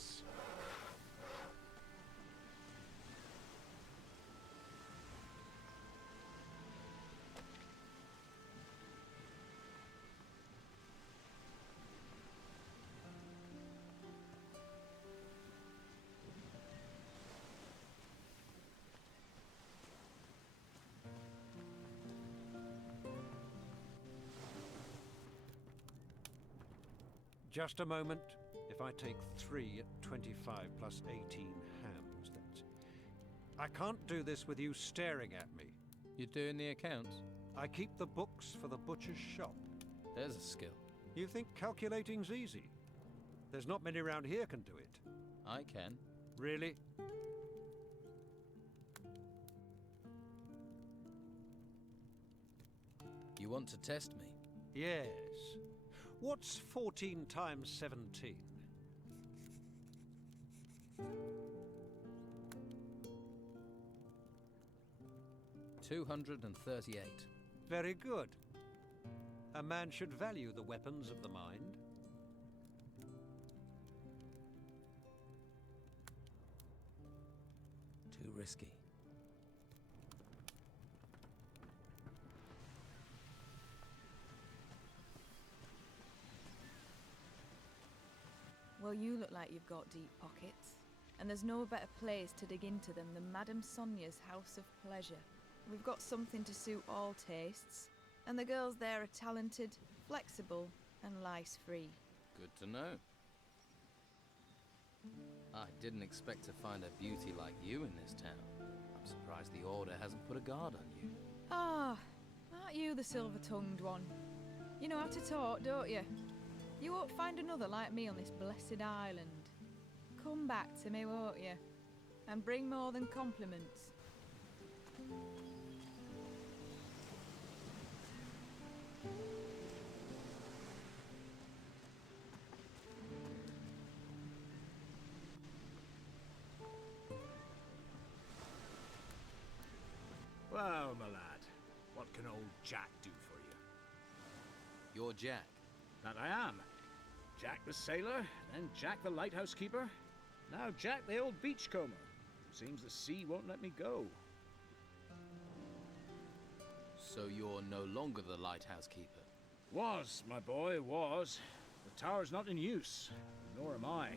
this. Just a moment. If I take 3 at 25 plus 18 hams, that's... I can't do this with you staring at me. You're doing the accounts? I keep the books for the butcher's shop. There's a skill. You think calculating's easy? There's not many around here can do it. I can. Really? You want to test me? Yes. What's 14 times 17? 238. Very good. A man should value the weapons of the mind. Too risky. Well, you look like you've got deep pockets. And there's no better place to dig into them than Madame Sonia's House of Pleasure. We've got something to suit all tastes. And the girls there are talented, flexible, and lice-free. Good to know. I didn't expect to find a beauty like you in this town. I'm surprised the Order hasn't put a guard on you. Ah, aren't you the silver-tongued one? You know how to talk, don't you? You won't find another like me on this blessed island. Come back to me, won't you? And bring more than compliments. Well, my lad, what can old Jack do for you? You're Jack. That I am. Jack the sailor, then Jack the lighthouse keeper, now Jack the old beachcomber. Seems the sea won't let me go. So you're no longer the lighthouse keeper? Was, my boy, was. The tower's not in use, nor am I.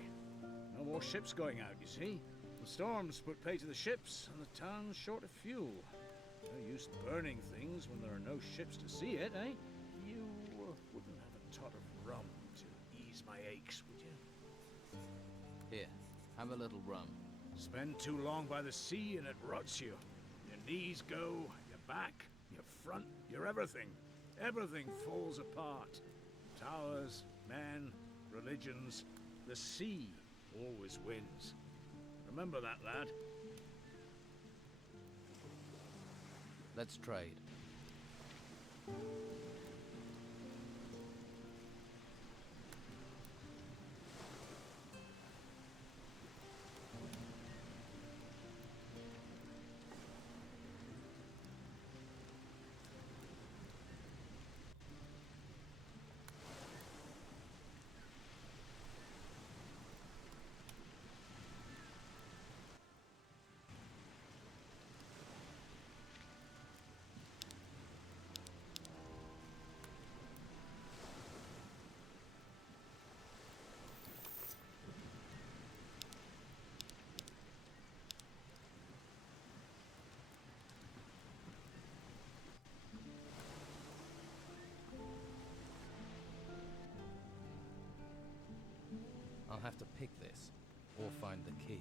No more ships going out, you see. The storms put pay to the ships, and the town's short of fuel. No use burning things when there are no ships to see it, eh? You wouldn't have a tot of rum to ease my aches, would you? Here, have a little rum. Spend too long by the sea and it rots you. Your knees go, your back, your front, your everything. Everything falls apart. Towers, men, religions, the sea always wins. Remember that, lad. Let's trade. I'll have to pick this, or find the key.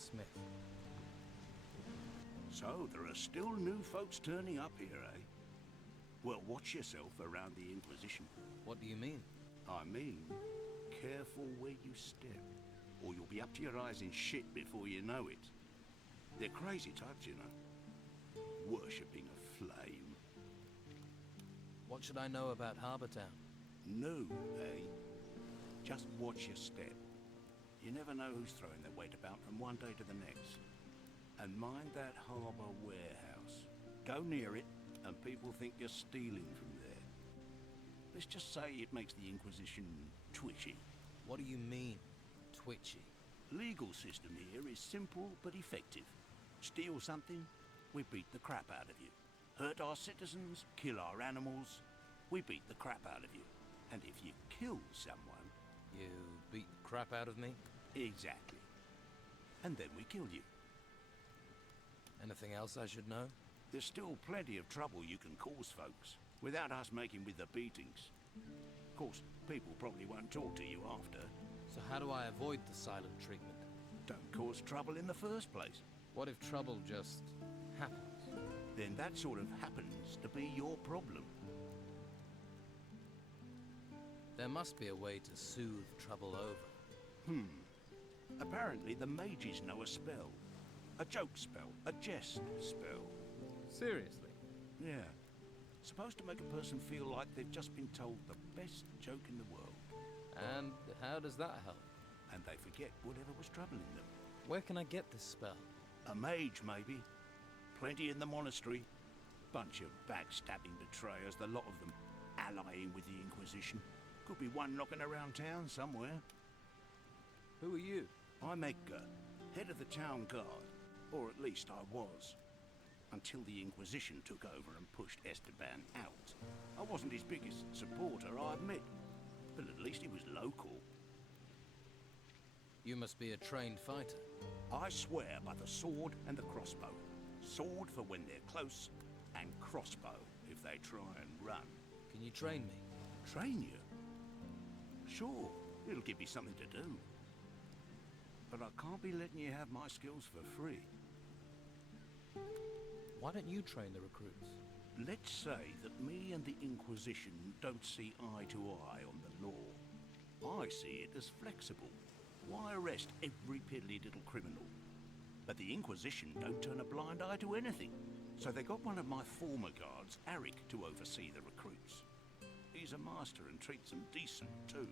smith. So there are still new folks turning up here, eh? Well, watch yourself around the Inquisition. What do you mean? I mean, careful where you step, or you'll be up to your eyes in shit before you know it. They're crazy types, you know. Worshipping a flame. What should I know about Harbour Town? No, eh? Just watch your step. You never know who's throwing their weight about from one day to the next. And mind that harbour warehouse. Go near it, and people think you're stealing from there. Let's just say it makes the Inquisition twitchy. What do you mean, twitchy? Legal system here is simple but effective. Steal something, we beat the crap out of you. Hurt our citizens, kill our animals, we beat the crap out of you. And if you kill someone... You beat the crap out of me? Exactly. And then we kill you. Anything else I should know? There's still plenty of trouble you can cause folks, without us making with the beatings. Of course, people probably won't talk to you after. So how do I avoid the silent treatment? Don't cause trouble in the first place. What if trouble just happens? Then that sort of happens to be your problem. There must be a way to soothe trouble over. Apparently the mages know a spell. A joke spell, a jest spell. Seriously? Yeah. Supposed to make a person feel like they've just been told the best joke in the world. And how does that help? And they forget whatever was troubling them. Where can I get this spell? A mage, maybe. Plenty in the monastery. Bunch of backstabbing betrayers, the lot of them, allying with the Inquisition. Could be one knocking around town somewhere. Who are you? I'm Edgar, head of the town guard. Or at least I was. Until the Inquisition took over and pushed Esteban out. I wasn't his biggest supporter, I admit. But at least he was local. You must be a trained fighter. I swear by the sword and the crossbow. Sword for when they're close, and crossbow if they try and run. Can you train me? Train you? Sure, it'll give me something to do. But I can't be letting you have my skills for free. Why don't you train the recruits? Let's say that me and the Inquisition don't see eye to eye on the law. I see it as flexible. Why arrest every piddly little criminal? But the Inquisition don't turn a blind eye to anything. So they got one of my former guards, Arik, to oversee the recruits. He's a master and treats them decent too.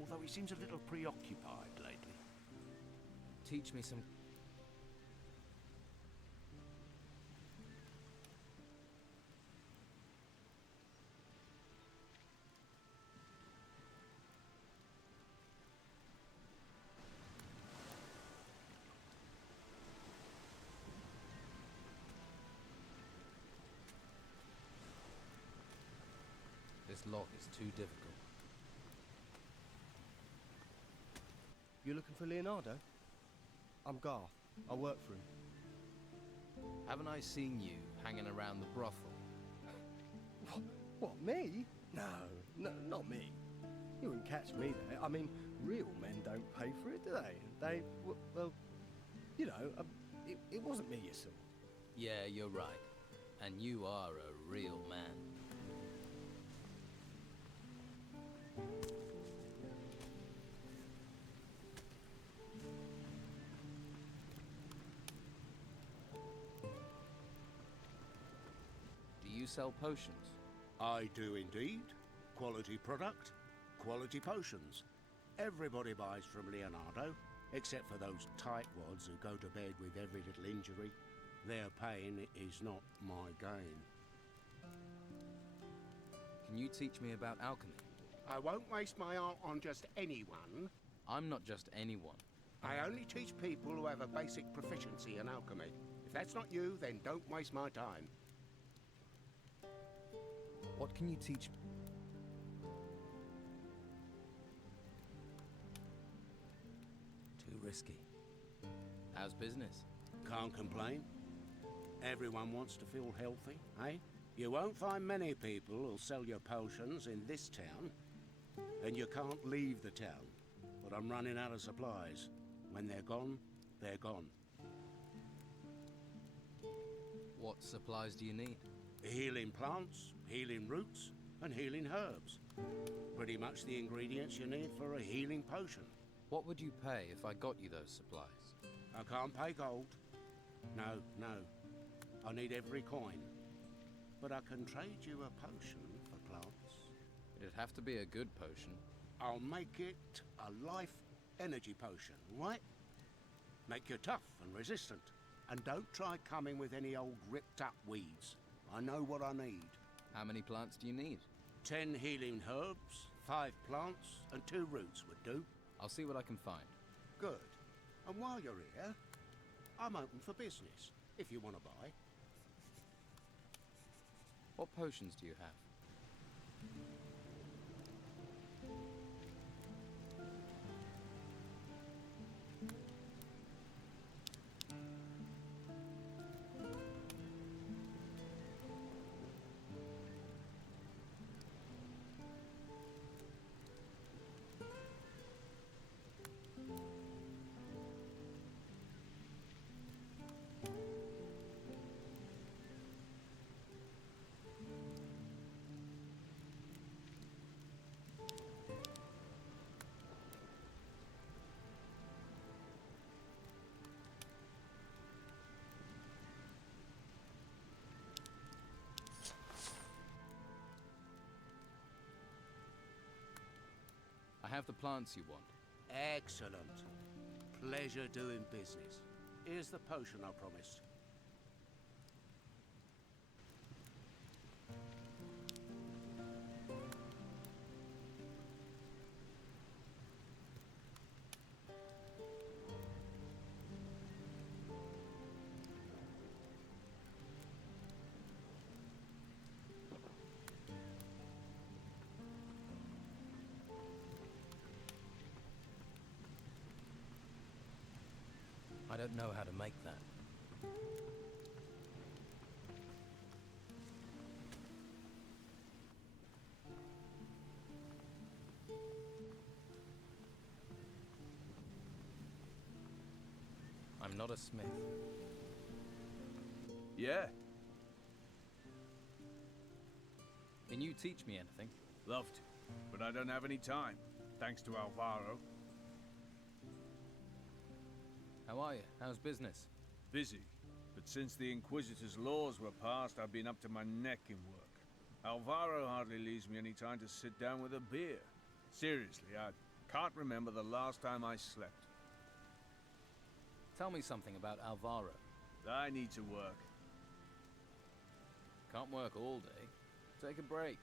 Although he seems a little preoccupied lately. Teach me some... This lock is too difficult. You looking for Leonardo? I'm Garth. I work for him. Haven't I seen you hanging around the brothel? What, me? No, not me. You wouldn't catch me there. I mean, real men don't pay for it, do they? Well, you know, it wasn't me you saw. Yeah, you're right. And you are a real man. Do you sell potions? I do indeed. Quality product, quality potions. Everybody buys from Leonardo, except for those tightwads who go to bed with every little injury. Their pain is not my gain. Can you teach me about alchemy? I won't waste my art on just anyone. I'm not just anyone. I only teach people who have a basic proficiency in alchemy. If that's not you, then don't waste my time. What can you teach me? Too risky. How's business? Can't complain. Everyone wants to feel healthy, eh? You won't find many people who'll sell your potions in this town. And you can't leave the town. But I'm running out of supplies. When they're gone, they're gone. What supplies do you need? Healing plants, healing roots, and healing herbs. Pretty much the ingredients you need for a healing potion. What would you pay if I got you those supplies? I can't pay gold. No, no. I need every coin. But I can trade you a potion for plants. It'd have to be a good potion. I'll make it a life energy potion, right? Make you tough and resistant. And don't try coming with any old ripped up weeds. I know what I need. How many plants do you need? 10 healing herbs, 5 plants, and 2 roots would do. I'll see what I can find. Good. And while you're here, I'm open for business, if you want to buy. What potions do you have? I have the plants you want. Excellent. Pleasure doing business. Here's the potion I promised. I don't know how to make that. I'm not a smith. Yeah, Can you teach me anything? love to, but I don't have any time, thanks to Alvaro. How are you? How's business? Busy, but since the Inquisitor's laws were passed, I've been up to my neck in work. Alvaro hardly leaves me any time to sit down with a beer. Seriously, I can't remember the last time I slept. Tell me something about Alvaro. I need to work. Can't work all day. Take a break.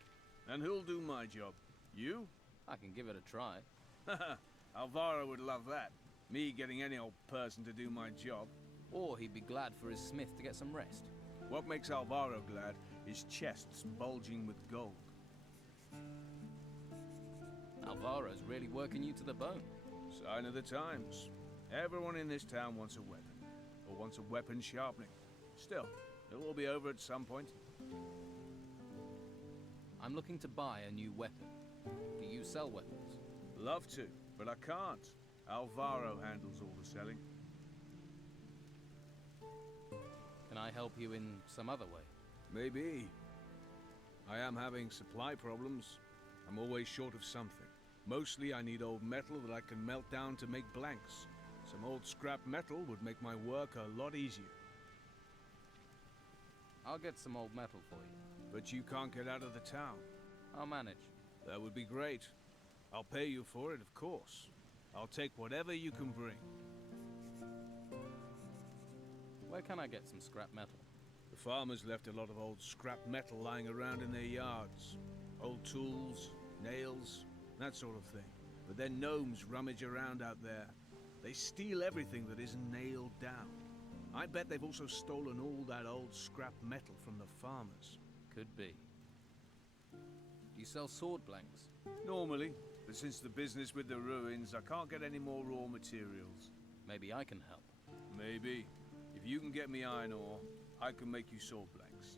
And who'll do my job? You? I can give it a try. Alvaro would love that. Me getting any old person to do my job. Or he'd be glad for his smith to get some rest. What makes Alvaro glad is chests bulging with gold. Alvaro's really working you to the bone. Sign of the times. Everyone in this town wants a weapon. Or wants a weapon sharpening. Still, it'll all be over at some point. I'm looking to buy a new weapon. Do you sell weapons? Love to, but I can't. Alvaro handles all the selling. Can I help you in some other way? Maybe. I am having supply problems. I'm always short of something. Mostly I need old metal that I can melt down to make blanks. Some old scrap metal would make my work a lot easier. I'll get some old metal for you. But you can't get out of the town. I'll manage. That would be great. I'll pay you for it, of course. I'll take whatever you can bring. Where can I get some scrap metal? The farmers left a lot of old scrap metal lying around in their yards. Old tools, nails, that sort of thing. But then gnomes rummage around out there. They steal everything that isn't nailed down. I bet they've also stolen all that old scrap metal from the farmers. Could be. Do you sell sword blanks? Normally, but since the business with the ruins, I can't get any more raw materials. Maybe I can help. Maybe. If you can get me iron ore, I can make you sword blanks.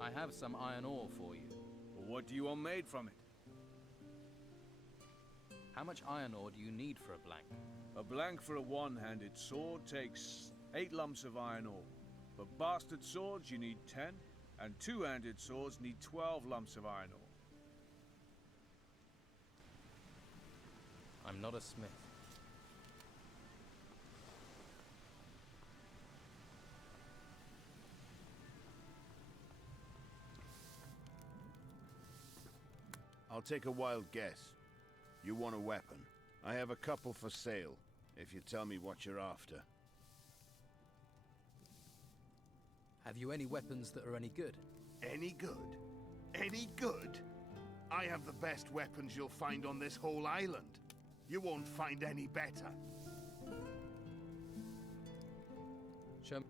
I have some iron ore for you. Well, what do you want made from it? How much iron ore do you need for a blank? A blank for a one-handed sword takes 8 lumps of iron ore. For bastard swords you need 10, and two-handed swords need 12 lumps of iron ore. I'm not a smith. I'll take a wild guess. You want a weapon. I have a couple for sale, if you tell me what you're after. Have you any weapons that are any good? Any good? Any good? I have the best weapons you'll find on this whole island. You won't find any better. Show me.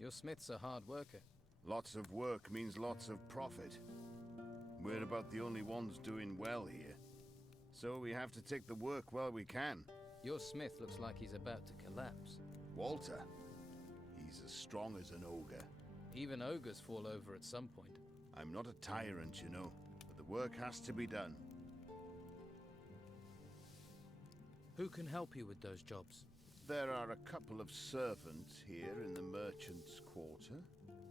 Your smith's a hard worker. Lots of work means lots of profit. We're about the only ones doing well here. So we have to take the work while we can. Your smith looks like he's about to collapse. Walter, he's as strong as an ogre. Even ogres fall over at some point. I'm not a tyrant, you know, but the work has to be done. Who can help you with those jobs? There are a couple of servants here in the merchant's quarter.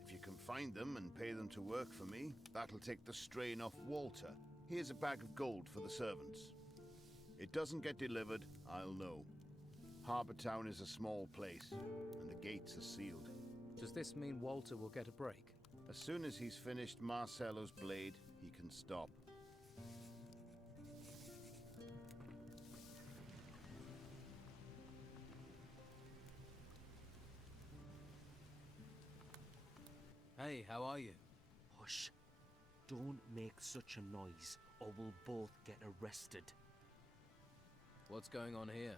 If you can find them and pay them to work for me, that'll take the strain off Walter. Here's a bag of gold for the servants. It doesn't get delivered, I'll know. Harbour Town is a small place, and the gates are sealed. Does this mean Walter will get a break? As soon as he's finished Marcello's blade, he can stop. Hey, how are you? Hush. Don't make such a noise, or we'll both get arrested. What's going on here?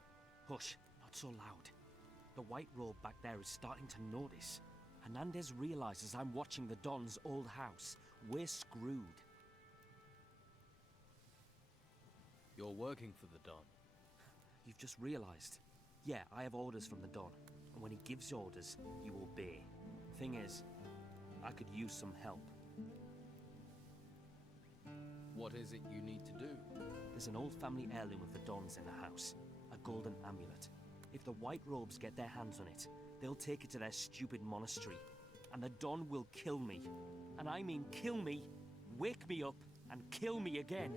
Hush, not so loud. The white robe back there is starting to notice. Hernandez realizes I'm watching the Don's old house. We're screwed. You're working for the Don. You've just realized. Yeah, I have orders from the Don. And when he gives orders, you obey. Thing is, I could use some help. What is it you need to do? There's an old family heirloom of the Don's in the house. A golden amulet. If the white robes get their hands on it, they'll take it to their stupid monastery. And the Don will kill me. And I mean kill me, wake me up, and kill me again.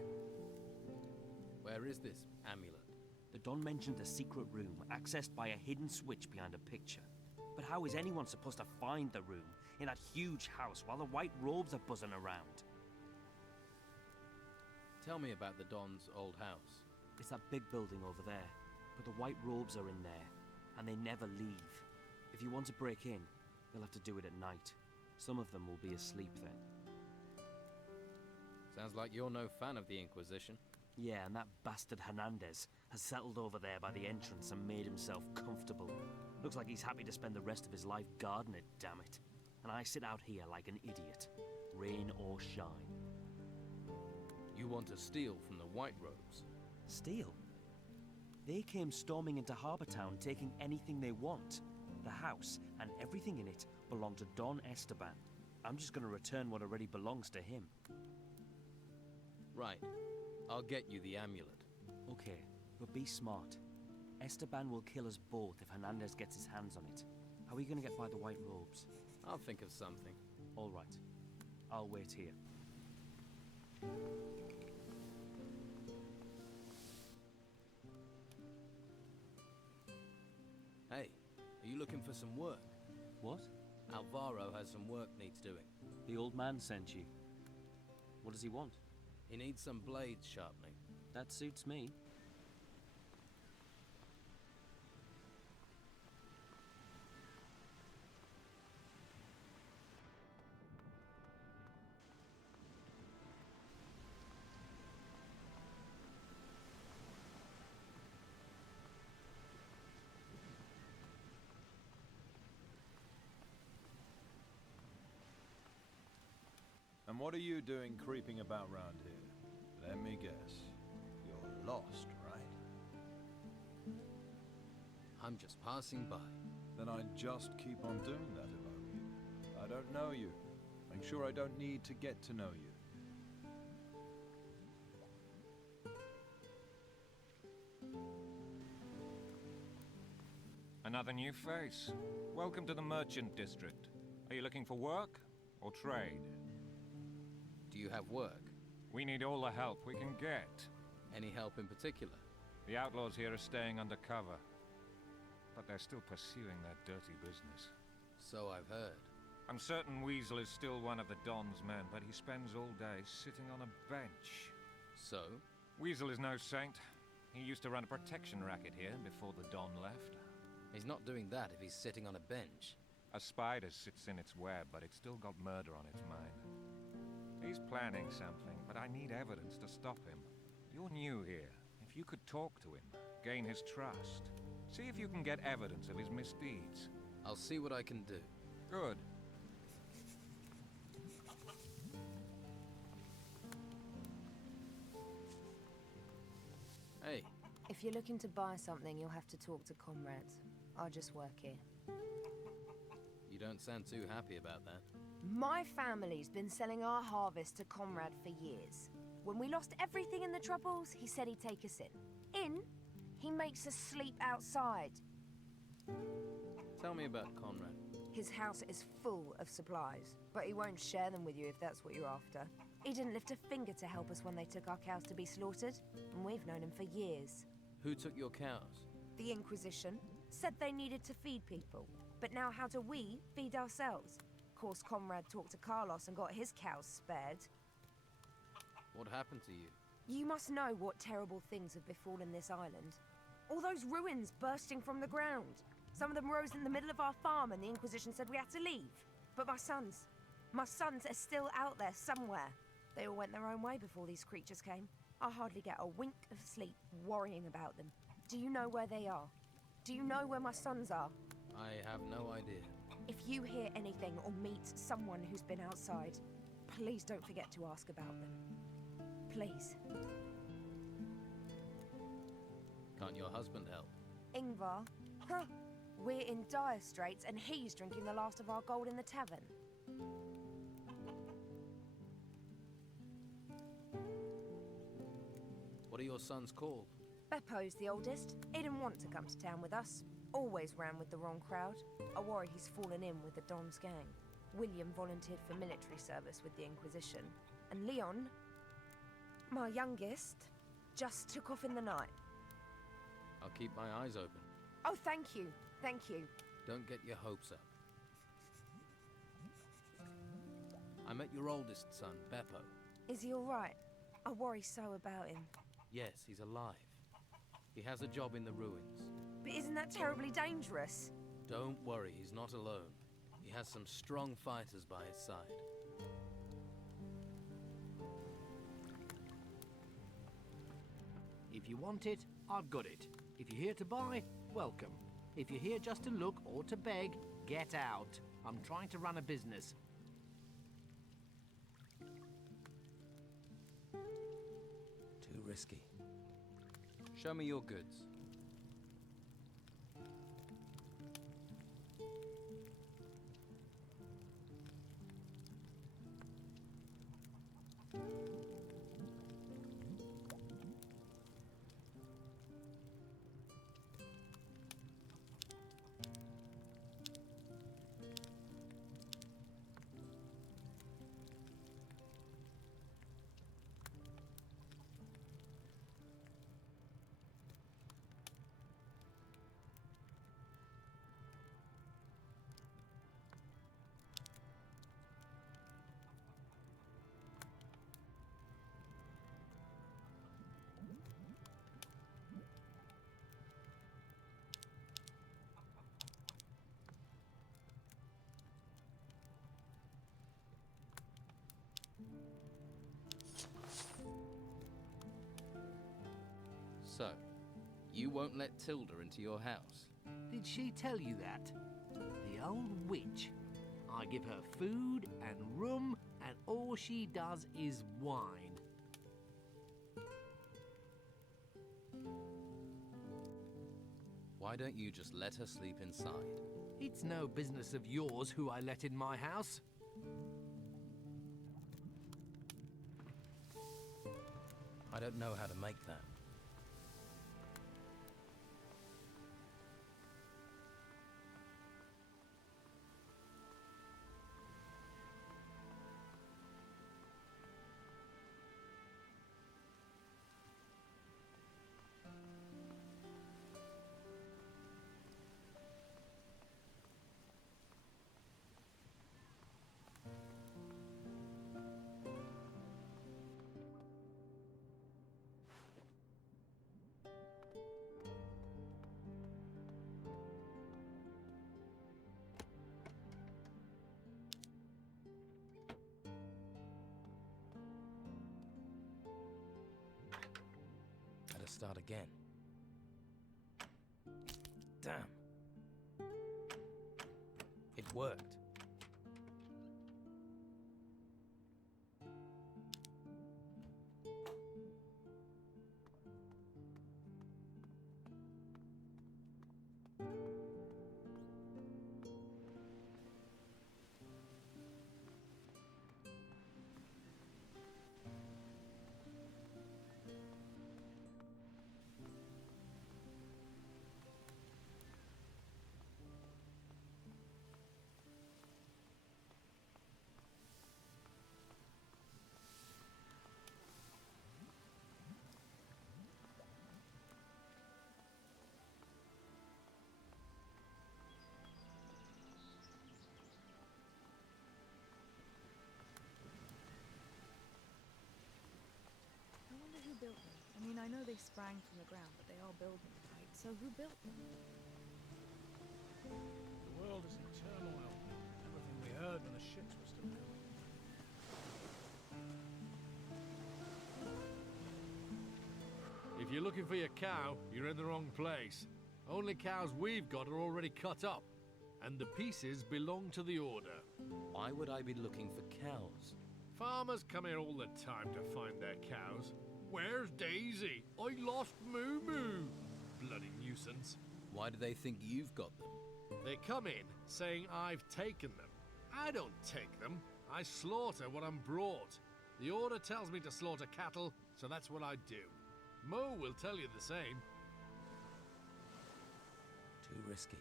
Where is this amulet? The Don mentioned a secret room accessed by a hidden switch behind a picture. But how is anyone supposed to find the room in that huge house while the white robes are buzzing around? Tell me about the Don's old house. It's that big building over there, but the white robes are in there, and they never leave. If you want to break in, you'll have to do it at night. Some of them will be asleep then. Sounds like you're no fan of the Inquisition. Yeah, and that bastard Hernandez has settled over there by the entrance and made himself comfortable. Looks like he's happy to spend the rest of his life guarding it, damn it. And I sit out here like an idiot, rain or shine. You want to steal from the White Robes? Steal? They came storming into Harbour Town taking anything they want. The house and everything in it belong to Don Esteban. I'm just gonna return what already belongs to him. Right. I'll get you the amulet. Okay, but be smart. Esteban will kill us both if Hernandez gets his hands on it. How are you gonna get by the white robes? I'll think of something. All right. I'll wait here. Hey, are you looking for some work? What? Alvaro has some work needs doing. The old man sent you. What does he want? He needs some blades sharpening. That suits me. And what are you doing creeping about round here? Let me guess. You're lost, right? I'm just passing by. Then I'd just keep on doing that if I were you. I don't know you. Make sure I don't need to get to know you. Another new face. Welcome to the Merchant District. Are you looking for work or trade? Do you have work? We need all the help we can get. Any help in particular? The outlaws here are staying undercover, but they're still pursuing their dirty business. So I've heard. I'm certain Weasel is still one of the Don's men, but he spends all day sitting on a bench. So? Weasel is no saint. He used to run a protection racket here before the Don left. He's not doing that if he's sitting on a bench. A spider sits in its web, but it's still got murder on its mind. He's planning something, but I need evidence to stop him. You're new here. If you could talk to him, gain his trust, see if you can get evidence of his misdeeds. I'll see what I can do. Good. Hey. If you're looking to buy something, you'll have to talk to comrades. I just work here. You don't sound too happy about that. My family's been selling our harvest to Conrad for years. When we lost everything in the Troubles, he said he'd take us in. In? He makes us sleep outside. Tell me about Conrad. His house is full of supplies, but he won't share them with you if that's what you're after. He didn't lift a finger to help us when they took our cows to be slaughtered, and we've known him for years. Who took your cows? The Inquisition said they needed to feed people, but now how do we feed ourselves? Of course, Conrad talked to Carlos and got his cows spared. What happened to you? You must know what terrible things have befallen this island. All those ruins bursting from the ground. Some of them rose in the middle of our farm and the Inquisition said we had to leave. But my sons are still out there somewhere. They all went their own way before these creatures came. I hardly get a wink of sleep worrying about them. Do you know where they are? Do you know where my sons are? I have no idea. If you hear anything or meet someone who's been outside, please don't forget to ask about them. Please. Can't your husband help? Ingvar? Huh. We're in dire straits and he's drinking the last of our gold in the tavern. What are your sons called? Beppo's the oldest. He didn't want to come to town with us. Always ran with the wrong crowd. I worry he's fallen in with the Don's gang. William volunteered for military service with the Inquisition. And Leon, my youngest, just took off in the night. I'll keep my eyes open. Oh, thank you. Thank you. Don't get your hopes up. I met your oldest son, Beppo. Is he all right? I worry so about him. Yes, he's alive. He has a job in the ruins. But isn't that terribly dangerous? Don't worry, he's not alone. He has some strong fighters by his side. If you want it, I've got it. If you're here to buy, welcome. If you're here just to look or to beg, get out. I'm trying to run a business. Too risky. Show me your goods. So, you won't let Tilda into your house? Did she tell you that? The old witch. I give her food and room and all she does is whine. Why don't you just let her sleep inside? It's no business of yours who I let in my house. I don't know how to make that. Start again. Damn. It worked. Who built them? I mean, I know they sprang from the ground, but they are buildings, right? So who built them? The world is in turmoil. Everything we heard when the ships were still coming. If you're looking for your cow, you're in the wrong place. Only cows we've got are already cut up, and the pieces belong to the Order. Why would I be looking for cows? Farmers come here all the time to find their cows. Where's Daisy? I lost Moo Moo. Bloody nuisance. Why do they think you've got them? They come in saying I've taken them. I don't take them. I slaughter what I'm brought. The Order tells me to slaughter cattle, so that's what I do. Mo will tell you the same. Too risky.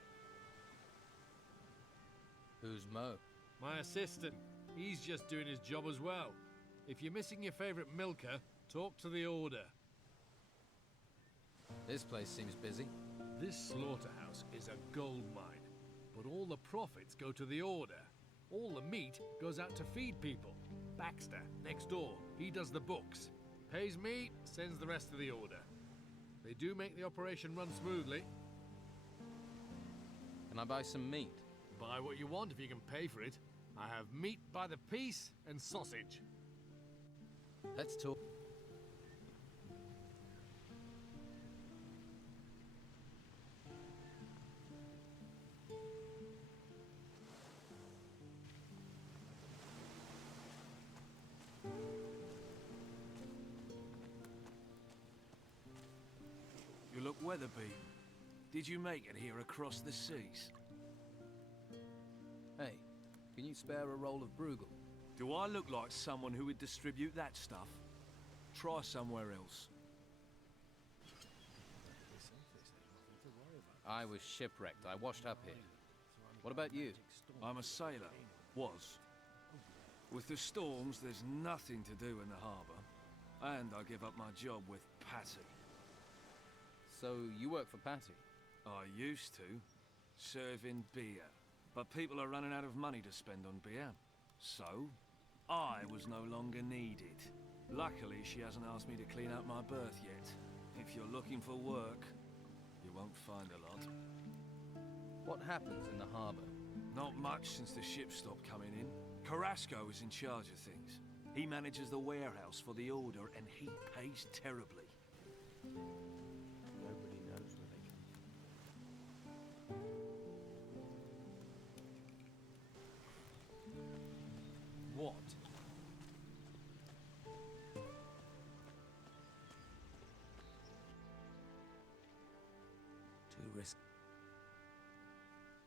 Who's Mo? My assistant. He's just doing his job as well. If you're missing your favourite milker, talk to the Order. This place seems busy. This slaughterhouse is a gold mine, but all the profits go to the Order. All the meat goes out to feed people. Baxter, next door, he does the books. Pays me, sends the rest to the Order. They do make the operation run smoothly. Can I buy some meat? Buy what you want if you can pay for it. I have meat by the piece and sausage. Let's talk. You look weather-beaten. Did you make it here across the seas? Hey, can you spare a roll of Bruegel? Do I look like someone who would distribute that stuff? Try somewhere else. I was shipwrecked. I washed up here. What about you? I'm a sailor. Was. With the storms, there's nothing to do in the harbour. And I give up my job with Patty. So you work for Patty? I used to. Serving beer. But people are running out of money to spend on beer. So, I was no longer needed. Luckily, she hasn't asked me to clean out my berth yet. If you're looking for work, you won't find a lot. What happens in the harbour? Not much since the ships stopped coming in. Carrasco is in charge of things. He manages the warehouse for the Order, and he pays terribly. Nobody knows where they come from. What? risky.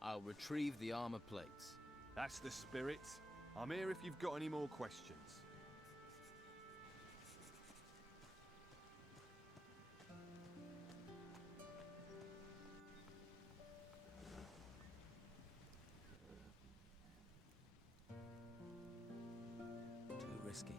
I'll retrieve the armor plates. That's the spirit. I'm here if you've got any more questions. Too risky.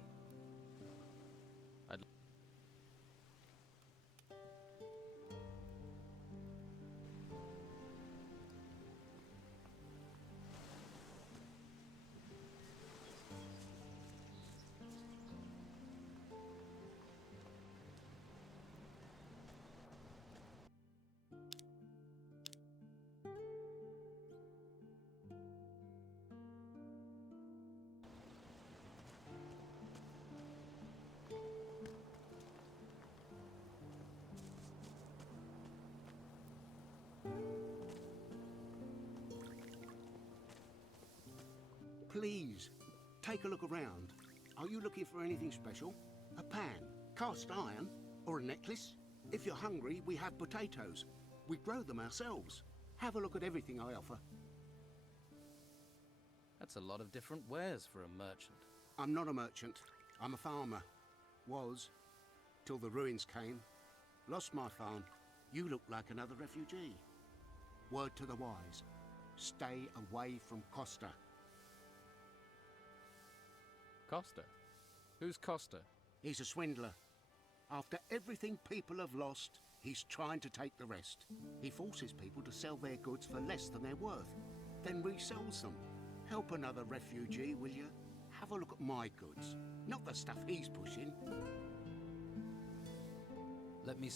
Please, take a look around. Are you looking for anything special? A pan, cast iron, or a necklace? If you're hungry, we have potatoes. We grow them ourselves. Have a look at everything I offer. That's a lot of different wares for a merchant. I'm not a merchant. I'm a farmer. Was, till the ruins came. Lost my farm. You look like another refugee. Word to the wise. Stay away from Costa. Costa? Who's Costa? He's a swindler. After everything people have lost, he's trying to take the rest. He forces people to sell their goods for less than they're worth, then resells them. Help another refugee, will you? Have a look at my goods, not the stuff he's pushing. Let me...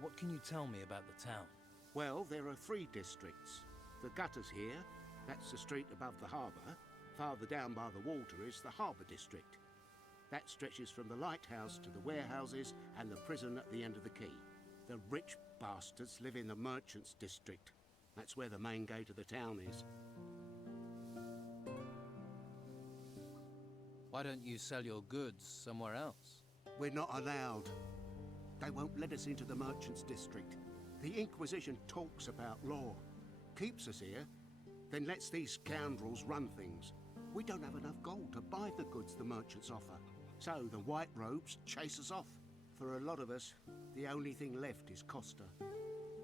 What can you tell me about the town? Well, there are 3 districts. The gutters here, that's the street above the harbour. Farther down by the water is the harbour district. That stretches from the lighthouse to the warehouses and the prison at the end of the quay. The rich bastards live in the merchants' district. That's where the main gate of the town is. Why don't you sell your goods somewhere else? We're not allowed. They won't let us into the merchants' district. The Inquisition talks about law, keeps us here, then lets these scoundrels run things. We don't have enough gold to buy the goods the merchants offer. So the white robes chase us off. For a lot of us, the only thing left is Costa.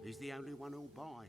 He's the only one who'll buy.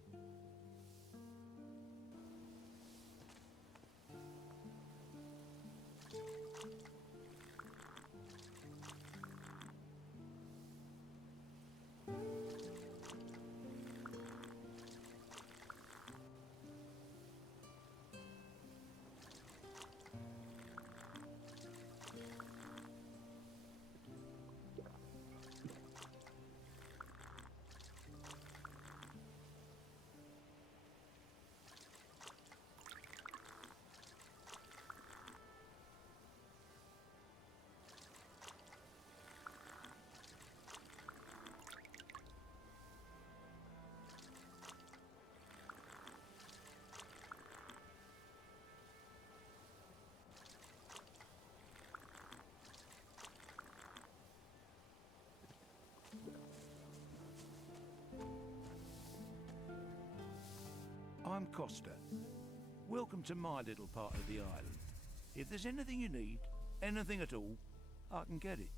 I'm Costa. Welcome to my little part of the island. If there's anything you need, anything at all, I can get it.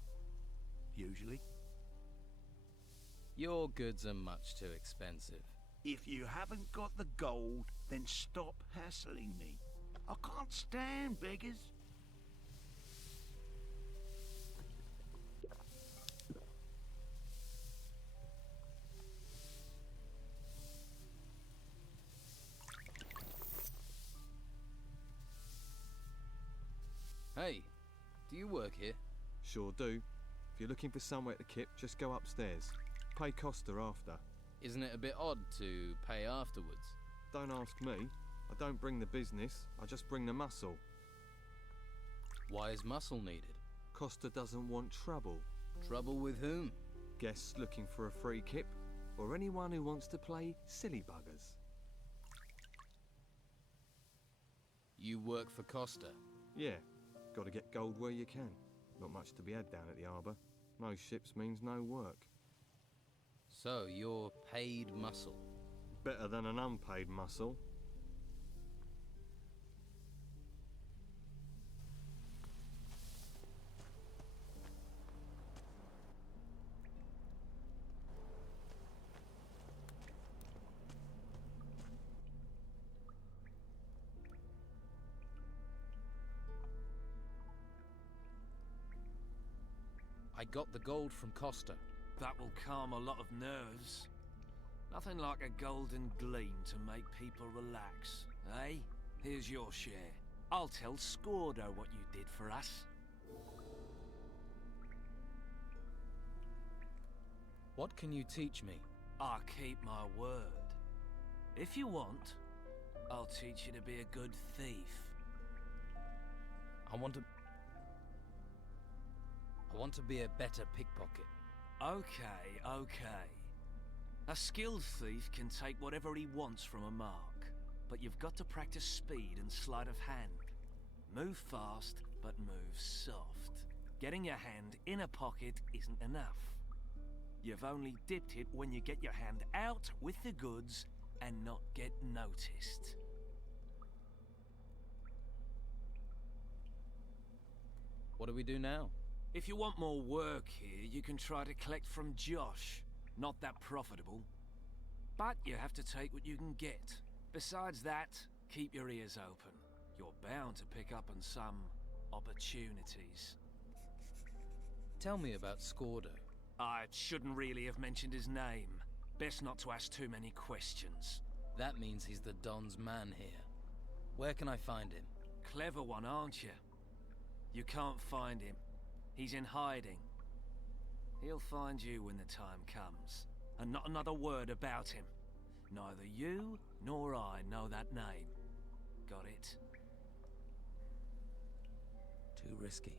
Usually. Your goods are much too expensive. If you haven't got the gold, then stop hassling me. I can't stand beggars. Hey, do you work here? Sure do. If you're looking for somewhere to kip, just go upstairs. Pay Costa after. Isn't it a bit odd to pay afterwards? Don't ask me. I don't bring the business, I just bring the muscle. Why is muscle needed? Costa doesn't want trouble. Trouble with whom? Guests looking for a free kip, or anyone who wants to play silly buggers. You work for Costa? Yeah, gotta get gold where you can. Not much to be had down at the harbour. No ships means no work. So, you're paid muscle? Better than an unpaid muscle. I got the gold from Costa. That will calm a lot of nerves. Nothing like a golden gleam to make people relax, eh? Here's your share. I'll tell Scordo what you did for us. What can you teach me? I keep my word. If you want, I'll teach you to be a good thief. I want to be a better pickpocket. Okay. A skilled thief can take whatever he wants from a mark, but you've got to practice speed and sleight of hand. Move fast, but move soft. Getting your hand in a pocket isn't enough. You've only dipped it when you get your hand out with the goods and not get noticed. What do we do now? If you want more work here, you can try to collect from Josh. Not that profitable. But you have to take what you can get. Besides that, keep your ears open. You're bound to pick up on some opportunities. Tell me about Scordo. I shouldn't really have mentioned his name. Best not to ask too many questions. That means he's the Don's man here. Where can I find him? Clever one, aren't you? You can't find him. He's in hiding. He'll find you when the time comes. And not another word about him. Neither you nor I know that name. Got it? Too risky.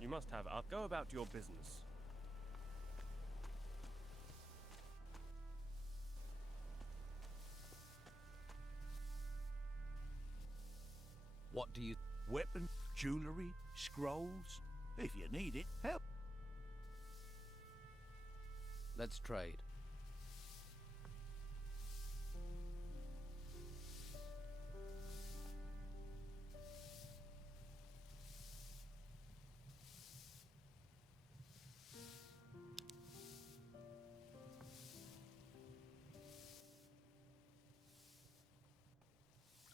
You must have. I'll go about your business. What do you... Weapon, jewellery, scrolls. If you need it, help. Let's trade.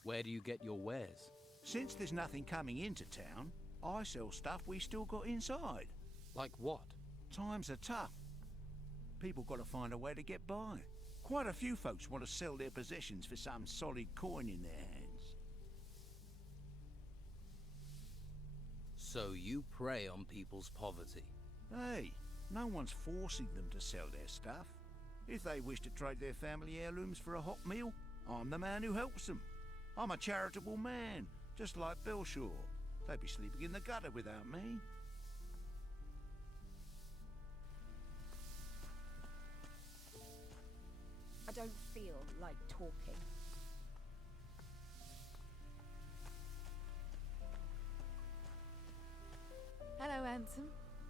Where do you get your wares? Since there's nothing coming into town, I sell stuff we still got inside. Like what? Times are tough. People got to find a way to get by. Quite a few folks want to sell their possessions for some solid coin in their hands. So you prey on people's poverty? Hey, no one's forcing them to sell their stuff. If they wish to trade their family heirlooms for a hot meal, I'm the man who helps them. I'm a charitable man, just like Belshaw. They'd be sleeping in the gutter without me. I don't feel like talking. Hello, handsome.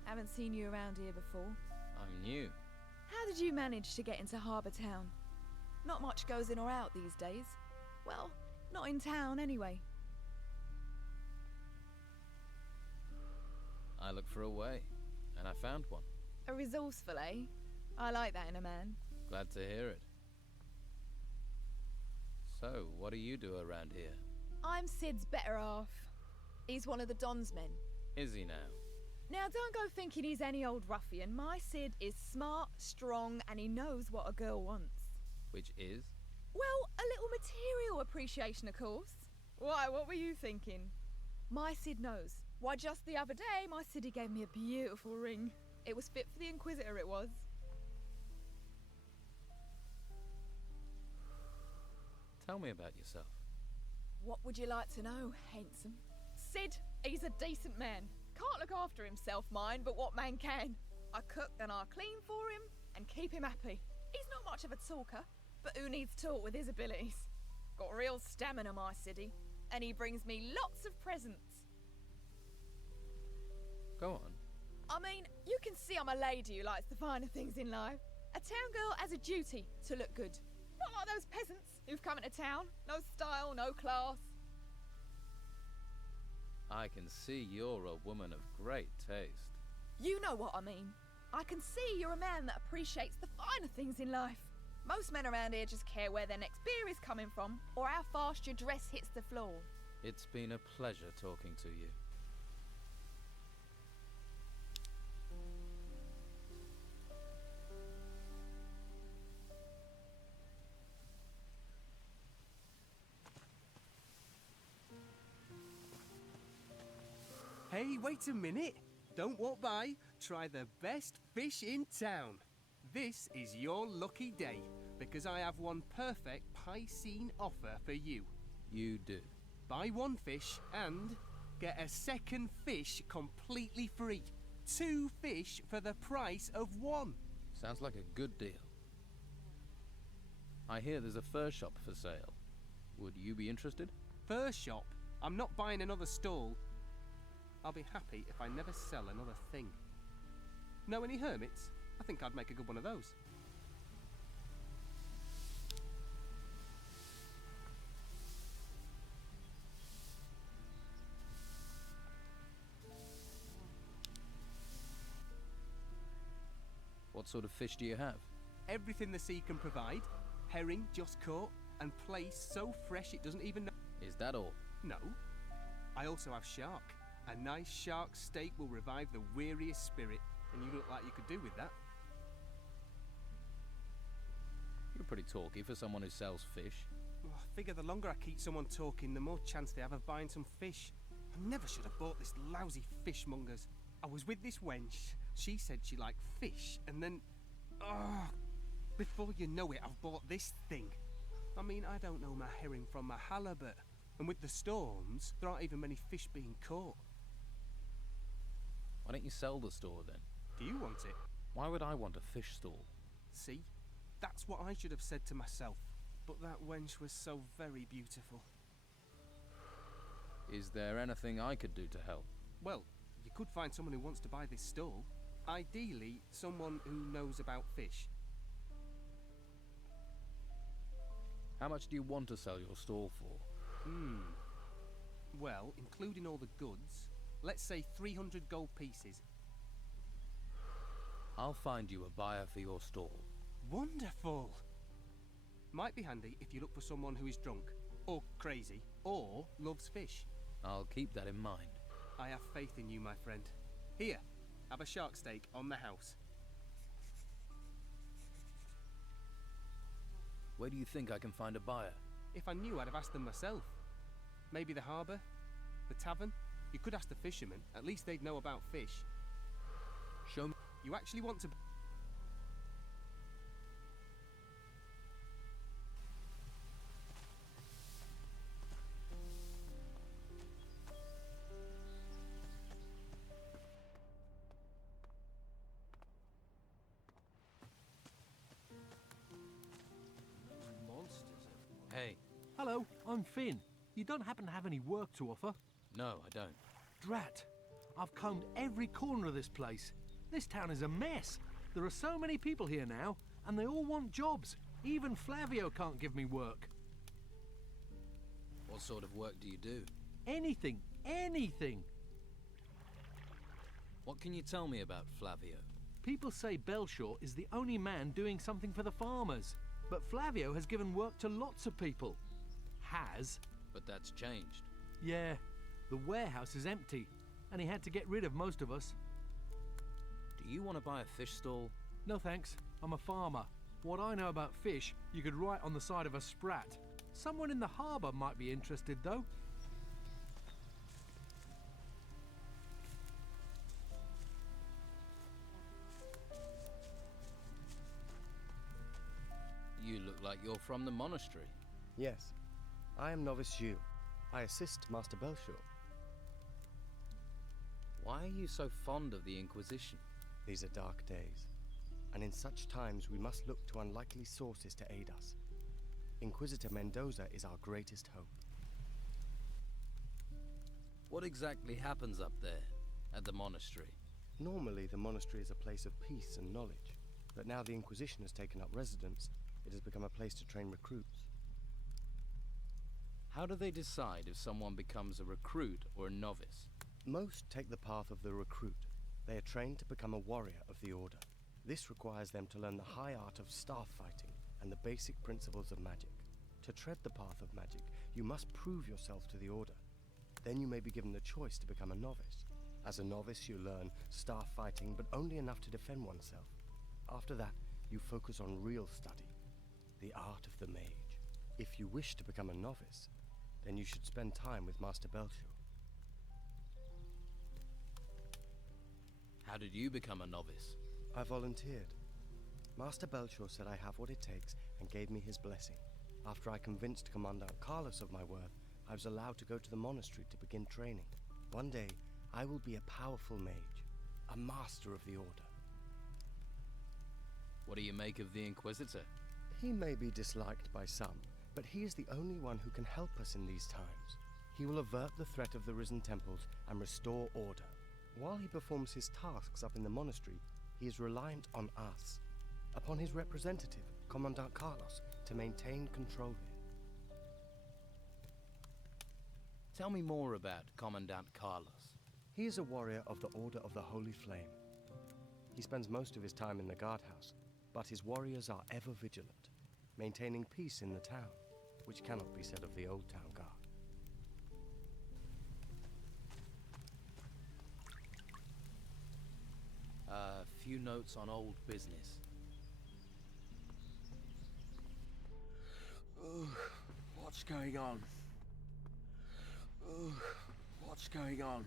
Haven't seen you around here before. I'm new. How did you manage to get into Harbour Town? Not much goes in or out these days. Well, not in town anyway. I looked for a way, and I found one. A resourceful, eh? I like that in a man. Glad to hear it. So, what do you do around here? I'm Sid's better half. He's one of the Don's men. Is he now? Now, don't go thinking he's any old ruffian. My Sid is smart, strong, and he knows what a girl wants. Which is? Well, a little material appreciation, of course. Why, what were you thinking? My Sid knows. Why, just the other day, my Siddy gave me a beautiful ring. It was fit for the Inquisitor, it was. Tell me about yourself. What would you like to know, handsome? Sid, he's a decent man. Can't look after himself, mind, but what man can? I cook and I clean for him and keep him happy. He's not much of a talker, but who needs talk with his abilities? Got real stamina, my Siddy, and he brings me lots of presents. Go on. I mean, you can see I'm a lady who likes the finer things in life. A town girl has a duty to look good. Not like those peasants who've come into town. No style, no class. I can see you're a woman of great taste. You know what I mean. I can see you're a man that appreciates the finer things in life. Most men around here just care where their next beer is coming from or how fast your dress hits the floor. It's been a pleasure talking to you. Hey, wait a minute. Don't walk by. Try the best fish in town. This is your lucky day, because I have one perfect Piscine offer for you. You do. Buy one fish and get a second fish completely free. 2 fish for the price of 1. Sounds like a good deal. I hear there's a fur shop for sale. Would you be interested? Fur shop? I'm not buying another stall. I'll be happy if I never sell another thing. Know any hermits? I think I'd make a good one of those. What sort of fish do you have? Everything the sea can provide. Herring just caught and placed so fresh it doesn't even know. Is that all? No. I also have shark. A nice shark steak will revive the weariest spirit, and you look like you could do with that. You're pretty talky for someone who sells fish. Well, I figure the longer I keep someone talking, the more chance they have of buying some fish. I never should have bought this lousy fishmonger's. I was with this wench. She said she liked fish, and then... before you know it, I've bought this thing. I mean, I don't know my herring from my halibut. And with the storms, there aren't even many fish being caught. Why don't you sell the store then? Do you want it? Why would I want a fish stall? See? That's what I should have said to myself. But that wench was so very beautiful. Is there anything I could do to help? Well, you could find someone who wants to buy this stall. Ideally, someone who knows about fish. How much do you want to sell your stall for? Well, including all the goods, let's say 300 gold pieces. I'll find you a buyer for your stall. Wonderful! Might be handy if you look for someone who is drunk, or crazy, or loves fish. I'll keep that in mind. I have faith in you, my friend. Here, have a shark steak on the house. Where do you think I can find a buyer? If I knew, I'd have asked them myself. Maybe the harbour? The tavern? You could ask the fishermen. At least they'd know about fish. Show me. You actually want to... Hey. Hello, I'm Finn. You don't happen to have any work to offer? No, I don't. Drat. I've combed every corner of this place. This town is a mess. There are so many people here now, and they all want jobs. Even Flavio can't give me work. What sort of work do you do? Anything. Anything. What can you tell me about Flavio? People say Belshaw is the only man doing something for the farmers. But Flavio has given work to lots of people. Has. But that's changed. Yeah. The warehouse is empty, and he had to get rid of most of us. Do you want to buy a fish stall? No thanks. I'm a farmer. What I know about fish, you could write on the side of a sprat. Someone in the harbour might be interested, though. You look like you're from the monastery. Yes, I am novice Hugh. I assist Master Belshore. Why are you so fond of the Inquisition? These are dark days, and in such times we must look to unlikely sources to aid us. Inquisitor Mendoza is our greatest hope. What exactly happens up there, at the monastery? Normally, the monastery is a place of peace and knowledge, but now the Inquisition has taken up residence, it has become a place to train recruits. How do they decide if someone becomes a recruit or a novice? Most take the path of the recruit. They are trained to become a warrior of the Order. This requires them to learn the high art of staff fighting and the basic principles of magic. To tread the path of magic, you must prove yourself to the Order. Then you may be given the choice to become a novice. As a novice, you learn staff fighting, but only enough to defend oneself. After that, you focus on real study, the art of the mage. If you wish to become a novice, then you should spend time with Master Belshore. How did you become a novice? I volunteered. Master Belshore said I have what it takes and gave me his blessing. After I convinced Commandant Carlos of my worth, I was allowed to go to the monastery to begin training. One day, I will be a powerful mage, a master of the Order. What do you make of the Inquisitor? He may be disliked by some, but he is the only one who can help us in these times. He will avert the threat of the risen temples and restore order. While he performs his tasks up in the monastery, he is reliant on us, upon his representative, Commandant Carlos, to maintain control here. Tell me more about Commandant Carlos. He is a warrior of the Order of the Holy Flame. He spends most of his time in the guardhouse, but his warriors are ever vigilant, maintaining peace in the town, which cannot be said of the Old Town Guard. A few notes on old business. What's going on? What's going on?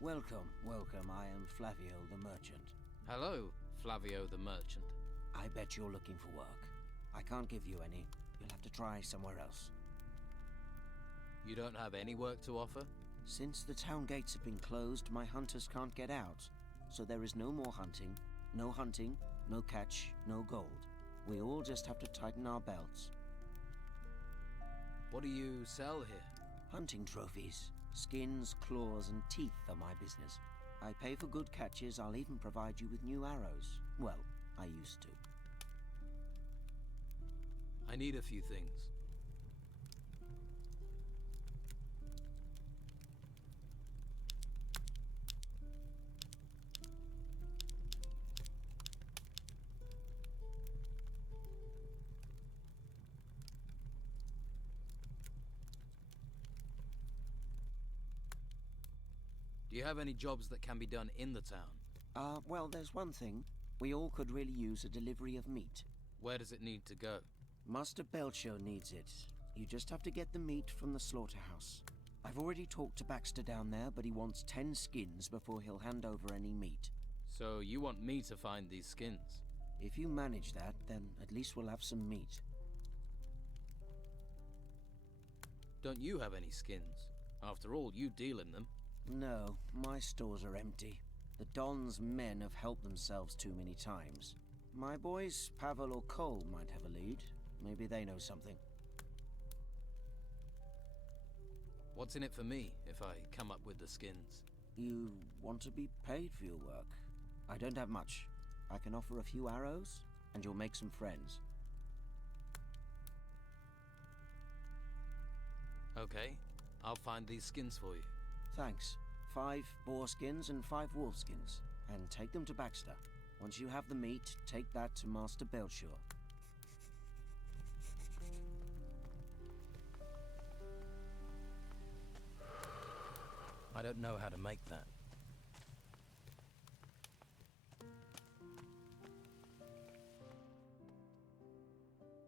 Welcome, welcome. I am Flavio the Merchant. Hello, Flavio the Merchant. I bet you're looking for work. I can't give you any. You'll have to try somewhere else. You don't have any work to offer? Since the town gates have been closed, my hunters can't get out. So there is no more hunting, no catch, no gold. We all just have to tighten our belts. What do you sell here? Hunting trophies. Skins, claws, and teeth are my business. I pay for good catches. I'll even provide you with new arrows. Well, I used to. I need a few things. Do you have any jobs that can be done in the town? Well, there's one thing. We all could really use a delivery of meat. Where does it need to go? Master Belcho needs it. You just have to get the meat from the slaughterhouse. I've already talked to Baxter down there, but he wants 10 skins before he'll hand over any meat. So you want me to find these skins? If you manage that, then at least we'll have some meat. Don't you have any skins? After all, you deal in them. No, my stores are empty. The Don's men have helped themselves too many times. My boys, Pavel or Cole, might have a lead. Maybe they know something. What's in it for me if I come up with the skins? You want to be paid for your work? I don't have much. I can offer a few arrows, and you'll make some friends. Okay, I'll find these skins for you. Thanks. 5 boar skins and 5 wolf skins. And take them to Baxter. Once you have the meat, take that to Master Belshore. I don't know how to make that.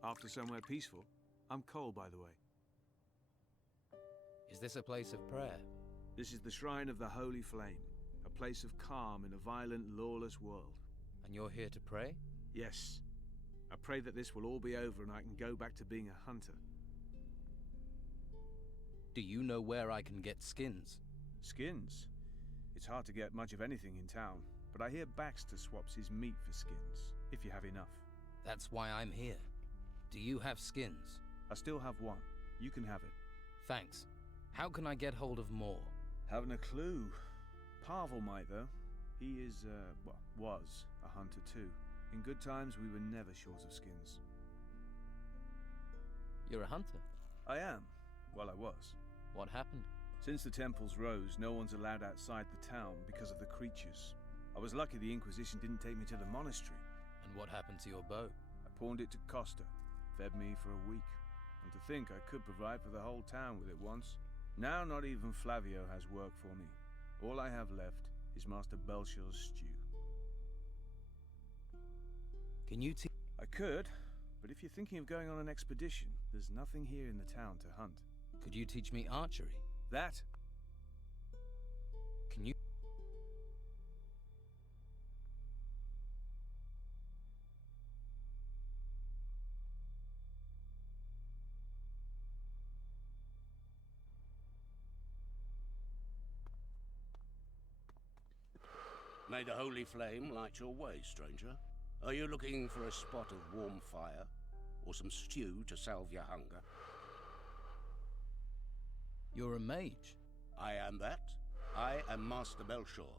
After somewhere peaceful. I'm Cole, by the way. Is this a place of prayer? This is the Shrine of the Holy Flame, a place of calm in a violent, lawless world. And you're here to pray? Yes. I pray that this will all be over and I can go back to being a hunter. Do you know where I can get skins? Skins? It's hard to get much of anything in town, but I hear Baxter swaps his meat for skins, if you have enough. That's why I'm here. Do you have skins? I still have one. You can have it. Thanks. How can I get hold of more? Haven't a clue. Pavel might, though. He is, was a hunter too. In good times, we were never short of skins. You're a hunter? I am. Well, I was. What happened? Since the temples rose, no one's allowed outside the town because of the creatures. I was lucky the Inquisition didn't take me to the monastery. And what happened to your bow? I pawned it to Costa. Fed me for a week. And to think I could provide for the whole town with it once. Now not even Flavio has work for me. All I have left is Master Belshaw's stew. Can you I could, but if you're thinking of going on an expedition, there's nothing here in the town to hunt. Could you teach me archery? That? Can you... May the holy flame light your way, stranger. Are you looking for a spot of warm fire? Or some stew to salve your hunger? You're a mage. I am that. I am Master Belshaw,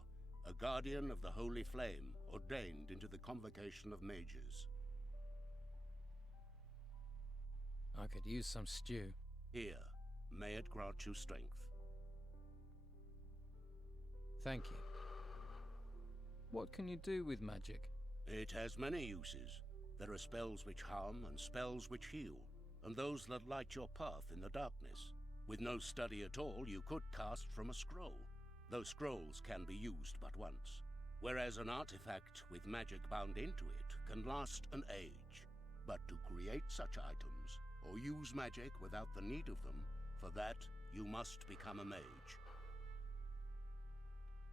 a guardian of the holy flame, ordained into the convocation of mages. I could use some stew. Here, may it grant you strength. Thank you. What can you do with magic? It has many uses. There are spells which harm and spells which heal, and those that light your path in the darkness. With no study at all, you could cast from a scroll. Those scrolls can be used but once, whereas an artifact with magic bound into it can last an age. But to create such items, or use magic without the need of them, for that you must become a mage.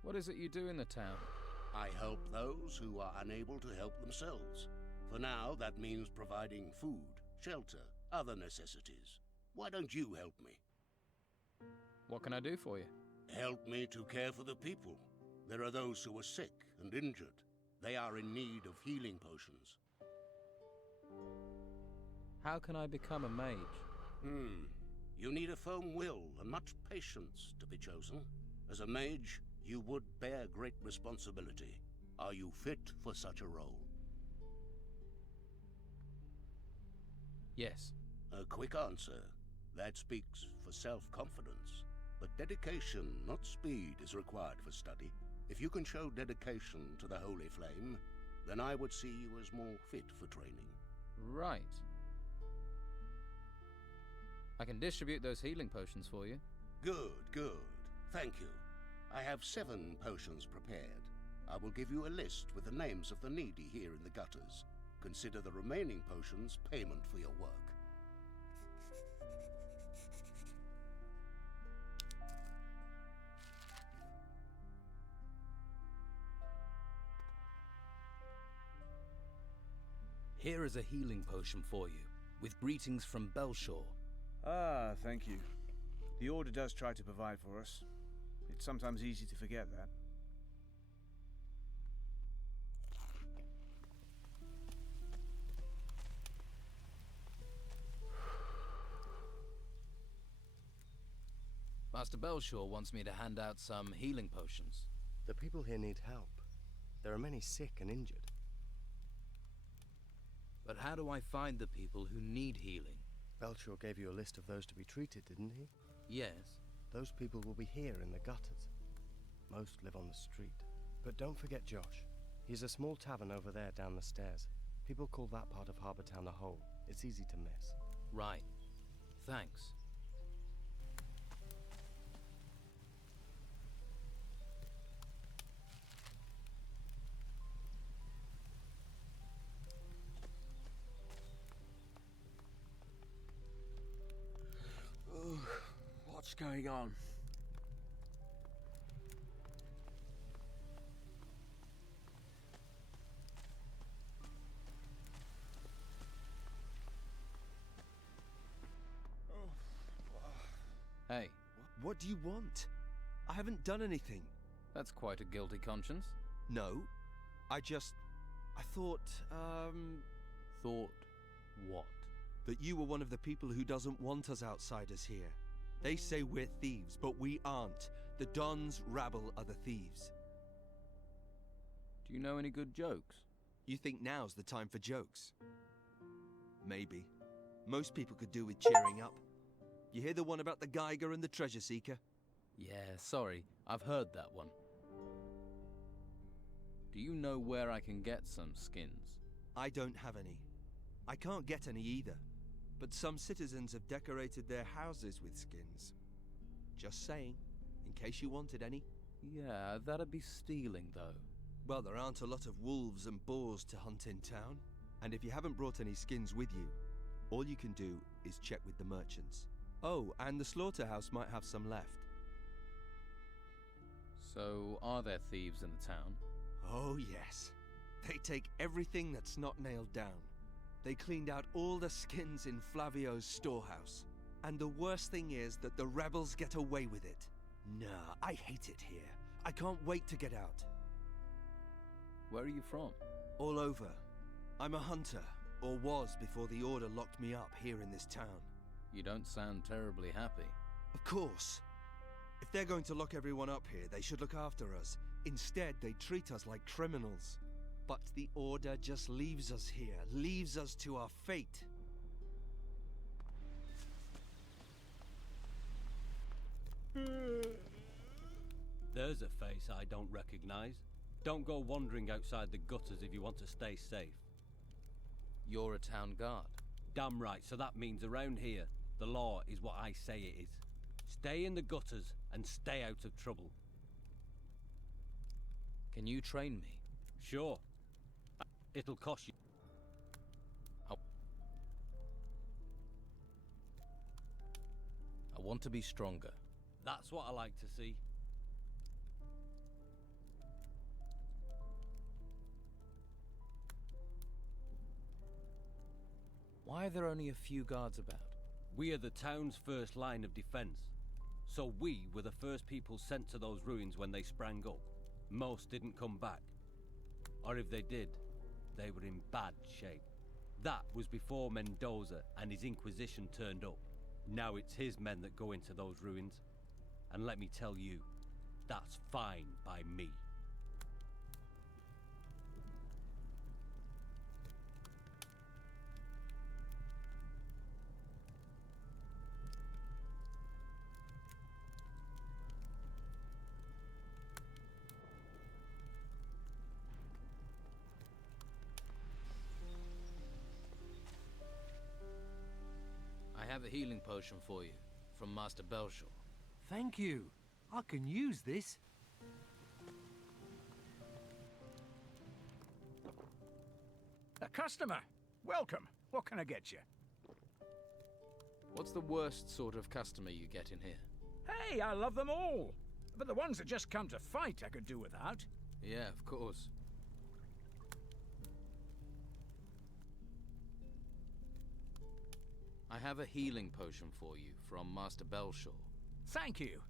What is it you do in the town? I help those who are unable to help themselves. For now, that means providing food, shelter, other necessities. Why don't you help me? What can I do for you? Help me to care for the people. There are those who are sick and injured. They are in need of healing potions. How can I become a mage? You need a firm will and much patience to be chosen. As a mage, you would bear great responsibility. Are you fit for such a role? Yes. A quick answer. That speaks for self-confidence. But dedication, not speed, is required for study. If you can show dedication to the Holy Flame, then I would see you as more fit for training. Right. I can distribute those healing potions for you. Good, good. Thank you. I have 7 potions prepared. I will give you a list with the names of the needy here in the gutters. Consider the remaining potions payment for your work. Here is a healing potion for you, with greetings from Belshaw. Ah, thank you. The Order does try to provide for us. It's sometimes easy to forget that. Master Belshaw wants me to hand out some healing potions. The people here need help. There are many sick and injured. But how do I find the people who need healing? Belshaw gave you a list of those to be treated, didn't he? Yes. Those people will be here in the gutters. Most live on the street. But don't forget Josh. He's a small tavern over there down the stairs. People call that part of Harbour Town the Hole. It's easy to miss. Right. Thanks. What's going on? What do you want? I haven't done anything. That's quite a guilty conscience. No. I thought, Thought what? that you were one of the people who doesn't want us outsiders here. They say we're thieves, but we aren't. The Don's rabble are the thieves. Do you know any good jokes? You think now's the time for jokes? Maybe. Most people could do with cheering up. You hear the one about the Geiger and the Treasure Seeker? Yeah, sorry. I've heard that one. Do you know where I can get some skins? I don't have any. I can't get any either. But some citizens have decorated their houses with skins. Just saying, in case you wanted any. Yeah, that'd be stealing, though. Well, there aren't a lot of wolves and boars to hunt in town. And if you haven't brought any skins with you, all you can do is check with the merchants. Oh, and the slaughterhouse might have some left. So, are there thieves in the town? Oh, yes. They take everything that's not nailed down. They cleaned out all the skins in Flavio's storehouse. And the worst thing is that the rebels get away with it. Nah, I hate it here. I can't wait to get out. Where are you from? All over. I'm a hunter, or was before the Order locked me up here in this town. You don't sound terribly happy. Of course. If they're going to lock everyone up here, they should look after us. Instead, they treat us like criminals. But the Order just leaves us here, leaves us to our fate. There's a face I don't recognize. Don't go wandering outside the gutters if you want to stay safe. You're a town guard. Damn right, so that means around here, the law is what I say it is. Stay in the gutters and stay out of trouble. Can you train me? Sure. It'll cost you. I want to be stronger. That's what I like to see. Why are there only a few guards about? We are the town's first line of defense. So we were the first people sent to those ruins when they sprang up. Most didn't come back. Or if they did, they were in bad shape. That was before Mendoza and his Inquisition turned up. Now it's his men that go into those ruins. And let me tell you, that's fine by me. I have a healing potion for you, from Master Belshore. Thank you. I can use this. A customer. Welcome. What can I get you? What's the worst sort of customer you get in here? Hey, I love them all. But the ones that just come to fight I could do without. Yeah, of course. I have a healing potion for you from Master Belshore. Thank you.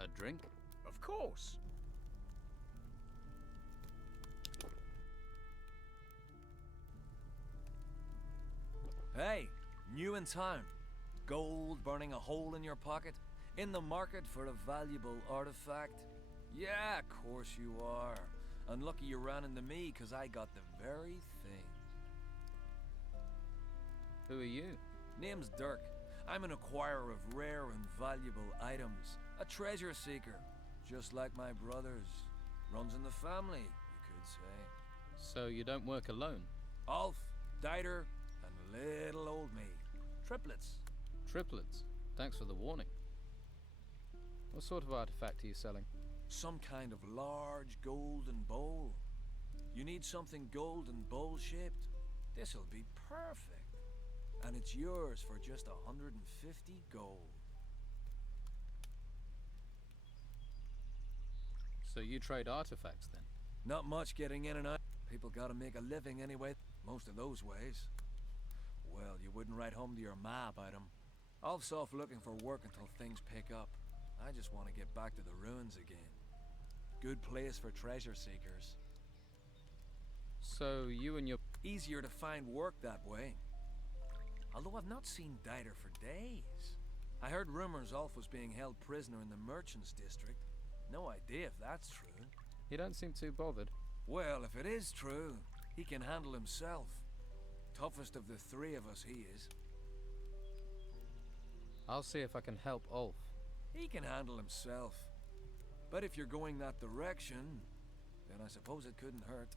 A drink? Of course. Hey, new in town. Gold burning a hole in your pocket? In the market for a valuable artifact? Yeah, of course you are. And lucky you ran into me, 'cause I got the very thing. Who are you? Name's Dirk. I'm an acquirer of rare and valuable items. A treasure seeker. Just like my brothers. Runs in the family, you could say. So you don't work alone? Alf, Dieter, and little old me. Triplets. Triplets? Thanks for the warning. What sort of artifact are you selling? Some kind of large golden bowl. You need something golden bowl-shaped? This'll be perfect. And it's yours for just 150 gold. So you trade artifacts then? Not much getting in and out. People gotta make a living anyway. Most of those ways. Well, you wouldn't write home to your ma about 'em. Ulf's off looking for work until things pick up. I just want to get back to the ruins again. Good place for treasure seekers. So you and your... Easier to find work that way. Although I've not seen Dieter for days. I heard rumors Ulf was being held prisoner in the Merchants District. No idea if that's true. You don't seem too bothered. Well, if it is true, he can handle himself. Toughest of the three of us, he is. I'll see if I can help Ulf. He can handle himself. But if you're going that direction, then I suppose it couldn't hurt.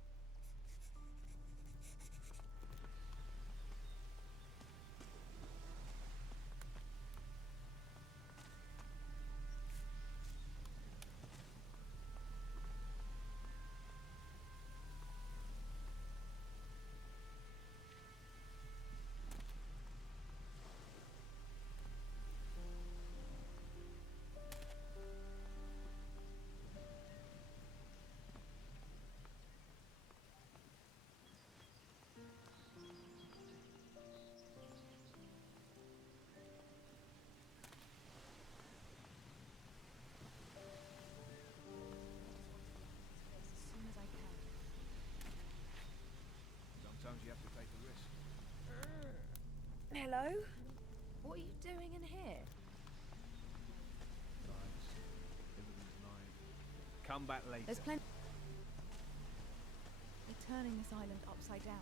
Sometimes you have to take the risk. Hello? What are you doing in here? Lives. Everything's live. Come back later. There's plenty. They're turning this island upside down.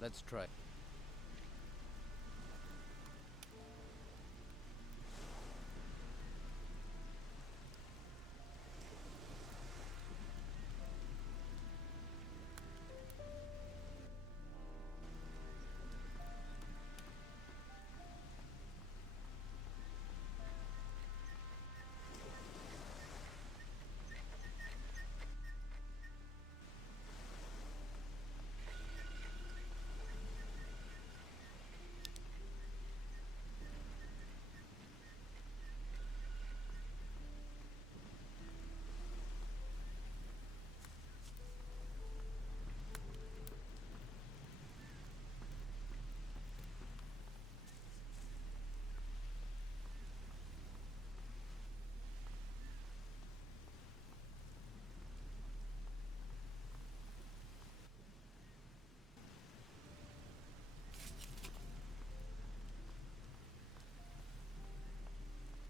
Let's try.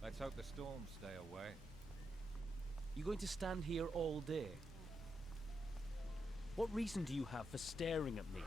Let's hope the storms stay away. You going to stand here all day? What reason do you have for staring at me?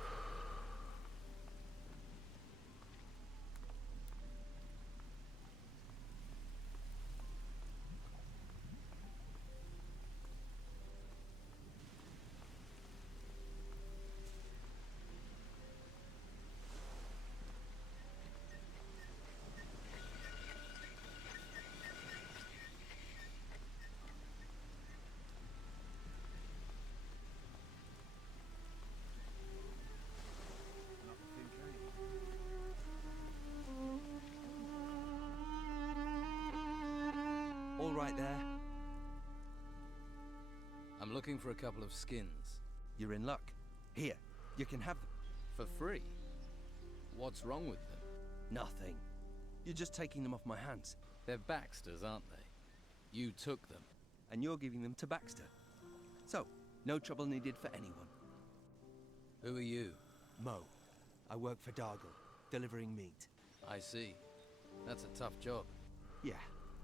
All right there. I'm looking for a couple of skins. You're in luck. Here, you can have them. For free? What's wrong with them? Nothing. You're just taking them off my hands. They're Baxter's, aren't they? You took them. And you're giving them to Baxter. So, no trouble needed for anyone. Who are you? Mo. I work for Dargle, delivering meat. I see. That's a tough job. Yeah,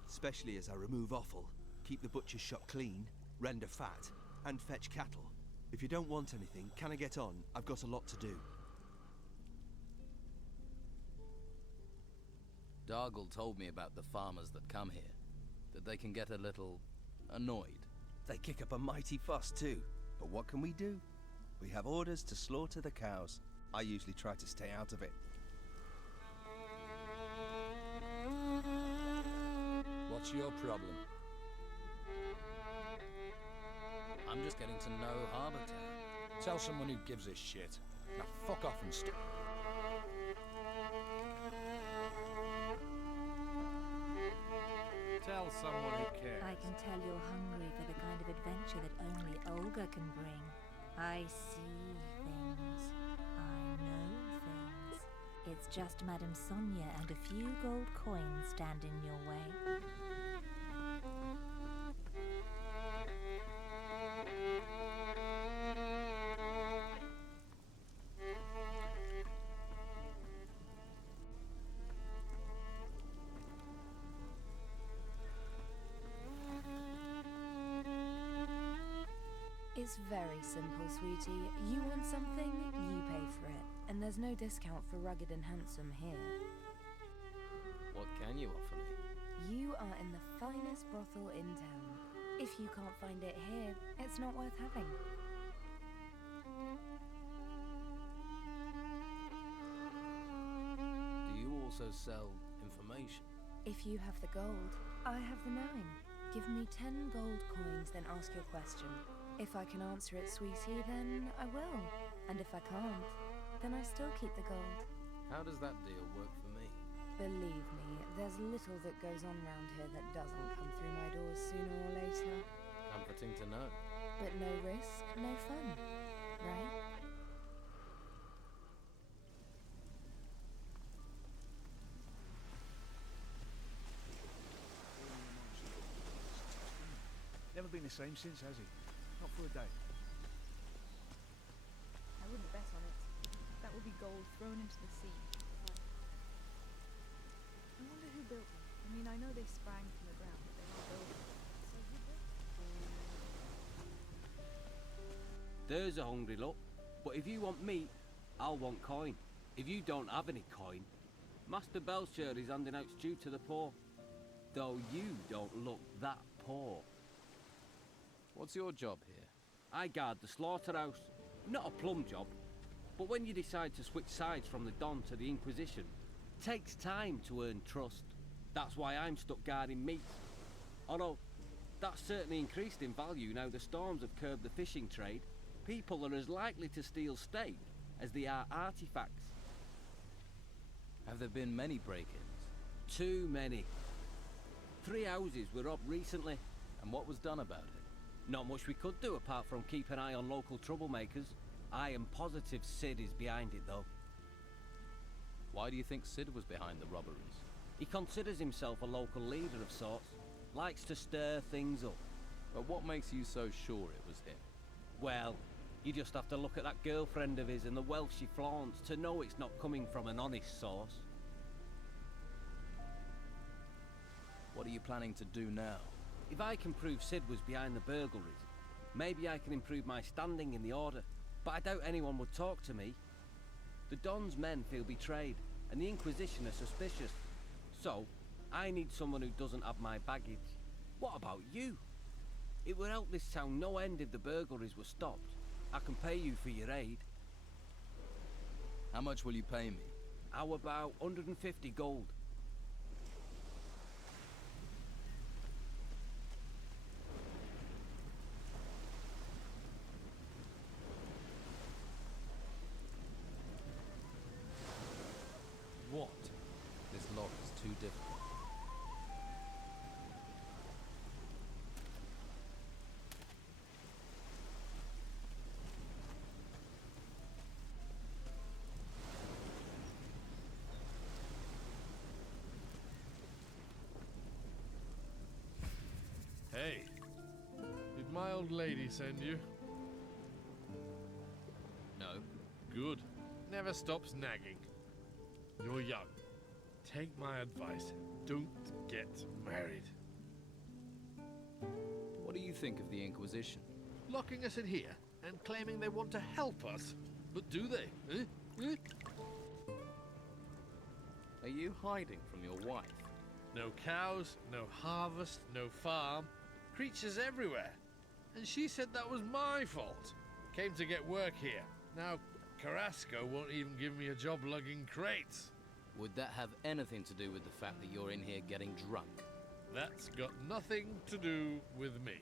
especially as I remove offal, keep the butcher's shop clean, render fat, and fetch cattle. If you don't want anything, can I get on? I've got a lot to do. Dargle told me about the farmers that come here. That they can get a little annoyed. They kick up a mighty fuss too. But what can we do? We have orders to slaughter the cows. I usually try to stay out of it. What's your problem? I'm just getting to know Harbour Town. Tell someone who gives a shit. Now fuck off and stop. someone who cares. I can tell you're hungry for the kind of adventure that only Olga can bring. I see things. I know things. It's just Madame Sonia and a few gold coins stand in your way. It's very simple, sweetie. You want something, you pay for it. And there's no discount for rugged and handsome here. What can you offer me? You are in the finest brothel in town. If you can't find it here, it's not worth having. Do you also sell information? If you have the gold, I have the knowing. Give me 10 gold coins, then ask your question. If I can answer it, sweetie, then I will. And if I can't, then I still keep the gold. How does that deal work for me? Believe me, there's little that goes on round here that doesn't come through my doors sooner or later. Comforting to know. But no risk, no fun, right? Never been the same since, has he? Not for a day. I wouldn't bet on it. That would be gold thrown into the sea. I wonder who built them. I mean, I know they sprang from the ground, but they were built. So who built them? There's a hungry look. But if you want meat, I'll want coin. If you don't have any coin, Master Belcher is handing out stew to the poor. Though you don't look that poor. What's your job here? I guard the slaughterhouse. Not a plum job. But when you decide to switch sides from the Don to the Inquisition, it takes time to earn trust. That's why I'm stuck guarding meat. Although, that's certainly increased in value now the storms have curbed the fishing trade. People are as likely to steal steak as they are artifacts. Have there been many break-ins? Too many. 3 houses were robbed recently. And what was done about it? Not much we could do apart from keep an eye on local troublemakers. I am positive Sid is behind it, though. Why do you think Sid was behind the robberies? He considers himself a local leader of sorts. Likes to stir things up. But what makes you so sure it was him? Well, you just have to look at that girlfriend of his and the wealth she flaunts to know it's not coming from an honest source. What are you planning to do now? If I can prove Sid was behind the burglaries, maybe I can improve my standing in the Order. But I doubt anyone would talk to me. The Don's men feel betrayed, and the Inquisition are suspicious. So, I need someone who doesn't have my baggage. What about you? It would help this town no end if the burglaries were stopped. I can pay you for your aid. How much will you pay me? How about 150 gold? What? This lot is too difficult. Hey, did my old lady send you? No. Good. Never stops nagging. You're young. Take my advice. Don't get married. What do you think of the Inquisition? Locking us in here and claiming they want to help us. But do they? Eh? Are you hiding from your wife? No cows, no harvest, no farm. Creatures everywhere. And she said that was my fault. Came to get work here. Now, Carrasco won't even give me a job lugging crates. Would that have anything to do with the fact that you're in here getting drunk? That's got nothing to do with me.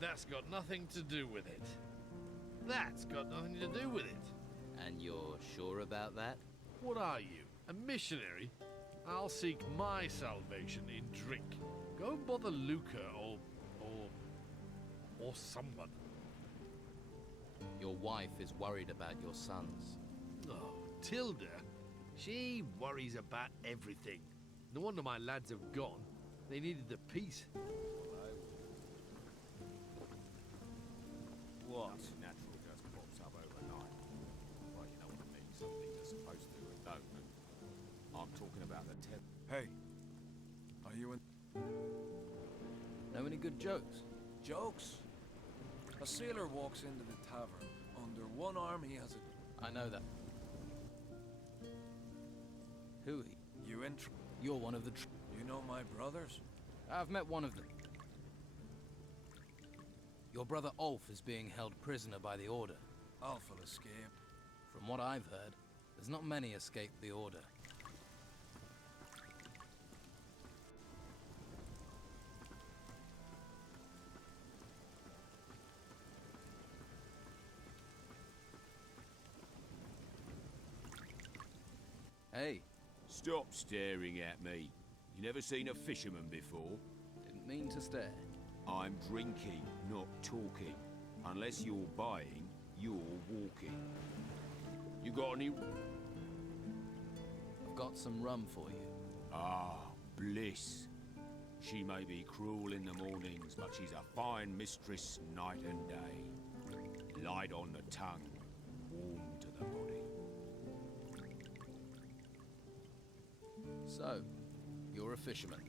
That's got nothing to do with it. That's got nothing to do with it. And you're sure about that? What are you, a missionary? I'll seek my salvation in drink. Go and bother Luca or someone. Your wife is worried about your sons. Oh, Tilda. She worries about everything. No wonder my lads have gone. They needed the peace. What? Nothing natural just pops up overnight. Well, you know what I mean. Some things are supposed to and don't. And I'm talking about the Hey, are you in? Know any good jokes? Jokes? A sailor walks into the tavern. Under one arm he has a... I know that. Who You in? You're one of the You know my brothers? I've met one of them. Your brother Ulf is being held prisoner by the Order. Ulf will escape. From what I've heard, there's not many escape the Order. Hey. Stop staring at me. You never seen a fisherman before? Didn't mean to stare. I'm drinking, not talking. Unless you're buying, you're walking. You got any... I've got some rum for you. Ah, bliss. She may be cruel in the mornings, but she's a fine mistress night and day. Light on the tongue, warm to the body. So, you're a fisherman.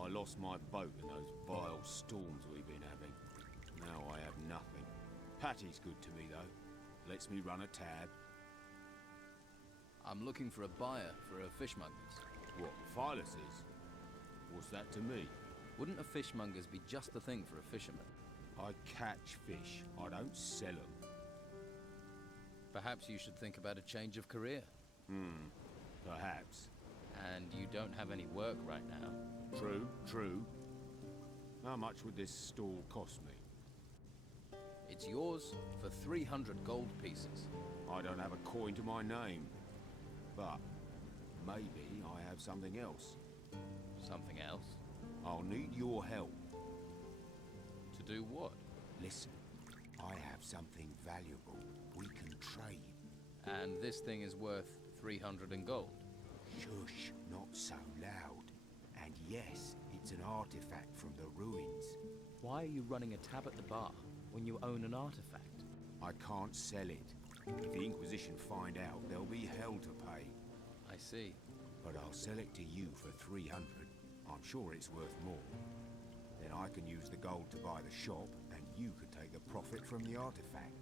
I lost my boat in those vile storms we've been having. Now I have nothing. Patty's good to me, though. Lets me run a tab. I'm looking for a buyer for a fishmonger's. What, Philus's? What's that to me? Wouldn't a fishmonger's be just the thing for a fisherman? I catch fish. I don't sell them. Perhaps you should think about a change of career. Perhaps. And you don't have any work right now. True, true. How much would this stall cost me? It's yours for 300 gold pieces. I don't have a coin to my name. But maybe I have something else. Something else? I'll need your help. To do what? Listen, I have something valuable. We can trade. And this thing is worth 300 in gold. Shush, not so loud. And yes, it's an artifact from the ruins. Why are you running a tab at the bar when you own an artifact? I can't sell it. If the Inquisition find out, there'll be hell to pay. I see. But I'll sell it to you for 300. I'm sure it's worth more. Then I can use the gold to buy the shop, and you can take the profit from the artifact.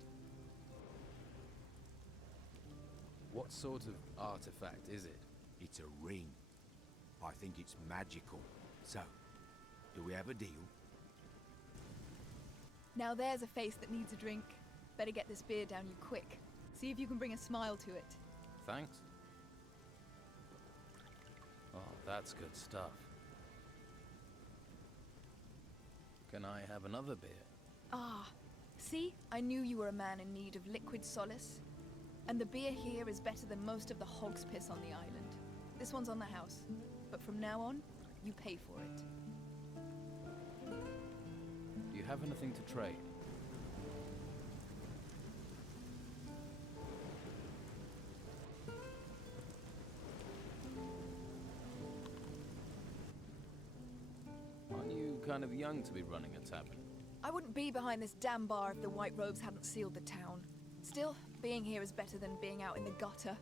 What sort of artifact is it? It's a ring. I think it's magical. So, do we have a deal? Now there's a face that needs a drink. Better get this beer down you quick. See if you can bring a smile to it. Thanks. Oh, that's good stuff. Can I have another beer? Ah, see? I knew you were a man in need of liquid solace. And the beer here is better than most of the hog's piss on the island. This one's on the house. But from now on, you pay for it. Do you have anything to trade? Aren't you kind of young to be running a tavern? I wouldn't be behind this damn bar if the White Robes hadn't sealed the town. Still, being here is better than being out in the gutter.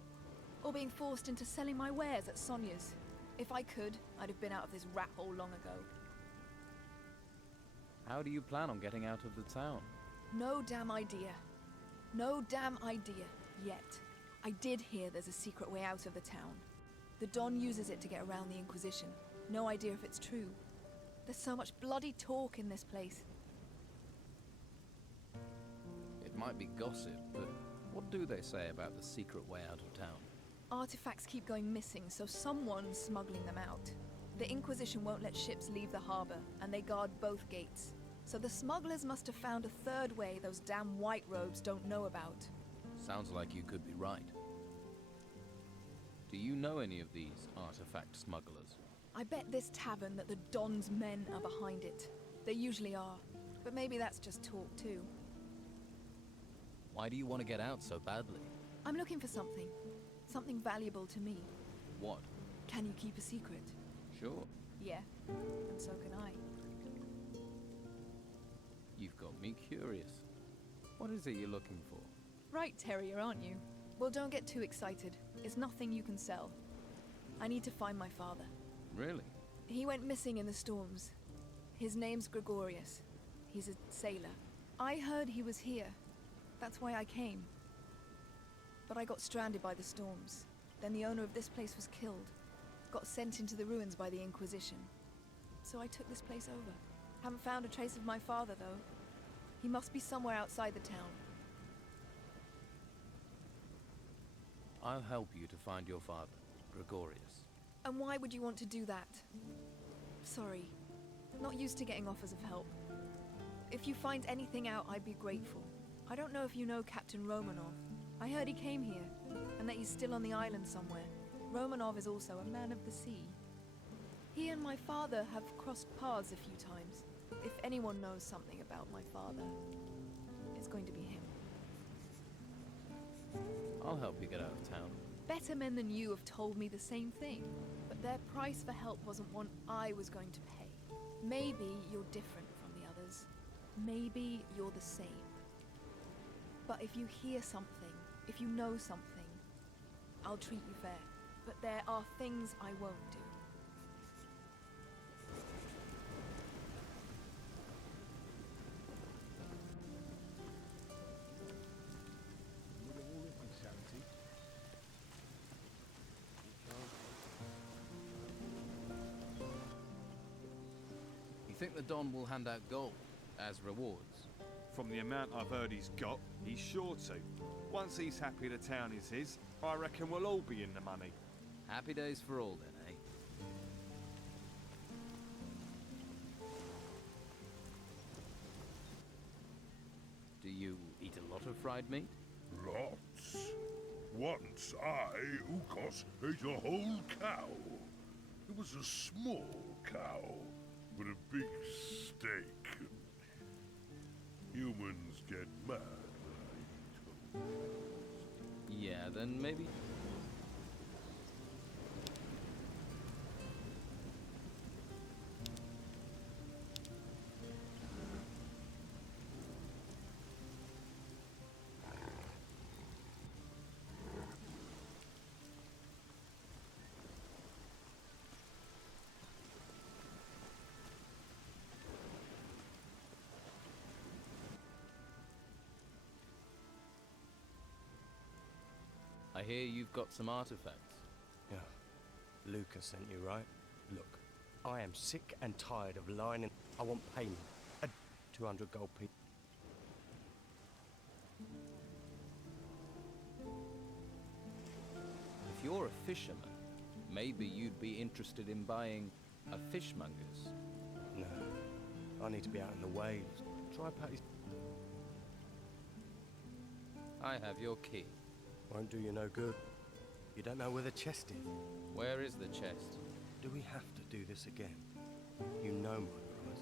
Or being forced into selling my wares at Sonia's. If I could, I'd have been out of this rat hole long ago. How do you plan on getting out of the town? No damn idea. No damn idea. Yet. I did hear there's a secret way out of the town. The Don uses it to get around the Inquisition. No idea if it's true. There's so much bloody talk in this place. It might be gossip, but what do they say about the secret way out of town? Artifacts keep going missing, so someone's smuggling them out. The Inquisition won't let ships leave the harbor, and they guard both gates. So the smugglers must have found a third way those damn White Robes don't know about. Sounds like you could be right. Do you know any of these artifact smugglers? I bet this tavern that the Don's men are behind it. They usually are. But maybe that's just talk too. Why do you want to get out so badly? I'm looking for something. Something valuable to me. What? Can you keep a secret? Sure. Yeah, and so can I. You've got me curious. What is it you're looking for? Right, Terrier, aren't you? Well, don't get too excited. It's nothing you can sell. I need to find my father. Really? He went missing in the storms. His name's Gregorius. He's a sailor. I heard he was here. That's why I came. But I got stranded by the storms. Then the owner of this place was killed. Got sent into the ruins by the Inquisition. So I took this place over. Haven't found a trace of my father, though. He must be somewhere outside the town. I'll help you to find your father, Gregorius. And why would you want to do that? Sorry. Not used to getting offers of help. If you find anything out, I'd be grateful. I don't know if you know Captain Romanov. I heard he came here, and that he's still on the island somewhere. Romanov is also a man of the sea. He and my father have crossed paths a few times. If anyone knows something about my father, it's going to be him. I'll help you get out of town. Better men than you have told me the same thing, but their price for help wasn't one I was going to pay. Maybe you're different from the others. Maybe you're the same. But if you hear something, if you know something, I'll treat you fair. But there are things I won't do. You think the Don will hand out gold as rewards? From the amount I've heard he's got, he's sure to. Once he's happy the town is his, I reckon we'll all be in the money. Happy days for all then, eh? Do you eat a lot of fried meat? Lots. Once I, Ukos, ate a whole cow. It was a small cow, but a big steak. Humans get mad when I eat whole. Yeah, then maybe... I hear you've got some artifacts. Yeah. Lucas sent you, right? Look, I am sick and tired of lying in... I want payment. 200 gold piece. If you're a fisherman, maybe you'd be interested in buying a fishmonger's. No. I need to be out in the waves. Try Patty's... I have your key. Won't do you no good. You don't know where the chest is. Where is the chest? Do we have to do this again? You know my promise.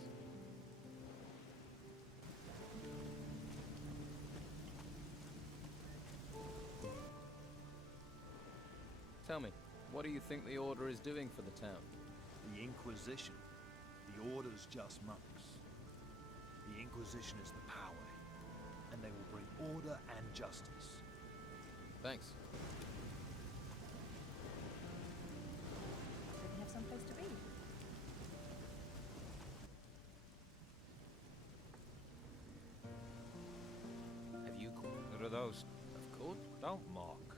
Tell me, what do you think the Order is doing for the town? The Inquisition. The Order's just monks. The Inquisition is the power, and they will bring order and justice. Thanks. Did we have someplace to be? Have you called? There are those. Of course. Don't mock.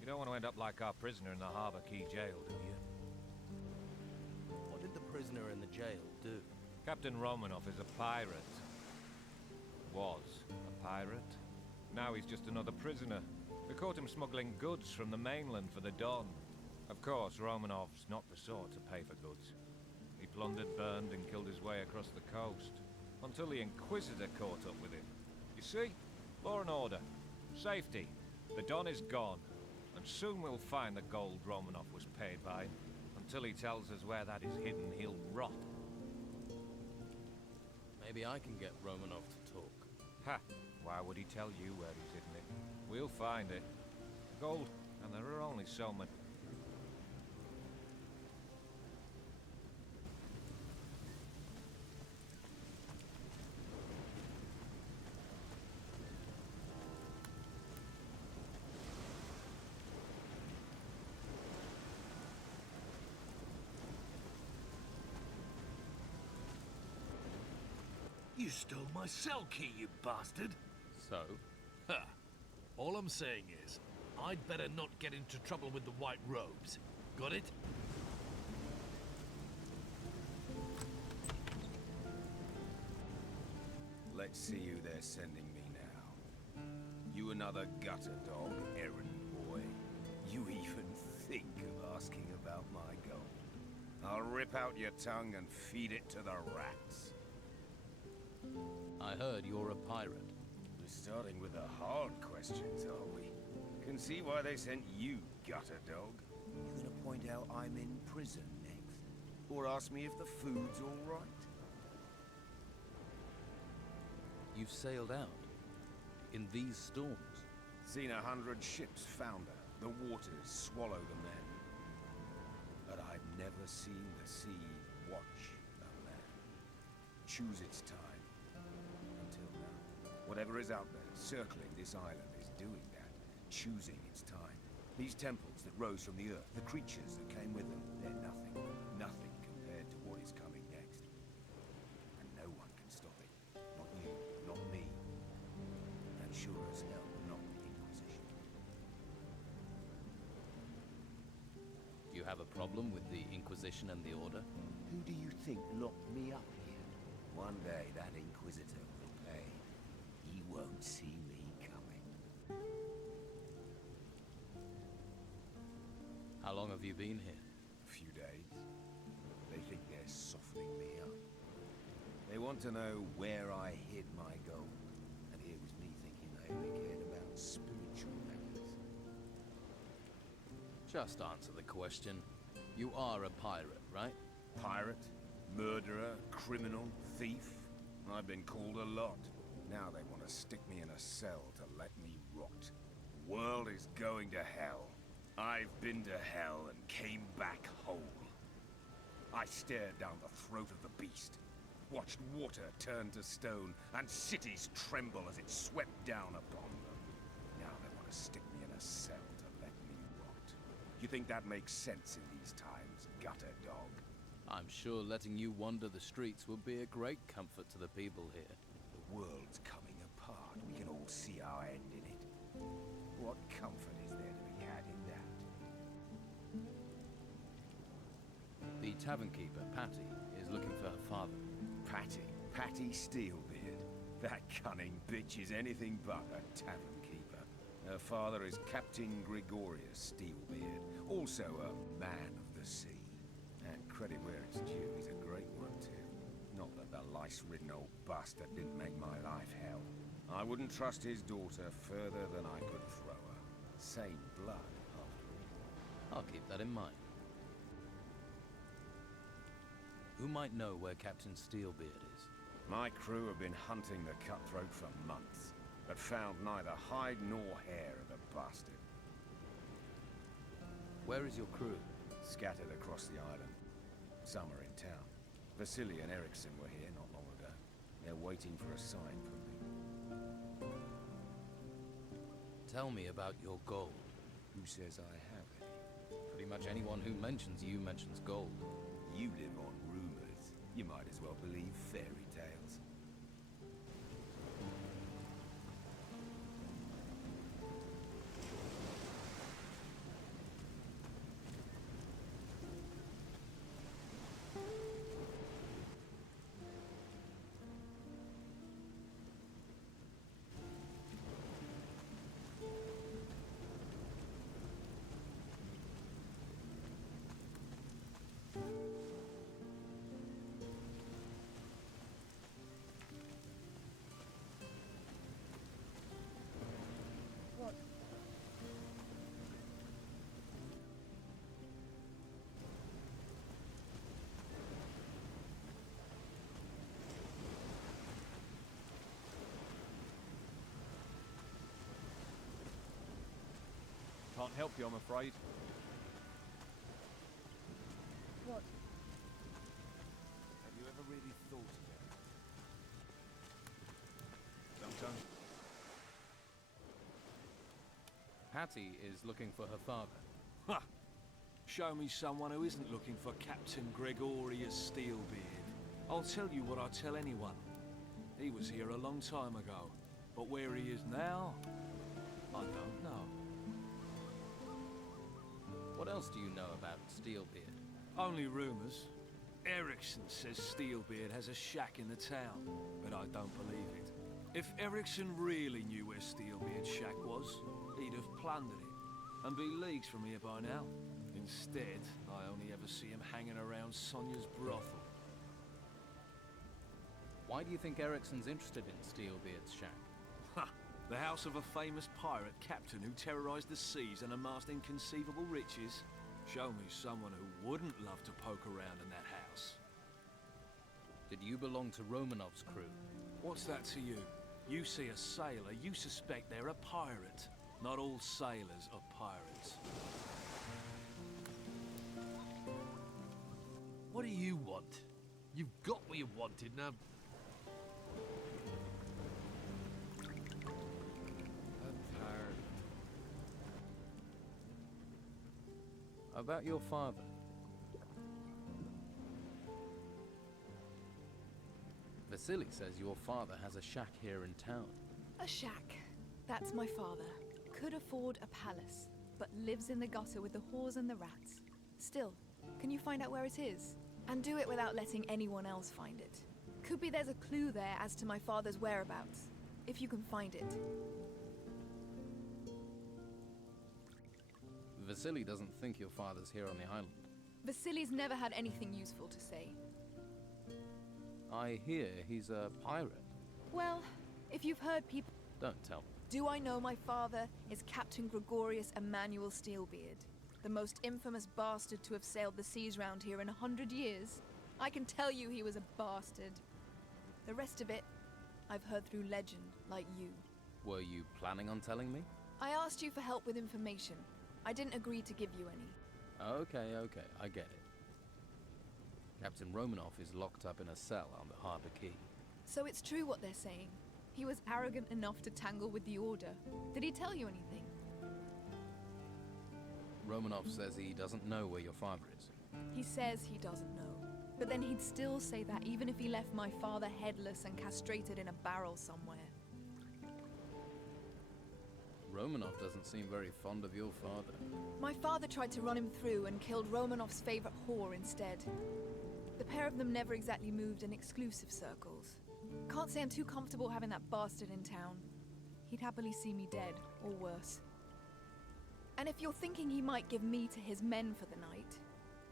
You don't want to end up like our prisoner in the Harbour Quay jail, do you? What did the prisoner in the jail do? Captain Romanov is a pirate. Was a pirate. Now he's just another prisoner. We caught him smuggling goods from the mainland for the Don. Of course, Romanov's not the sort to pay for goods. He plundered, burned, and killed his way across the coast. Until the Inquisitor caught up with him. You see? Law and order. Safety. The Don is gone. And soon we'll find the gold Romanov was paid by. Until he tells us where that is hidden, he'll rot. Maybe I can get Romanov to talk. Ha! Why would he tell you where he's hidden it? We'll find it. Gold, and there are only so many. You stole my cell key, you bastard! So? Ha! All I'm saying is, I'd better not get into trouble with the White Robes. Got it? Let's see who they're sending me now. You another gutter dog, errand boy. You even think of asking about my gold. I'll rip out your tongue and feed it to the rats. I heard you're a pirate. We're starting with the hard questions, are we? Can see why they sent you, gutter dog. You gonna point out I'm in prison next? Or ask me if the food's all right? You've sailed out. In these storms. Seen 100 ships founder. The waters swallow the men. But I've never seen the sea watch a man. Choose its time. Until now. Whatever is out there, circling this island, is doing that. Choosing its time. These temples that rose from the earth, the creatures that came with them, they're nothing. Nothing compared to what is coming next. And no one can stop it. Not you, not me. And sure as hell, not the Inquisition. You have a problem with the Inquisition and the Order? Who do you think locked me up here? One day that Inquisitor will pay. He won't see me coming. How long have you been here? A few days. They think they're softening me up. They want to know where I hid my gold. And here was me thinking they only cared about spiritual matters. Just answer the question. You are a pirate, right? Pirate, murderer, criminal, thief. I've been called a lot. Now they want to stick me in a cell to let me rot. World is going to hell. I've been to hell and came back whole. I stared down the throat of the beast, watched water turn to stone, and cities tremble as it swept down upon them. Now they want to stick me in a cell to let me rot. You think that makes sense in these times, gutter dog? I'm sure letting you wander the streets would be a great comfort to the people here. The world's coming apart. We can all see our end in it. What comfort is there to be had in that? The tavern keeper, Patty, is looking for her father. Patty Steelbeard. That cunning bitch is anything but a tavern keeper. Her father is Captain Gregorius Steelbeard, also a man of the sea. And credit where it's due, he's a great one too. Not that the lice-ridden old bastard didn't make my life hell. I wouldn't trust his daughter further than I could throw her. Same blood, after all. I'll keep that in mind. Who might know where Captain Steelbeard is? My crew have been hunting the cutthroat for months, but found neither hide nor hair of the bastard. Where is your crew? Scattered across the island. Some are in town. Vasily and Eriksson were here not long ago. They're waiting for a sign from me. Tell me about your gold. Who says I have any? Pretty much anyone who mentions you mentions gold. You live on rumors. You might as well believe fairy tales. Can't help you, I'm afraid. What? Have you ever really thought about it? Sometimes. Hattie is looking for her father. Ha! Show me someone who isn't looking for Captain Gregorius Steelbeard. I'll tell you what I tell anyone. He was here a long time ago, but where he is now, I don't know. What else do you know about Steelbeard? Only rumours. Erickson says Steelbeard has a shack in the town, but I don't believe it. If Erickson really knew where Steelbeard's shack was, he'd have plundered it, and be leagues from here by now. Instead, I only ever see him hanging around Sonia's brothel. Why do you think Erickson's interested in Steelbeard's shack? Ha! The house of a famous pirate captain who terrorized the seas and amassed inconceivable riches. Show me someone who wouldn't love to poke around in that house. Did you belong to Romanov's crew? What's that to you? You see a sailor, you suspect they're a pirate. Not all sailors are pirates. What do you want? You've got what you wanted, now. About your father. Vasily says your father has a shack here in town. A shack. That's my father. Could afford a palace, but lives in the gutter with the whores and the rats. Still, can you find out where it is? And do it without letting anyone else find it. Could be there's a clue there as to my father's whereabouts, if you can find it. Vasily doesn't think your father's here on the island. Vasily's never had anything useful to say. I hear he's a pirate. Well, if you've heard people... Don't tell me. Do I know my father is Captain Gregorius Emmanuel Steelbeard, the most infamous bastard to have sailed the seas round here in 100 years? I can tell you he was a bastard. The rest of it, I've heard through legend, like you. Were you planning on telling me? I asked you for help with information. I didn't agree to give you any. Okay, I get it. Captain Romanov is locked up in a cell on the Harbour Quay. So it's true what they're saying. He was arrogant enough to tangle with the Order. Did he tell you anything? Romanov says he doesn't know where your father is. He says he doesn't know. But then he'd still say that even if he left my father headless and castrated in a barrel somewhere. Romanov doesn't seem very fond of your father. My father tried to run him through and killed Romanov's favorite whore instead. The pair of them never exactly moved in exclusive circles. Can't say I'm too comfortable having that bastard in town. He'd happily see me dead, or worse. And if you're thinking he might give me to his men for the night,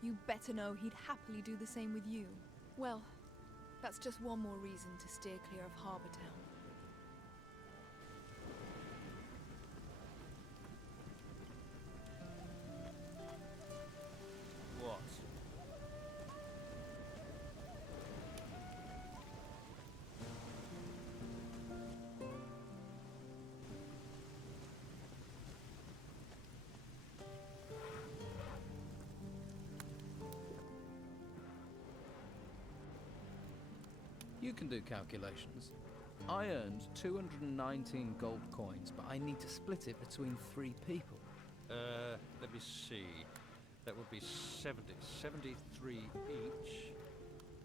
you better know he'd happily do the same with you. Well, that's just one more reason to steer clear of Harbour Town. What? You can do calculations. I earned 219 gold coins, but I need to split it between 3 people. Let me see. That would be 73 each.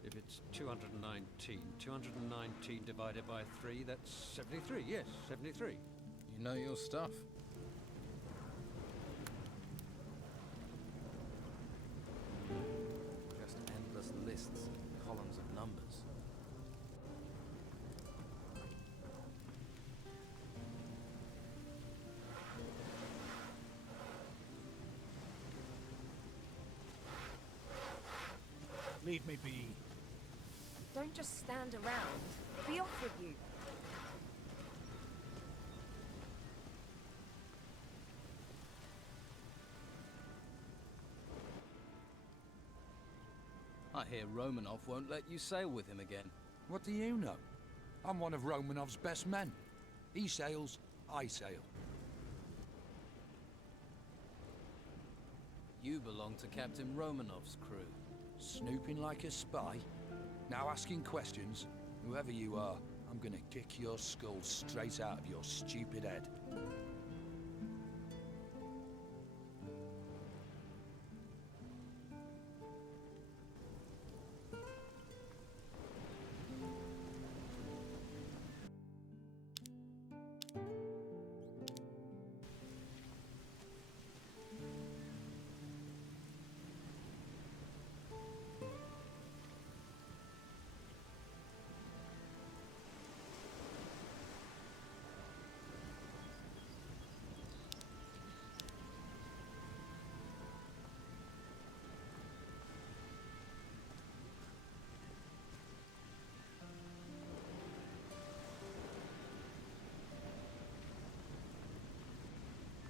If it's 219. 219 divided by 3, that's 73. Yes, 73. You know your stuff. Just endless lists and columns of numbers. Leave me be. Don't just stand around. Be off with you. I hear Romanov won't let you sail with him again. What do you know? I'm one of Romanov's best men. He sails, I sail. You belong to Captain Romanov's crew. Snooping like a spy? Now asking questions? Whoever you are, I'm gonna kick your skull straight out of your stupid head.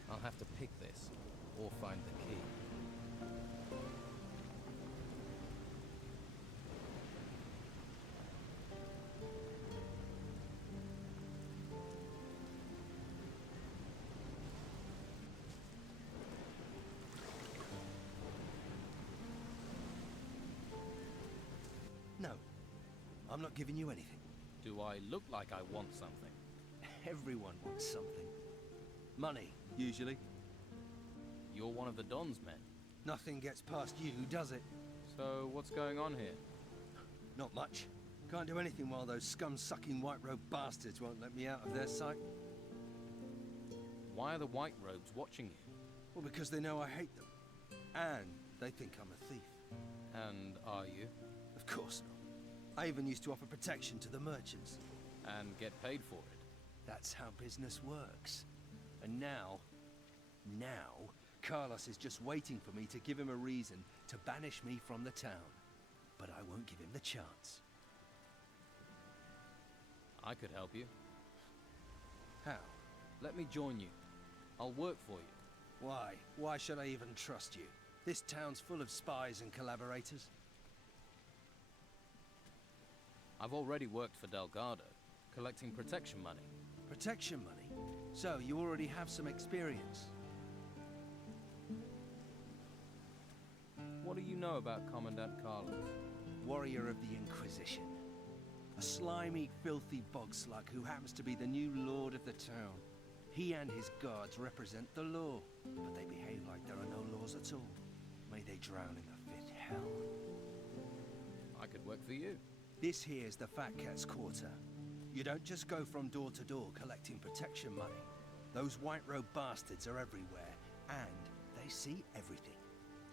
I'll have to pick this, or find the key. No, I'm not giving you anything. Do I look like I want something? Everyone wants something. Money, usually. You're one of the Don's men. Nothing gets past you, does it? So, what's going on here? Not much. Can't do anything while those scum-sucking white-robe bastards won't let me out of their sight. Why are the White Robes watching you? Well, because they know I hate them. And they think I'm a thief. And are you? Of course not. I even used to offer protection to the merchants. And get paid for it? That's how business works. And now, Carlos is just waiting for me to give him a reason to banish me from the town. But I won't give him the chance. I could help you. How? Let me join you. I'll work for you. Why? Why should I even trust you? This town's full of spies and collaborators. I've already worked for Delgado, collecting protection money. Protection money? So, you already have some experience. What do you know about Commandant Carlos? Warrior of the Inquisition. A slimy, filthy bog slug who happens to be the new lord of the town. He and his guards represent the law, but they behave like there are no laws at all. May they drown in the fifth hell. I could work for you. This here's the Fat Cat's Quarter. You don't just go from door to door collecting protection money. Those white-robed bastards are everywhere, and they see everything.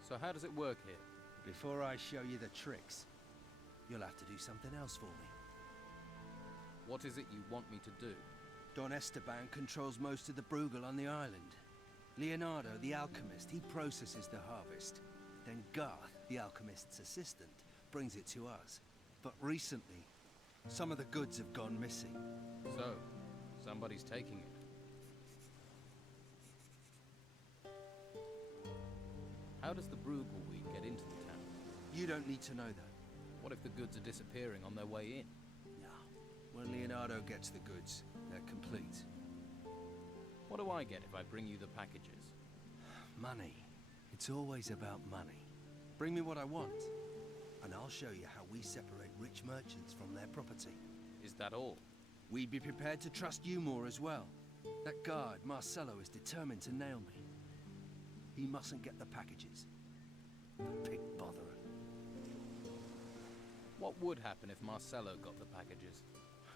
So how does it work here? Before I show you the tricks, you'll have to do something else for me. What is it you want me to do? Don Esteban controls most of the Bruegel on the island. Leonardo, the alchemist, he processes the harvest. Then Garth, the alchemist's assistant, brings it to us. But recently, some of the goods have gone missing. So, somebody's taking it. How does the Bruegel weed get into the town? You don't need to know that. What if the goods are disappearing on their way in? No. When Leonardo gets the goods, they're complete. What do I get if I bring you the packages? Money. It's always about money. Bring me what I want, and I'll show you how we separate rich merchants from their property. Is that all? We'd be prepared to trust you more as well. That guard, Marcelo, is determined to nail me. He mustn't get the packages. The pig botherer. What would happen if Marcelo got the packages?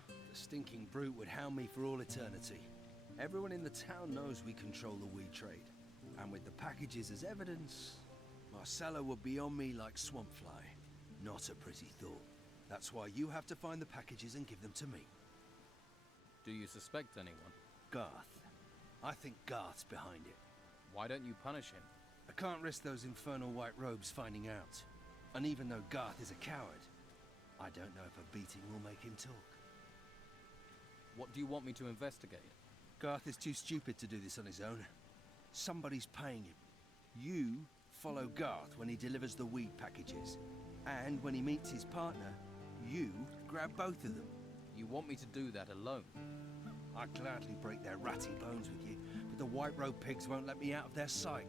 The stinking brute would hound me for all eternity. Everyone in the town knows we control the weed trade. And with the packages as evidence, Marcelo would be on me like swamp fly. Not a pretty thought. That's why you have to find the packages and give them to me. Do you suspect anyone? Garth. I think Garth's behind it. Why don't you punish him? I can't risk those infernal white robes finding out. And even though Garth is a coward, I don't know if a beating will make him talk. What do you want me to investigate? Garth is too stupid to do this on his own. Somebody's paying him. You follow Garth when he delivers the weed packages. And when he meets his partner, you grab both of them. You want me to do that alone? I'd gladly break their ratty bones with you, but the white robe pigs won't let me out of their sight.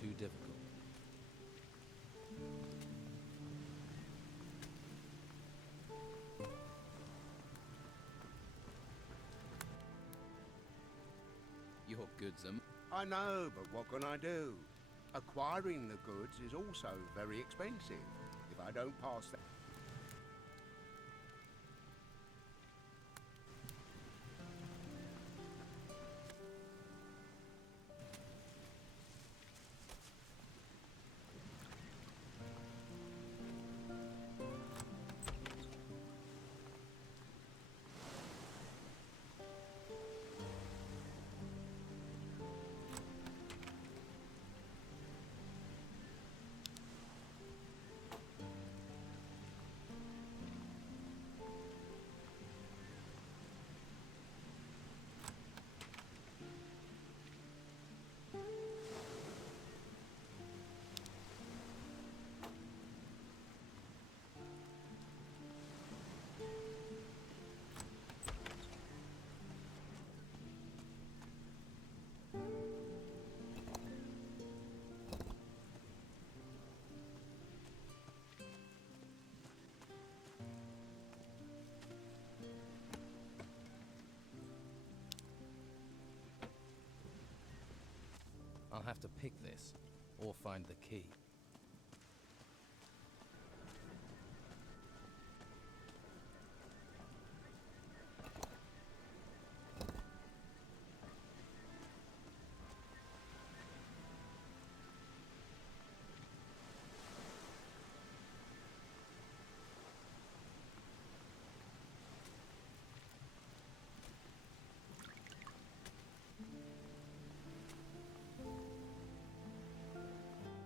too difficult. Your goods are... I know, but what can I do? Acquiring the goods is also very expensive. If I don't pass that... I'll have to pick this, or find the key.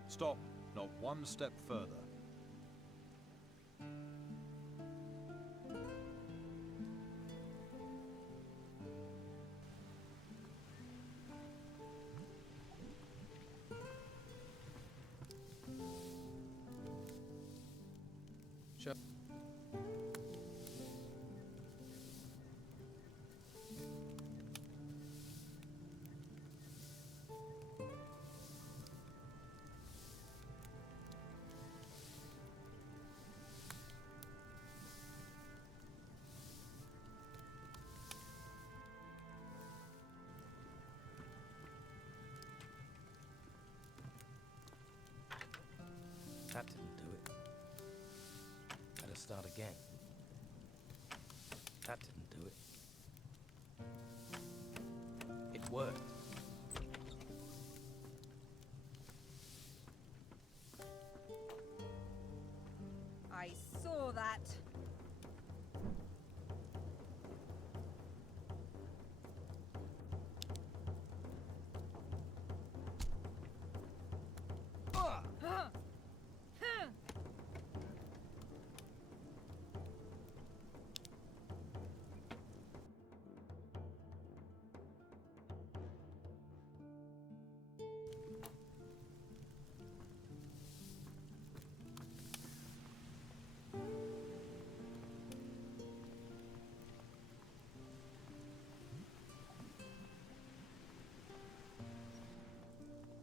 Stop. Not one step further. Sure. That didn't do it. Better start again. That didn't do it. It worked. I saw that.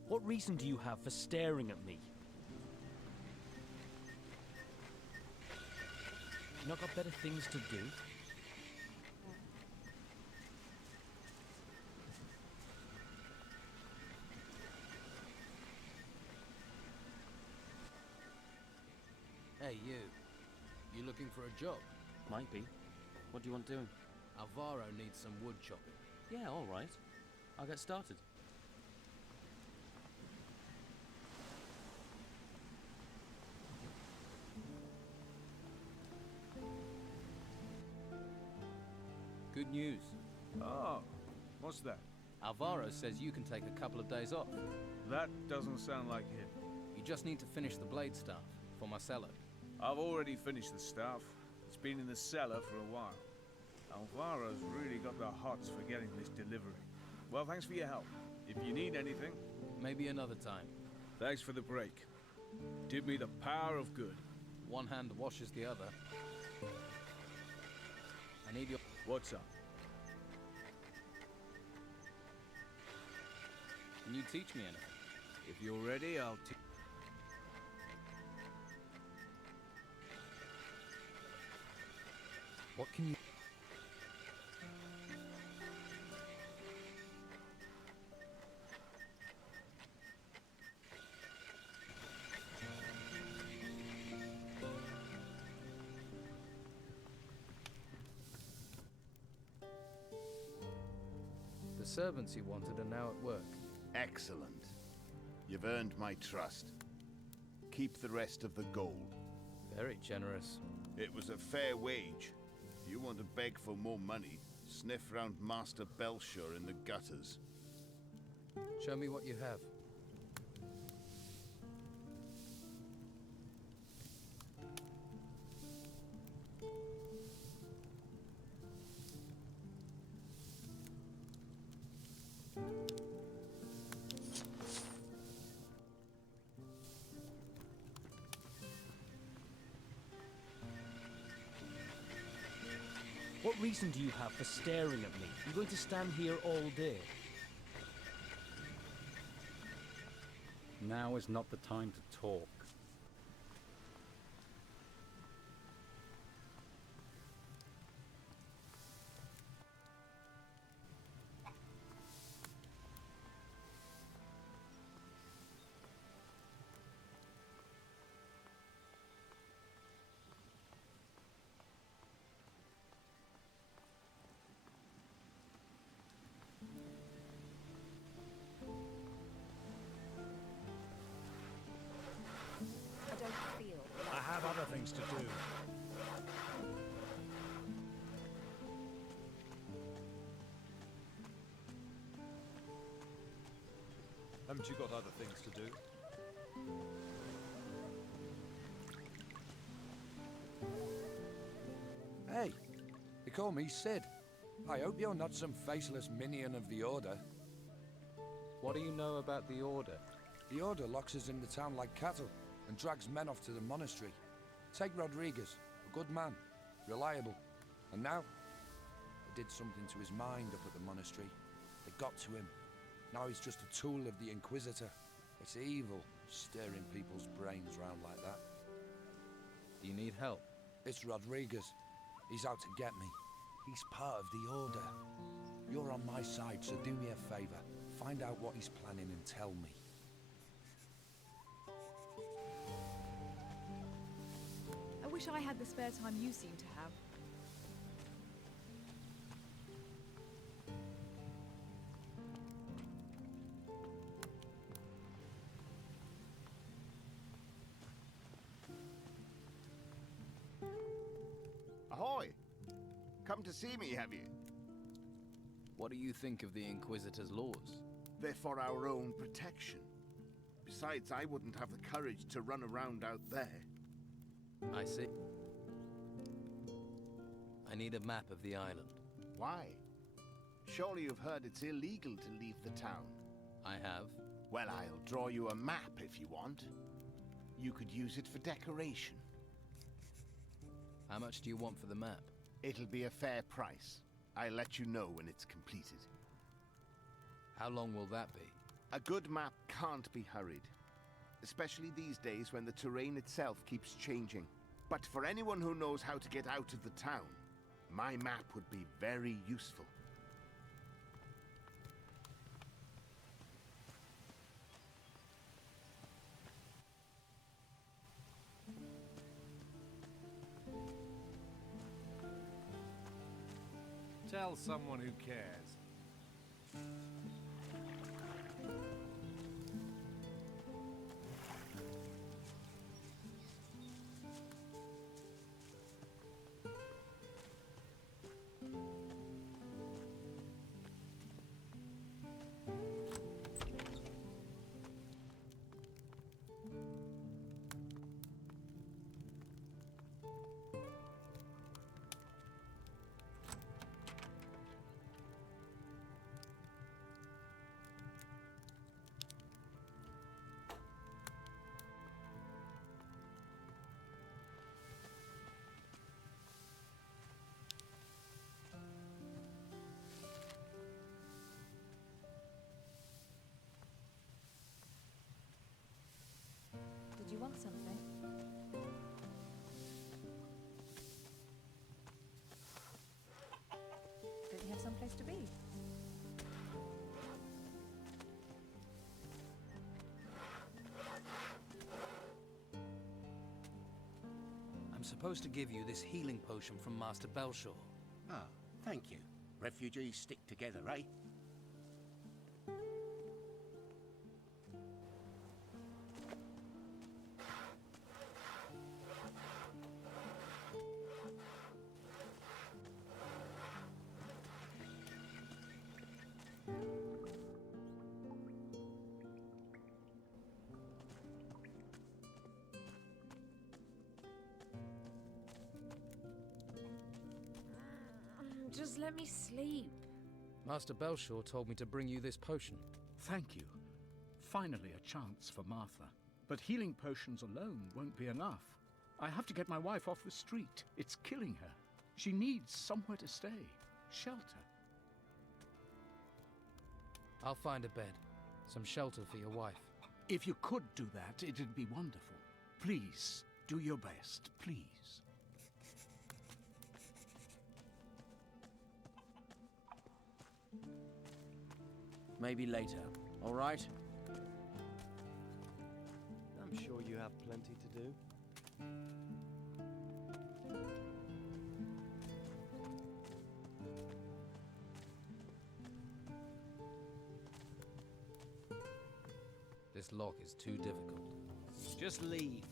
What reason do you have for staring at me? You not got better things to do? Hey, you. You looking for a job? Might be. What do you want doing? Alvaro needs some wood chopping. Yeah, all right. I'll get started. Good news. Oh, what's that? Alvaro says you can take a couple of days off. That doesn't sound like him. You just need to finish the blade staff for Marcelo. I've already finished the staff. It's been in the cellar for a while. Alvaro's really got the hots for getting this delivery. Well, thanks for your help. If you need anything... Maybe another time. Thanks for the break. Did me the power of good. One hand washes the other. I need your... What's up? Can you teach me anything? If you're ready, I'll teach. What can you... The servants you wanted are now at work. Excellent. You've earned my trust. Keep the rest of the gold. Very generous. It was a fair wage. If you want to beg for more money, sniff round Master Belshire in the gutters. Show me what you have. What reason do you have for staring at me? I'm going to stand here all day. Now is not the time to talk. I don't feel. I have other things to do. Haven't you got other things to do? Hey, they call me Sid. I hope you're not some faceless minion of the Order. What do you know about the Order? The Order locks us in the town like cattle and drags men off to the monastery. Take Rodriguez, a good man, reliable. And now, they did something to his mind up at the monastery. They got to him. Now he's just a tool of the Inquisitor. It's evil, stirring people's brains round like that. Do you need help? It's Rodriguez. He's out to get me. He's part of the Order. You're on my side, so do me a favor. Find out what he's planning and tell me. I wish I had the spare time you seem to have. Ahoy! Come to see me, have you? What do you think of the Inquisitor's laws? They're for our own protection. Besides, I wouldn't have the courage to run around out there. I see. I need a map of the island. Why? Surely you've heard it's illegal to leave the town. I have. Well, I'll draw you a map if you want. You could use it for decoration. How much do you want for the map? It'll be a fair price. I'll let you know when it's completed. How long will that be? A good map can't be hurried. Especially these days when the terrain itself keeps changing. But for anyone who knows how to get out of the town, my map would be very useful. Tell someone who cares. supposed to give you this healing potion from Master Belshaw. Ah, thank you. Refugees stick together, eh? Just let me sleep. Master Belshaw told me to bring you this potion. Thank you. Finally a chance for Martha. But healing potions alone won't be enough. I have to get my wife off the street. It's killing her. She needs somewhere to stay. Shelter. I'll find a bed. Some shelter for your wife. If you could do that, it'd be wonderful. Please, do your best, please. Maybe later, all right? I'm sure you have plenty to do. This lock is too difficult. Just leave.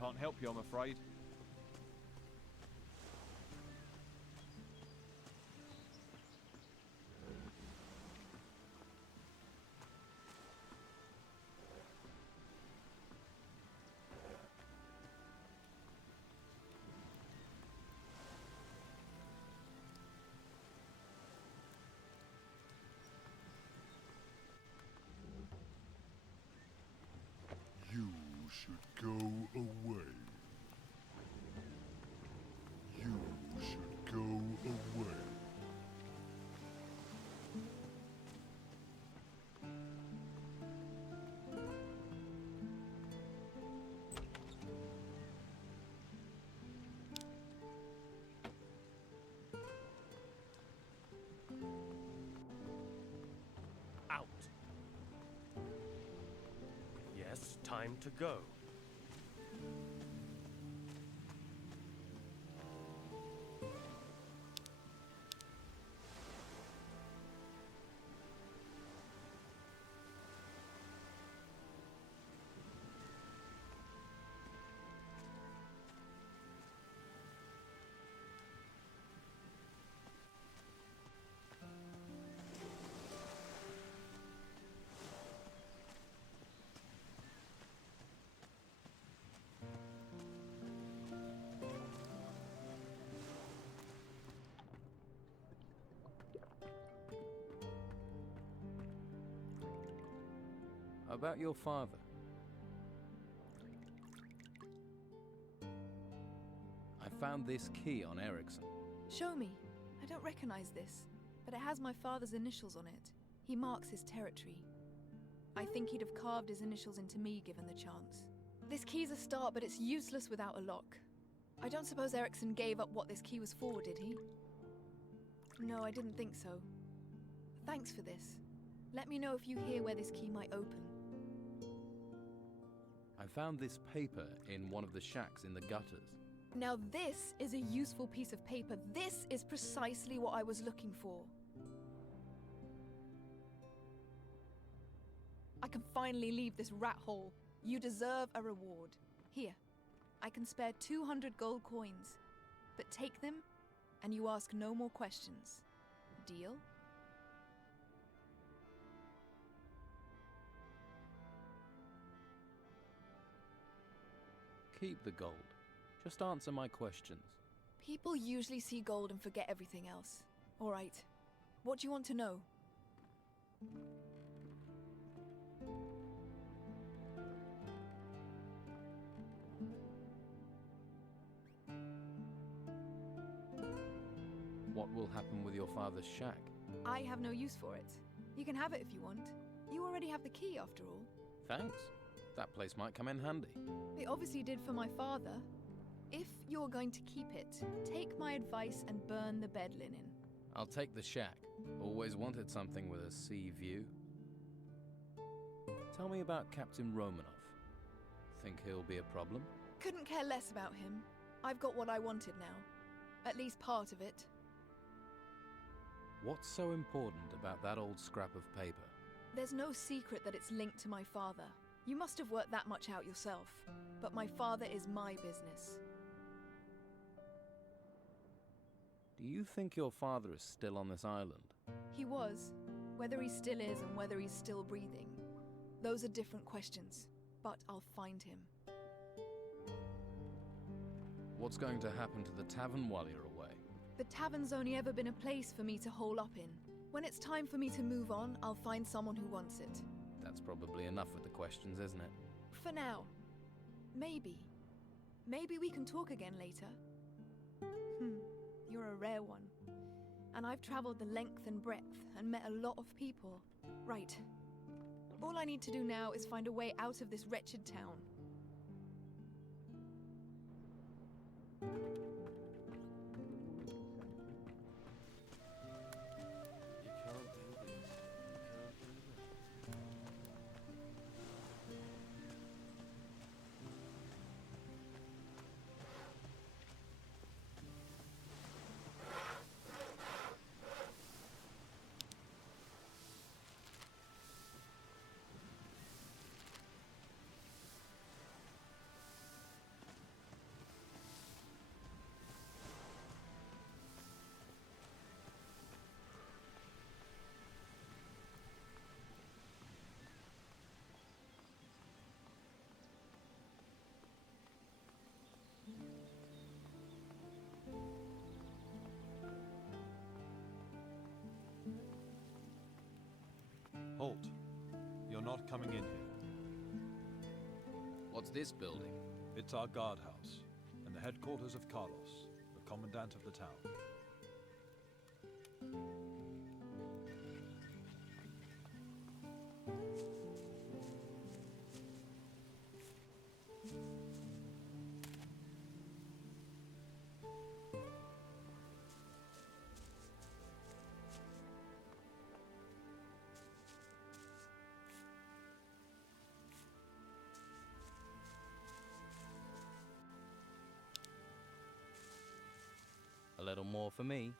Can't help you, I'm afraid. You should go away. You should go away. Out. Yes, time to go. About your father. I found this key on Ericsson. Show me. I don't recognize this, but it has my father's initials on it. He marks his territory. I think he'd have carved his initials into me given the chance. This key's a start, but it's useless without a lock. I don't suppose Erickson gave up what this key was for, did he? No, I didn't think so. Thanks for this. Let me know if you hear where this key might open. I found this paper in one of the shacks in the gutters. Now this is a useful piece of paper. This is precisely what I was looking for. I can finally leave this rat hole. You deserve a reward. Here, I can spare 200 gold coins. But take them, and you ask no more questions. Deal? Keep the gold. Just answer my questions. People usually see gold and forget everything else. All right. What do you want to know? What will happen with your father's shack? I have no use for it. You can have it if you want. You already have the key, after all. Thanks. That place might come in handy. It obviously did for my father. If you're going to keep it, take my advice and burn the bed linen. I'll take the shack. Always wanted something with a sea view. Tell me about Captain Romanoff. Think he'll be a problem? Couldn't care less about him. I've got what I wanted now. At least part of it. What's so important about that old scrap of paper? There's no secret that it's linked to my father. You must have worked that much out yourself. But my father is my business. Do you think your father is still on this island? He was. Whether he still is and whether he's still breathing, those are different questions. But I'll find him. What's going to happen to the tavern while you're away? The tavern's only ever been a place for me to hole up in. When it's time for me to move on, I'll find someone who wants it. That's probably enough with the questions, isn't it? For now. Maybe. Maybe we can talk again later. You're a rare one. And I've traveled the length and breadth and met a lot of people. Right. All I need to do now is find a way out of this wretched town. Halt. You're not coming in here. What's this building? It's our guardhouse, and the headquarters of Carlos, the commandant of the town. A little more for me.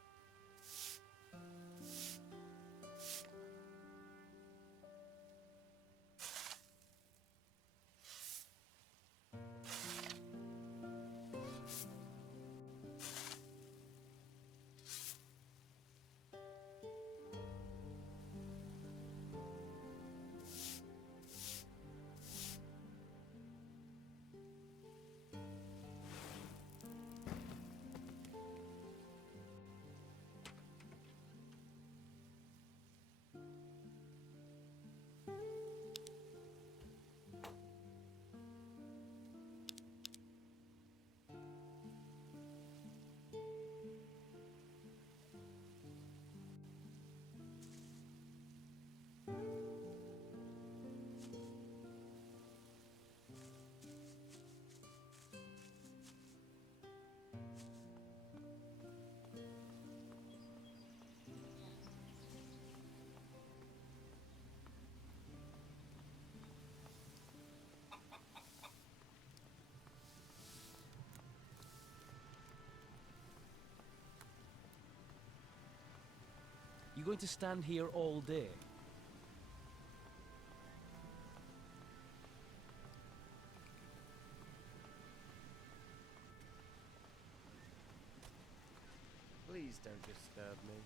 going to stand here all day? Please don't disturb me.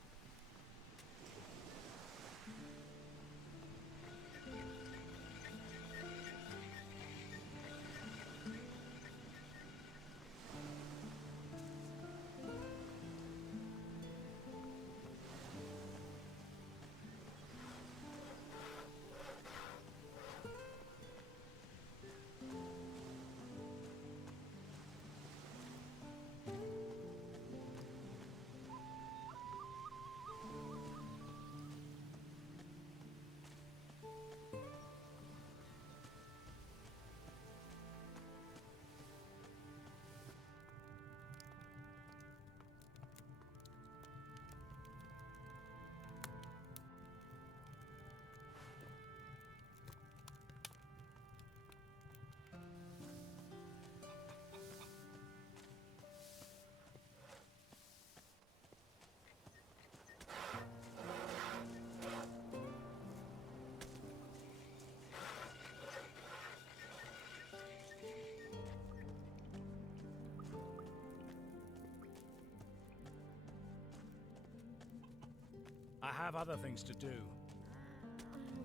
I have other things to do.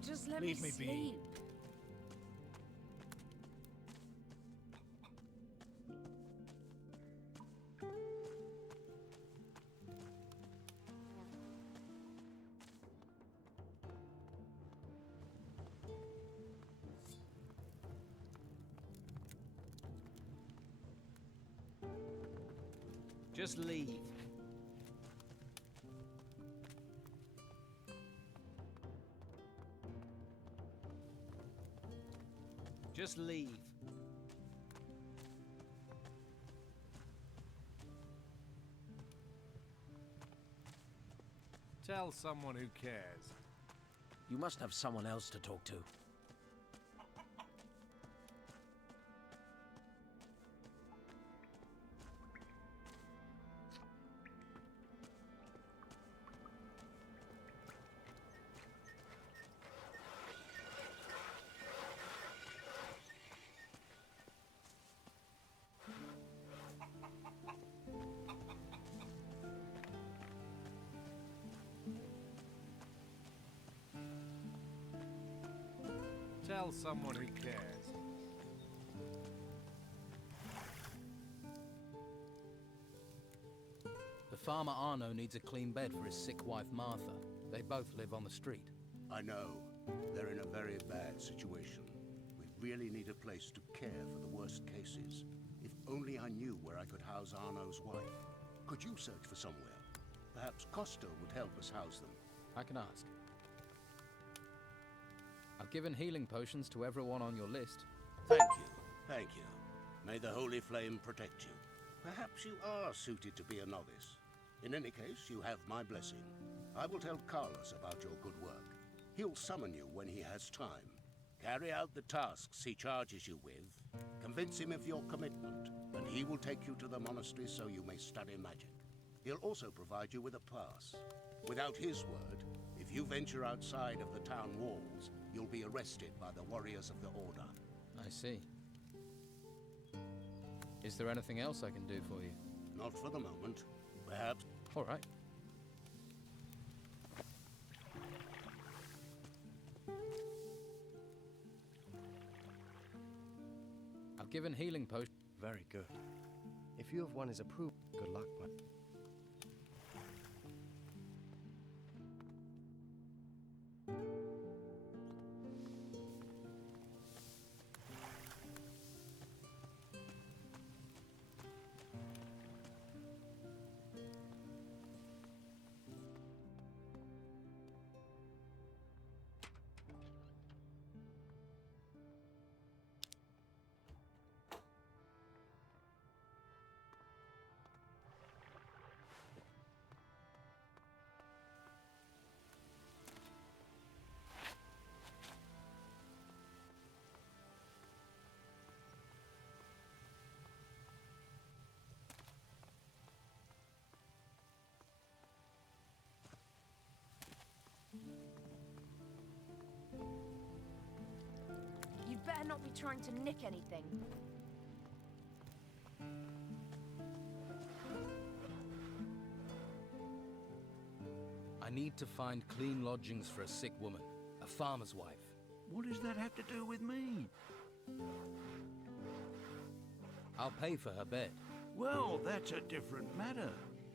Just let Leave me me be. sleep. Just leave. Just leave. Tell someone who cares. You must have someone else to talk to. Tell someone who cares. The farmer Arno needs a clean bed for his sick wife Martha. They both live on the street. I know. They're in a very bad situation. We really need a place to care for the worst cases. If only I knew where I could house Arno's wife. Could you search for somewhere? Perhaps Costa would help us house them. I can ask. I've given healing potions to everyone on your list. Thank you. Thank you. May the Holy Flame protect you. Perhaps you are suited to be a novice. In any case, you have my blessing. I will tell Carlos about your good work. He'll summon you when he has time. Carry out the tasks he charges you with. Convince him of your commitment, and he will take you to the monastery so you may study magic. He'll also provide you with a pass. Without his word, if you venture outside of the town walls, you'll be arrested by the warriors of the Order. I see. Is there anything else I can do for you? Not for the moment. Perhaps... All right. I've given healing potions. Very good. If you have won his approval, good luck, my... better not be trying to nick anything. I need to find clean lodgings for a sick woman, a farmer's wife. What does that have to do with me? I'll pay for her bed. Well, that's a different matter.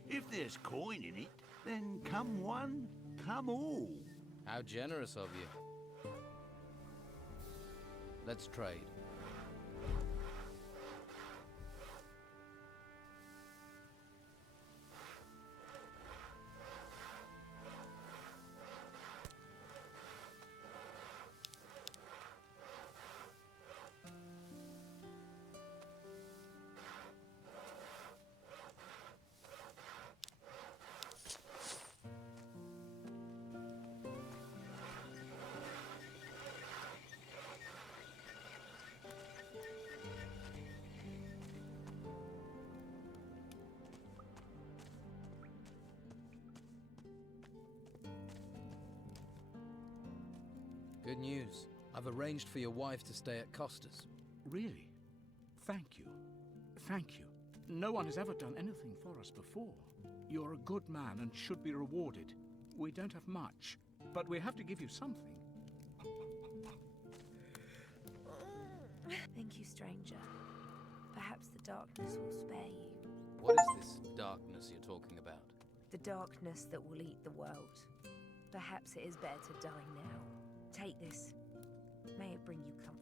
If there's coin in it, then come one, come all. How generous of you. Let's trade. Good news. I've arranged for your wife to stay at Costa's. Really? Thank you. Thank you. No one has ever done anything for us before. You're a good man and should be rewarded. We don't have much, but we have to give you something. Thank you, stranger. Perhaps the darkness will spare you. What is this darkness you're talking about? The darkness that will eat the world. Perhaps it is better to die now. Take this. May it bring you comfort.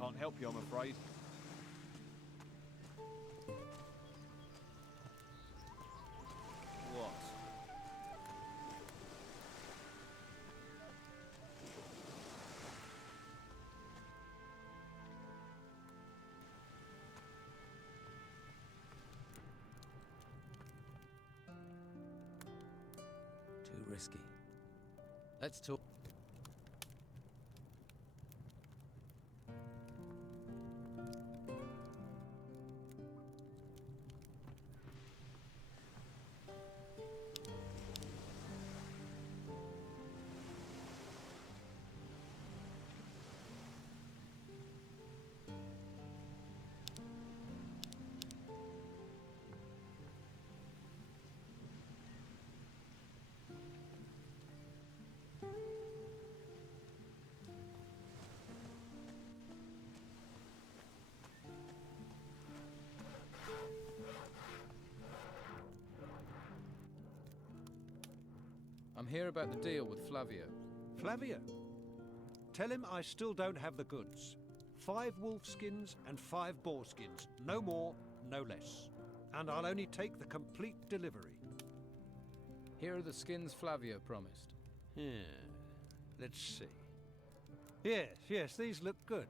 Can't help you, I'm afraid. What? Too risky. Let's talk. I'm here about the deal with Flavio. Flavio? Tell him I still don't have the goods. 5 wolf skins and 5 boar skins. No more, no less. And I'll only take the complete delivery. Here are the skins Flavio promised. Let's see. Yes, these look good.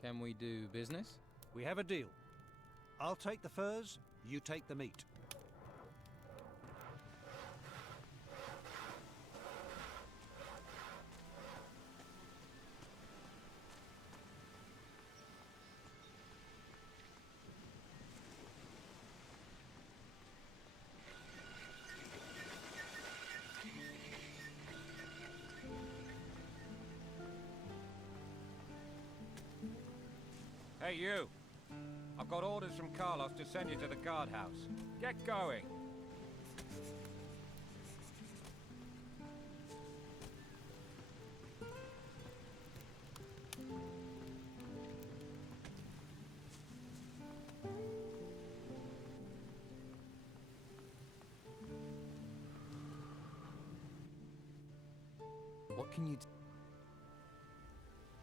Can we do business? We have a deal. I'll take the furs, you take the meat. Hey, you! I've got orders from Carlos to send you to the guardhouse. Get going! can you...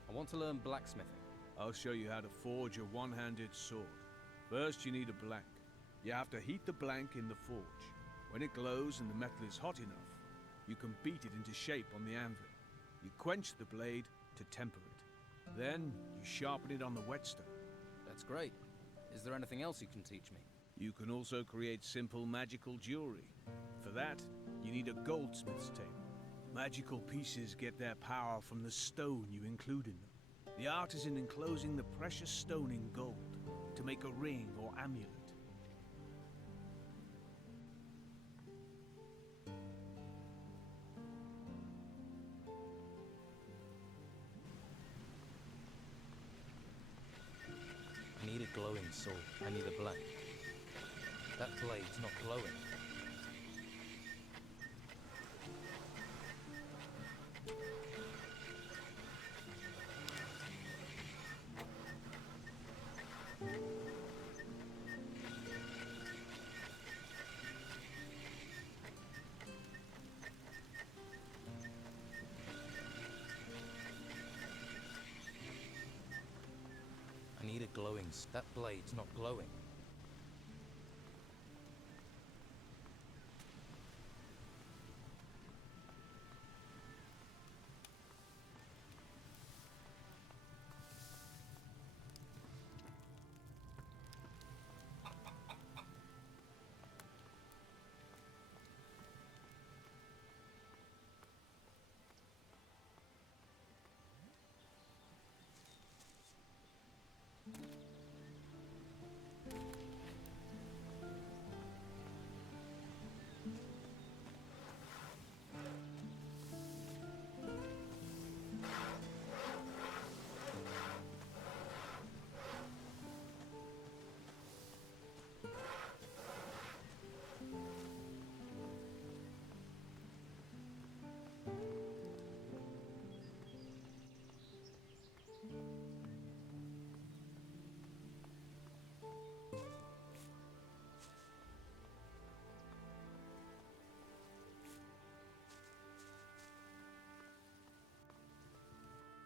I want to learn blacksmithing. I'll show you how to forge a one-handed sword. First, you need a blank. You have to heat the blank in the forge. When it glows and the metal is hot enough, you can beat it into shape on the anvil. You quench the blade to temper it. Then, you sharpen it on the whetstone. That's great. Is there anything else you can teach me? You can also create simple magical jewelry. For that, you need a goldsmith's table. Magical pieces get their power from the stone you include in them. The art is in enclosing the precious stone in gold to make a ring or amulet. I need a glowing sword. I need a blank. That blade's not glowing. I need a glowing... That blade's not glowing.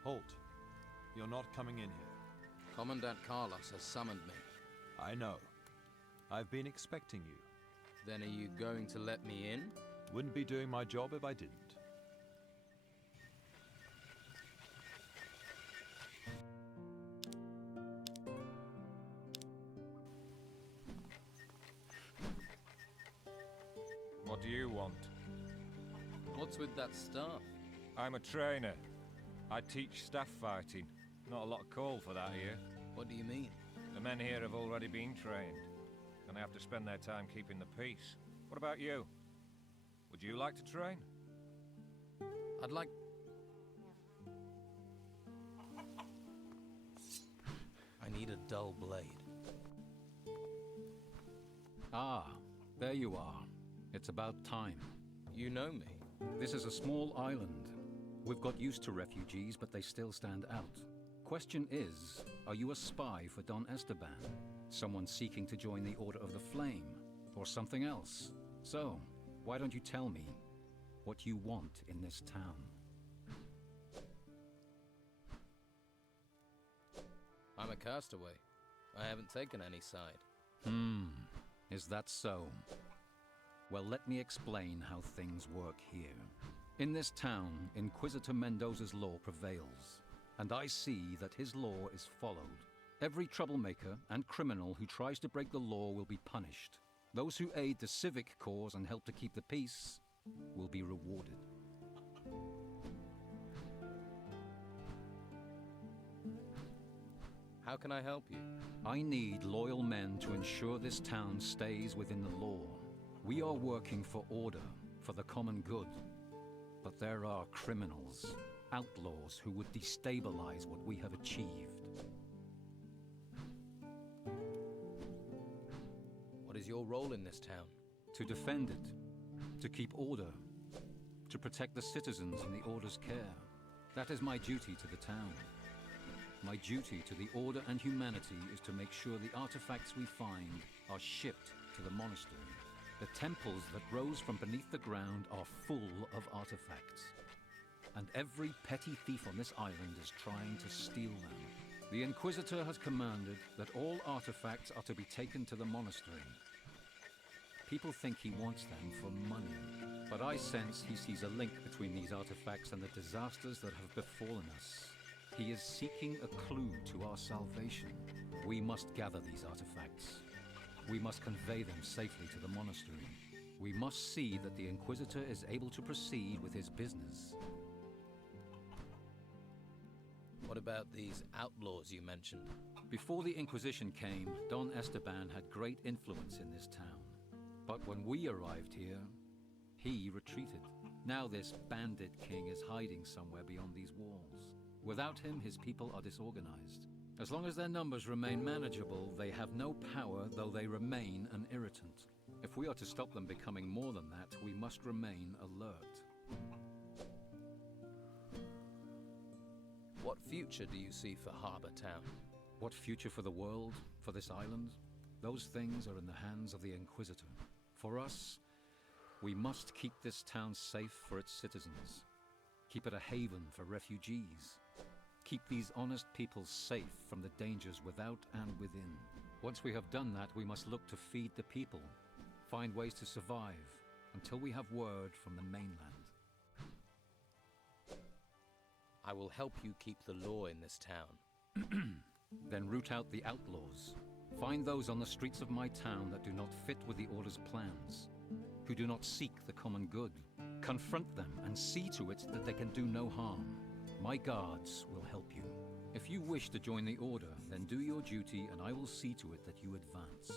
Halt. You're not coming in here. Commandant Carlos has summoned me. I know. I've been expecting you. Then are you going to let me in? Wouldn't be doing my job if I didn't. What do you want? What's with that staff? I'm a trainer. I teach staff fighting. Not a lot of call for that here. What do you mean? The men here have already been trained, and they have to spend their time keeping the peace. What about you? Would you like to train? I'd like... I need a dull blade. Ah, there you are. It's about time. You know me. This is a small island. We've got used to refugees, but they still stand out. Question is, are you a spy for Don Esteban? Someone seeking to join the Order of the Flame? Or something else? So, why don't you tell me what you want in this town? I'm a castaway. I haven't taken any side. Is that so? Well, let me explain how things work here. In this town, Inquisitor Mendoza's law prevails, and I see that his law is followed. Every troublemaker and criminal who tries to break the law will be punished. Those who aid the civic cause and help to keep the peace will be rewarded. How can I help you? I need loyal men to ensure this town stays within the law. We are working for order, for the common good. But there are criminals, outlaws who would destabilize what we have achieved. What is your role in this town? To defend it, to keep order, to protect the citizens in the Order's care. That is my duty to the town. My duty to the Order and humanity is to make sure the artifacts we find are shipped to the monastery. The temples that rose from beneath the ground are full of artifacts. and every petty thief on this island is trying to steal them. The Inquisitor has commanded that all artifacts are to be taken to the monastery. People think he wants them for money, but I sense he sees a link between these artifacts and the disasters that have befallen us. He is seeking a clue to our salvation. We must gather these artifacts. We must convey them safely to the monastery. We must see that the Inquisitor is able to proceed with his business. What about these outlaws you mentioned? Before the Inquisition came, Don Esteban had great influence in this town. But when we arrived here, he retreated. Now this bandit king is hiding somewhere beyond these walls. Without him, his people are disorganized. As long as their numbers remain manageable, they have no power, though they remain an irritant. If we are to stop them becoming more than that, we must remain alert. What future do you see for Harbour Town? What future for the world, for this island? Those things are in the hands of the Inquisitor. For us, we must keep this town safe for its citizens. Keep it a haven for refugees. Keep these honest people safe from the dangers without and within. Once we have done that, we must look to feed the people, find ways to survive, until we have word from the mainland. I will help you keep the law in this town. Then root out the outlaws. Find those on the streets of my town that do not fit with the Order's plans, who do not seek the common good. Confront them and see to it that they can do no harm. My guards will help you. If you wish to join the Order, then do your duty and I will see to it that you advance.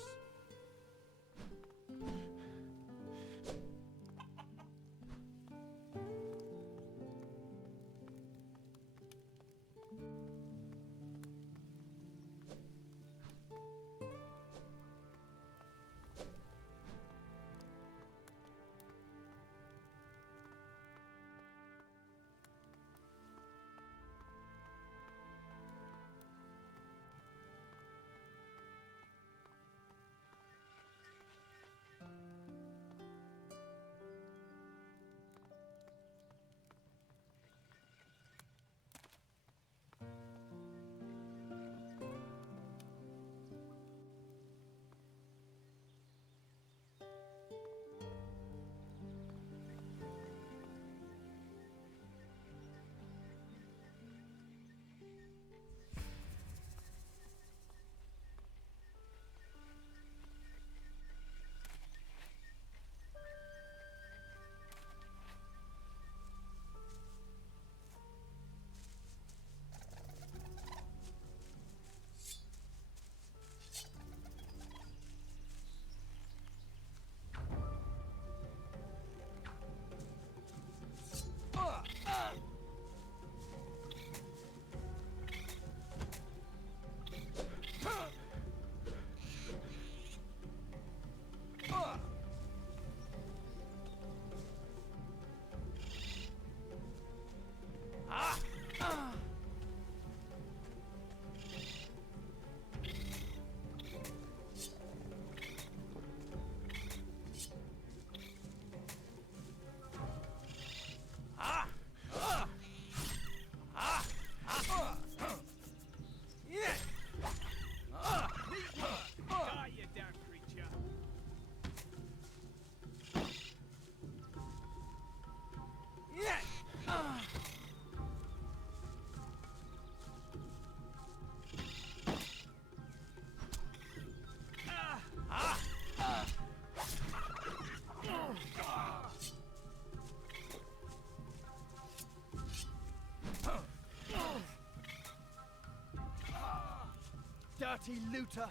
Dirty looter!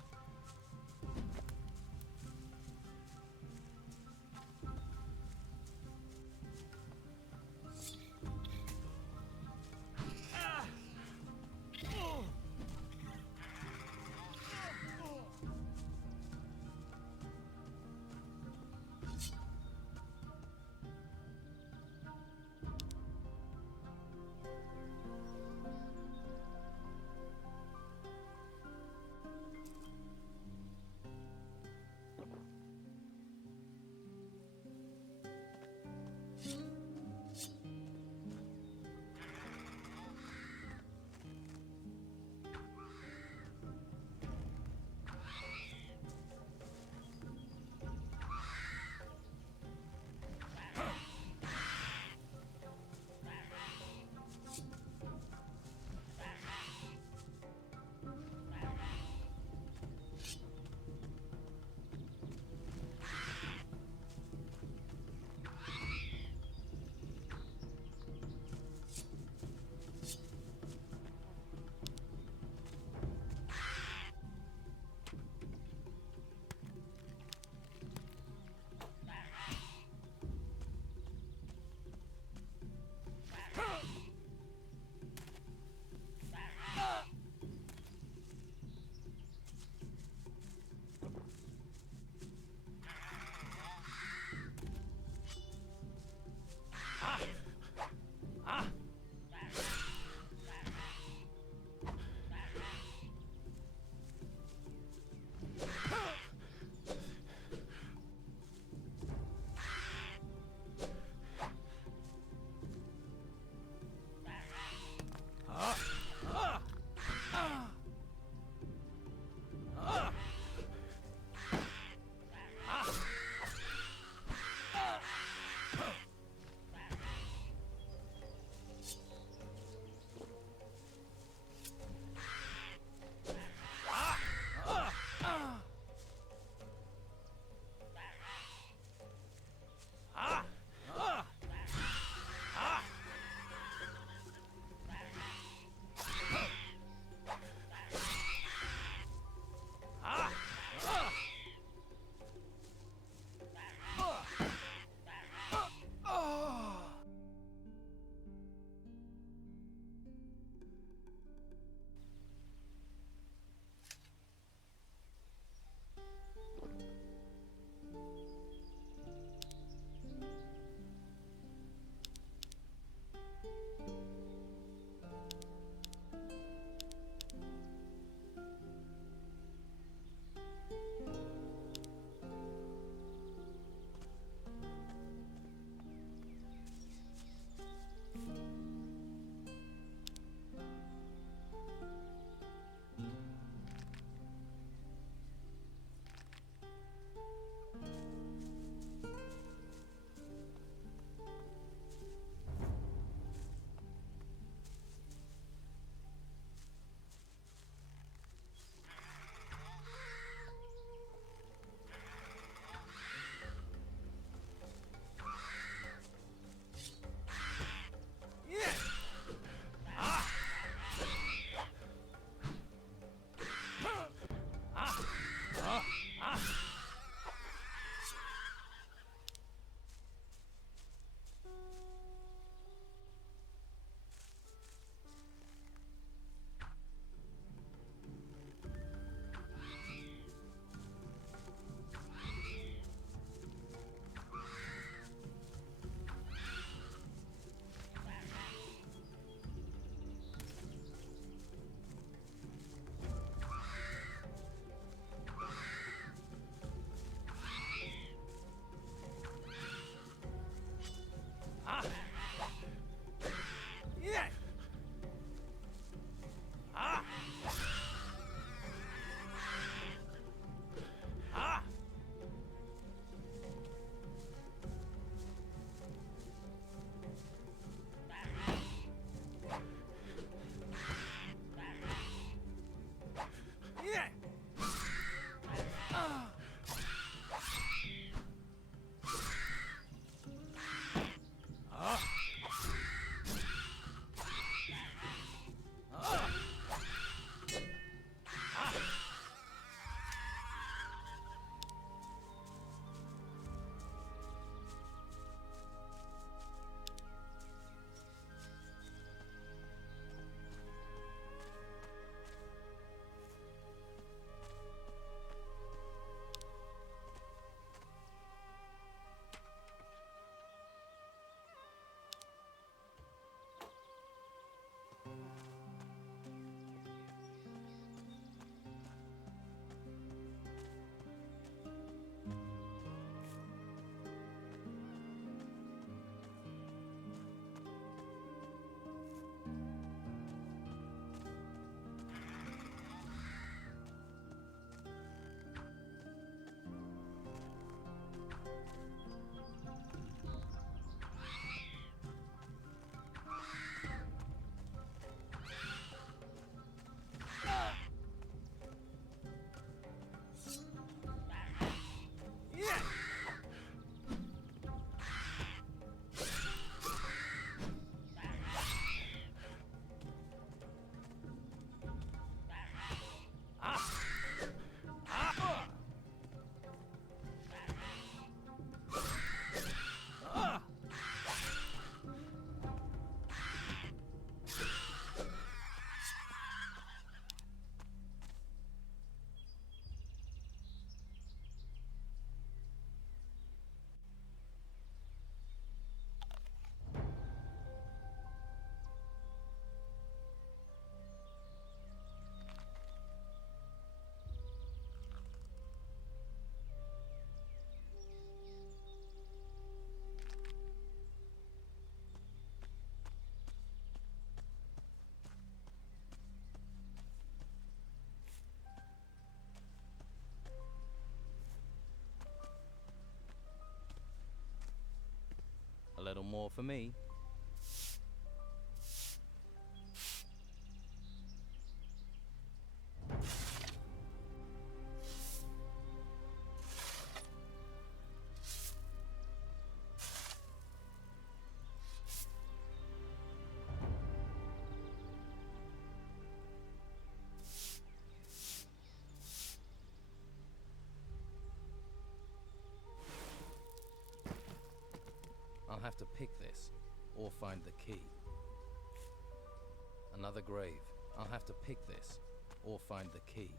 A little more for me. I'll have to pick this, or find the key. Another grave. I'll have to pick this, or find the key.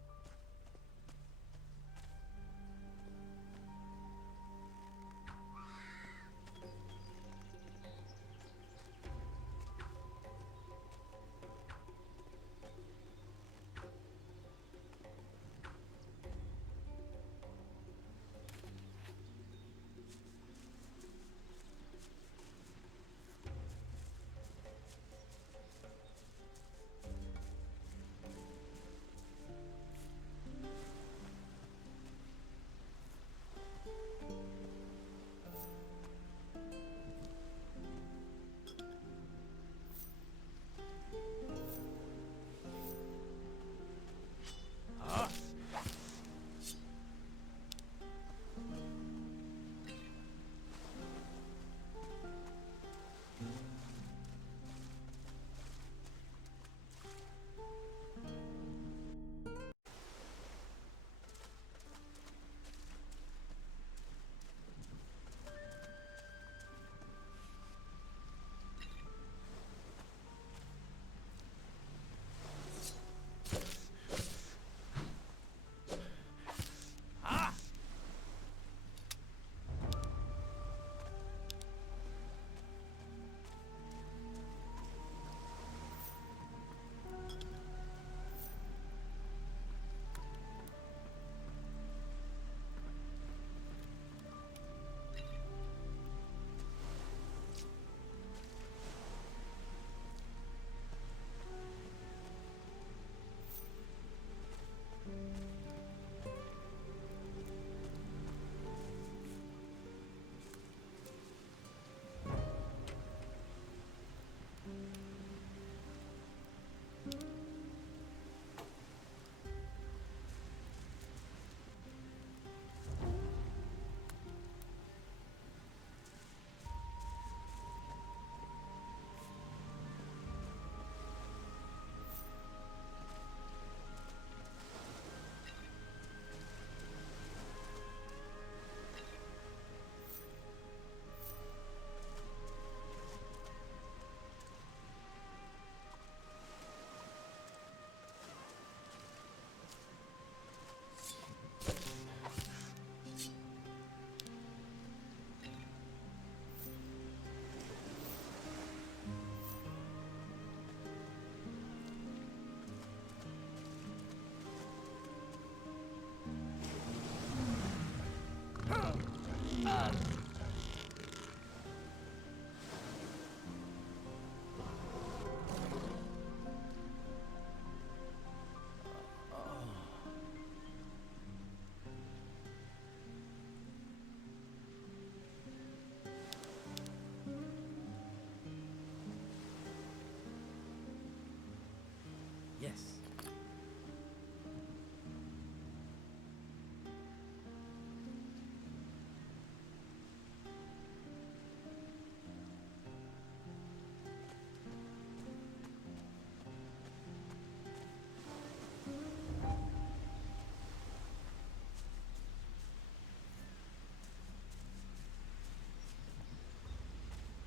Yes.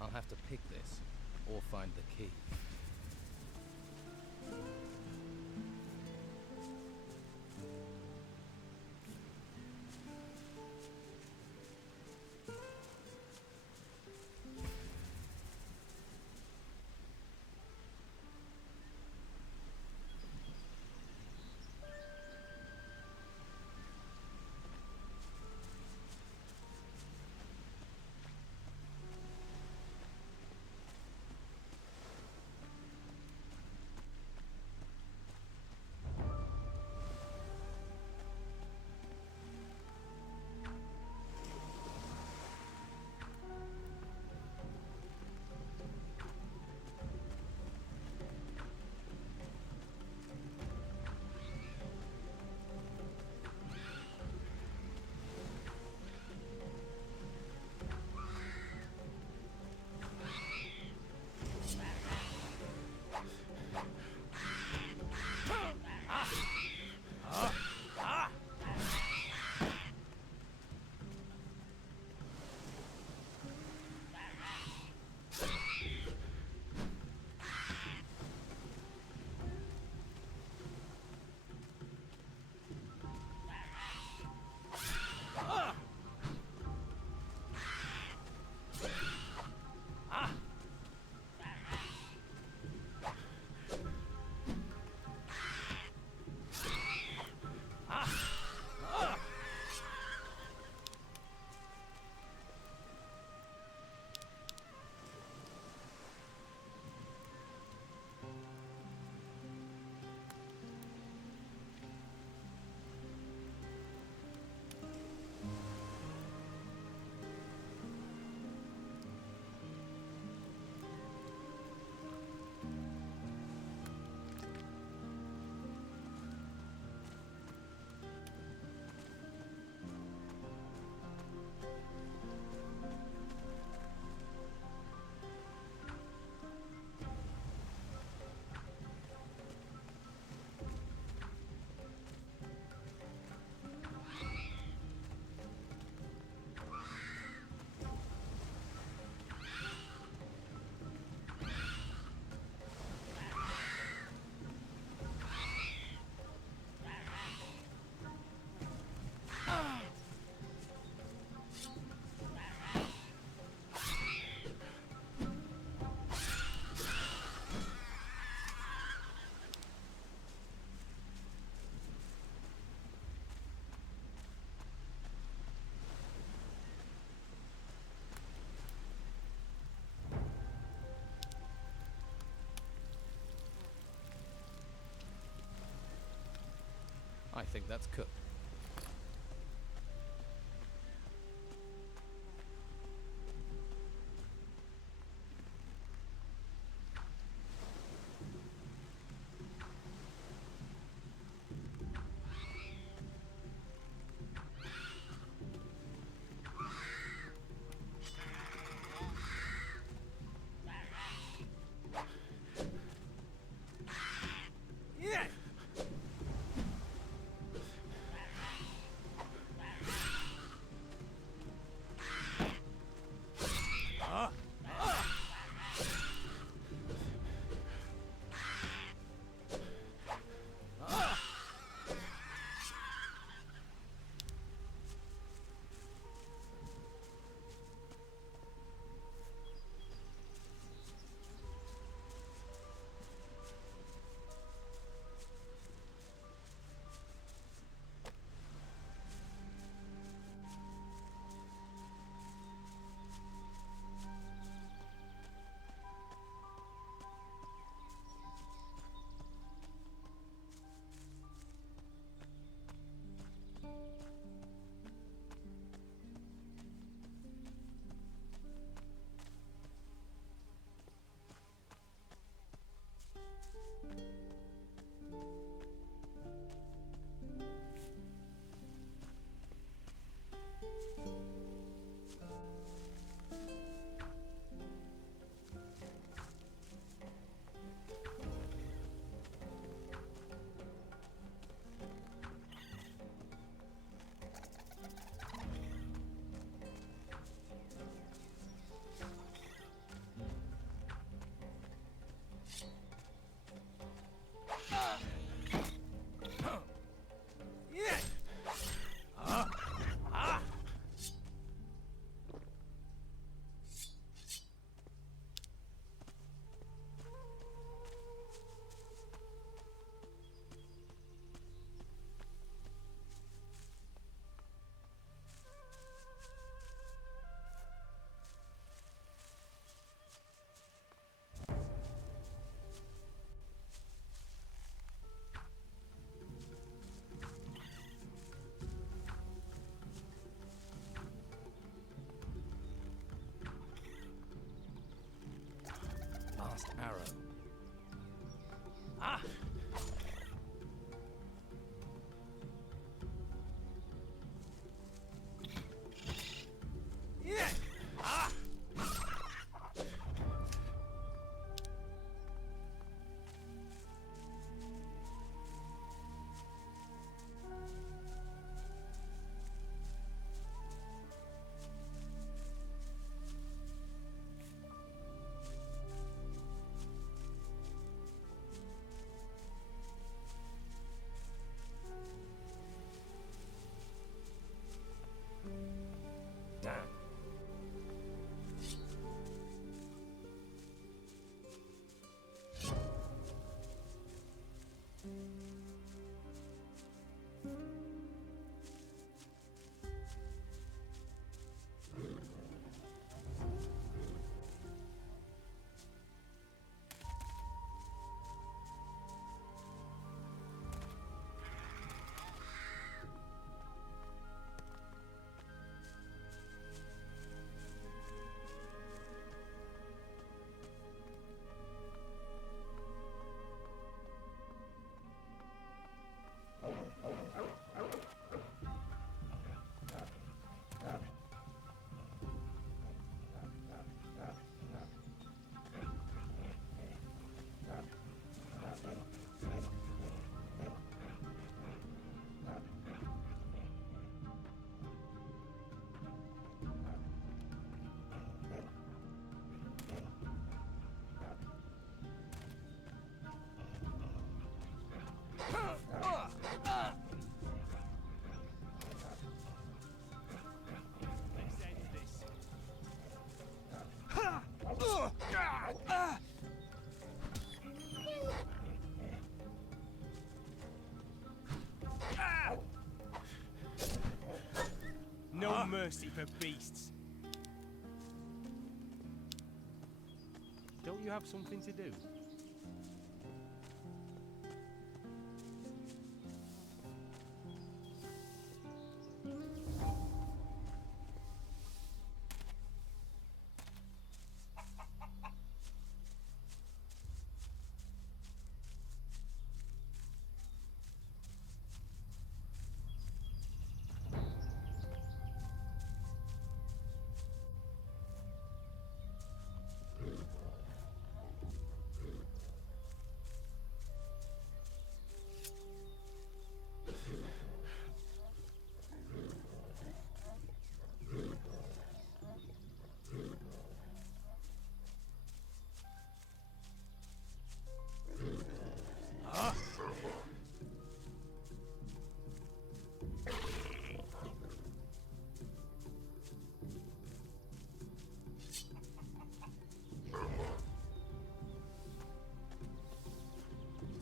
I'll have to pick this, or find the key. I think that's cooked. arrow. Ah! Yeah! Ah! Damn. No mercy for beasts. Don't you have something to do?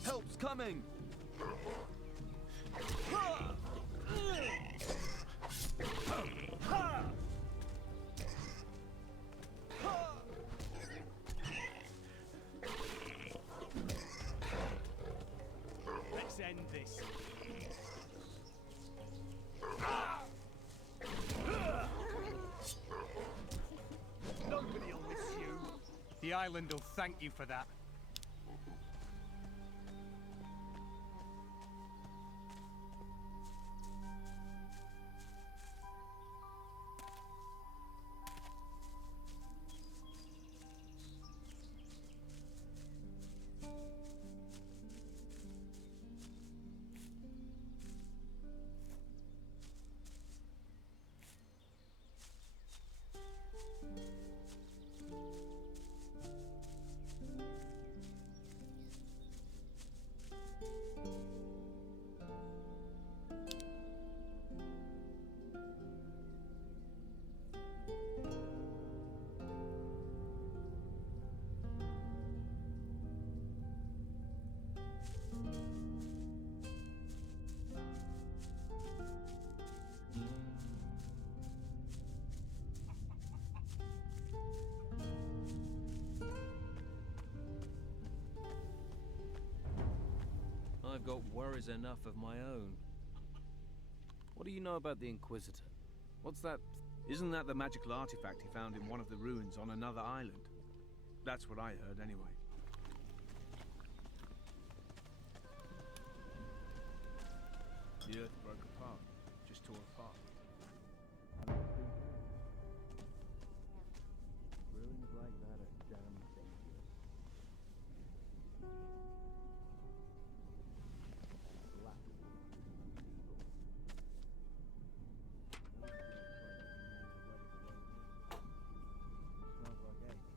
Help's coming! Let's end this. Nobody'll miss you. The island will thank you for that. I've got worries enough of my own. What do you know about the Inquisitor? What's that? Isn't that the magical artifact he found in one of the ruins on another island? That's what I heard, anyway. The earth broke apart, just tore apart. Ruins like that are damn dangerous. Black people. Smells like eggs.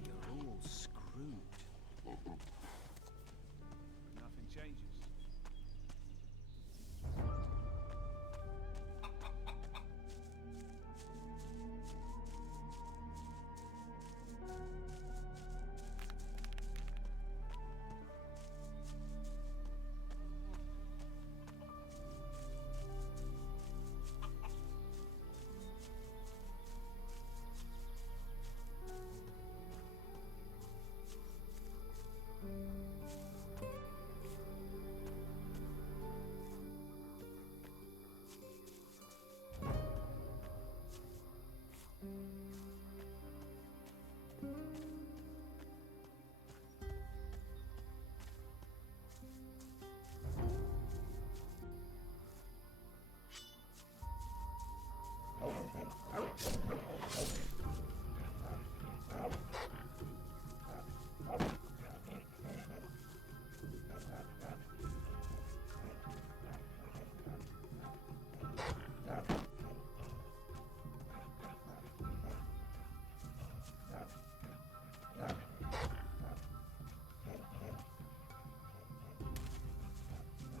We are all screwed. Nothing changes.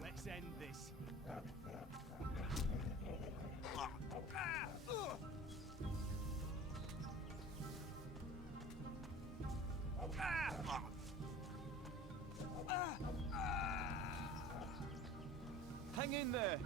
Let's end this. Hang in there!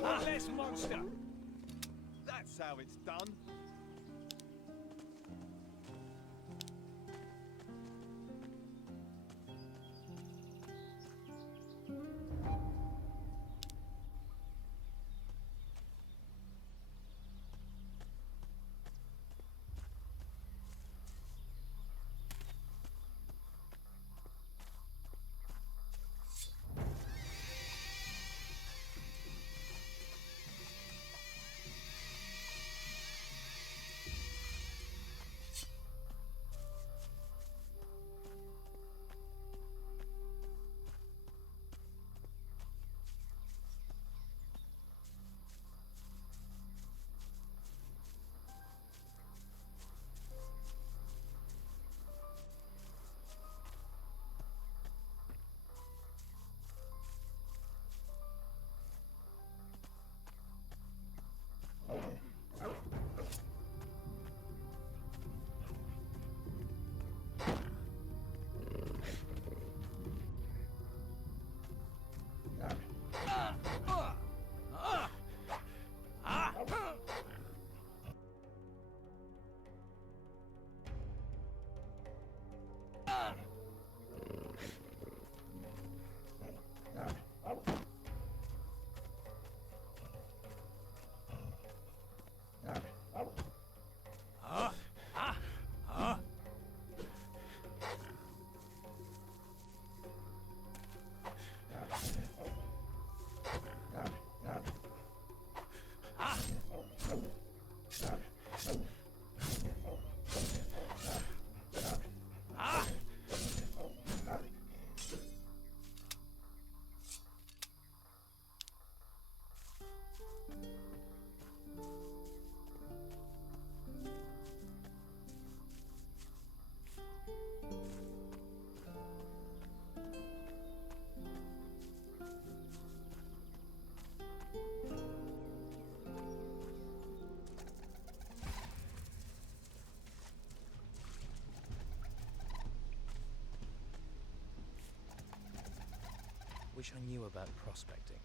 One less monster. That's how it's done. Wish I knew about prospecting.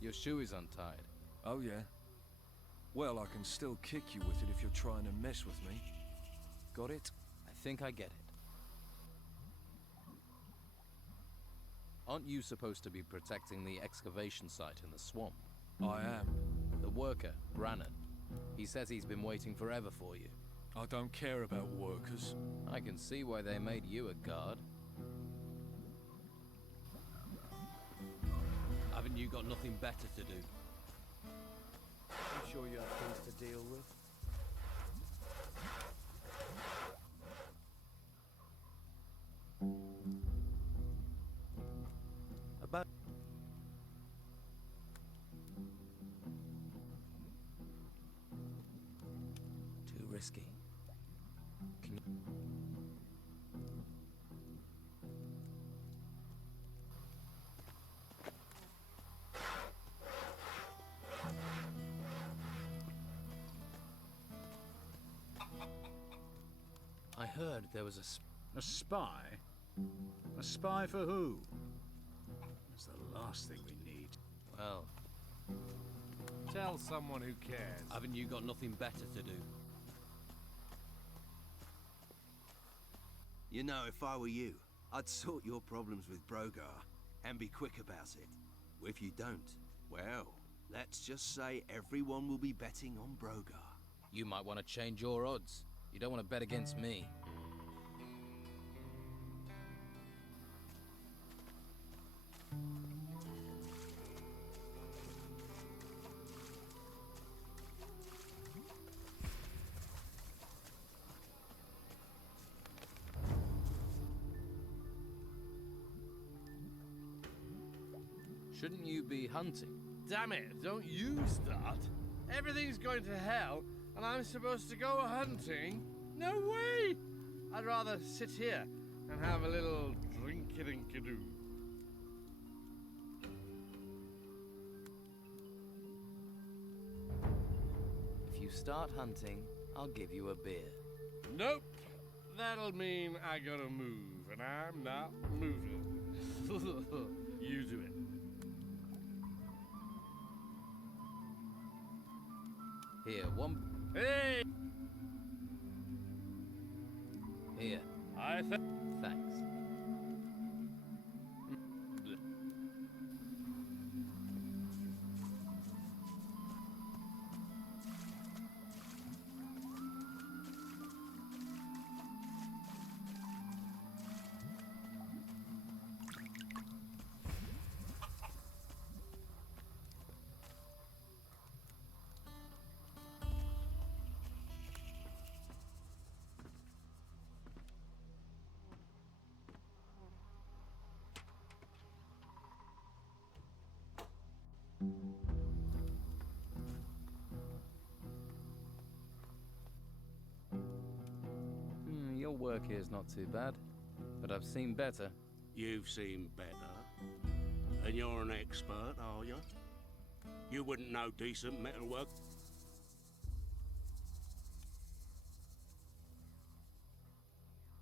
Your shoe is untied. Oh, yeah? Well, I can still kick you with it if you're trying to mess with me. Got it? I think I get it. Aren't you supposed to be protecting the excavation site in the swamp? I am. The worker, Brannan. He says he's been waiting forever for you. I don't care about workers. I can see why they made you a guard. Haven't you got nothing better to do? I'm sure you have things to deal with. About... Too risky. Can you... I heard there was A spy? A spy for who? That's the last thing we need. Well... Tell someone who cares. Haven't you got nothing better to do? You know, if I were you, I'd sort your problems with Brogar and be quick about it. If you don't, well, let's just say everyone will be betting on Brogar. You might want to change your odds. You don't want to bet against me. Shouldn't you be hunting? Damn it, don't you start. Everything's going to hell, and I'm supposed to go hunting? No way! I'd rather sit here and have a little drink-a-dink-a-doo. If you start hunting, I'll give you a beer. Nope. That'll mean I gotta move, and I'm not moving. You do it. Here, one... Hey! Here. Thanks. Your work here's not too bad, but I've seen better. You've seen better. And you're an expert, are you? You wouldn't know decent metalwork?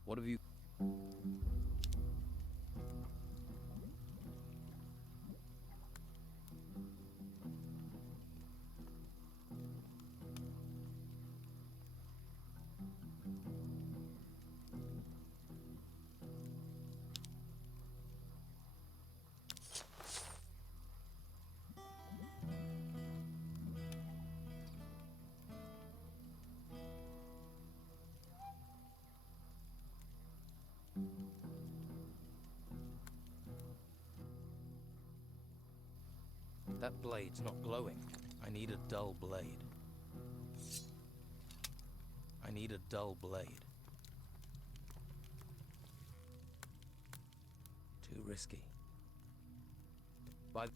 What have you... That blade's not glowing. I need a dull blade. I need a dull blade. Too risky. By...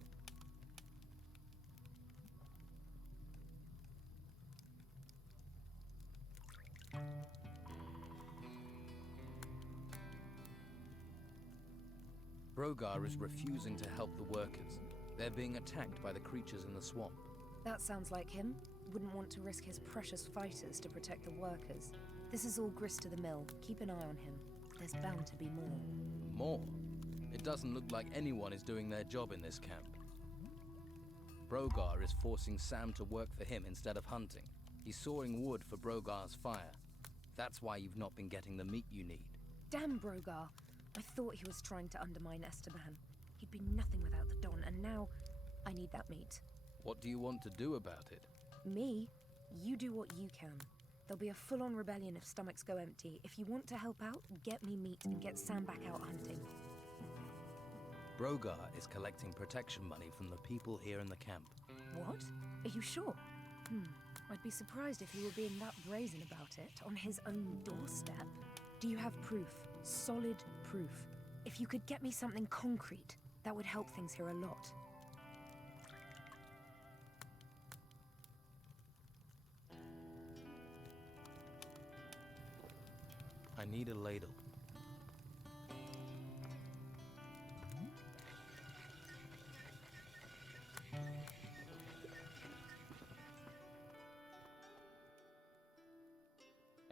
Brogar is refusing to help the workers. They're being attacked by the creatures in the swamp. That sounds like him. Wouldn't want to risk his precious fighters to protect the workers. This is all grist to the mill. Keep an eye on him. There's bound to be more. More? It doesn't look like anyone is doing their job in this camp. Brogar is forcing Sam to work for him instead of hunting. He's sawing wood for Brogar's fire. That's why you've not been getting the meat you need. Damn Brogar. I thought he was trying to undermine Esteban. He'd be nothing without the Don, and now I need that meat. What do you want to do about it? Me? You do what you can. There'll be a full-on rebellion if stomachs go empty. If you want to help out, get me meat and get Sam back out hunting. Brogar is collecting protection money from the people here in the camp. What? Are you sure? I'd be surprised if he were being that brazen about it on his own doorstep. Do you have proof? Solid proof? If you could get me something concrete, that would help things here a lot. I need a ladle.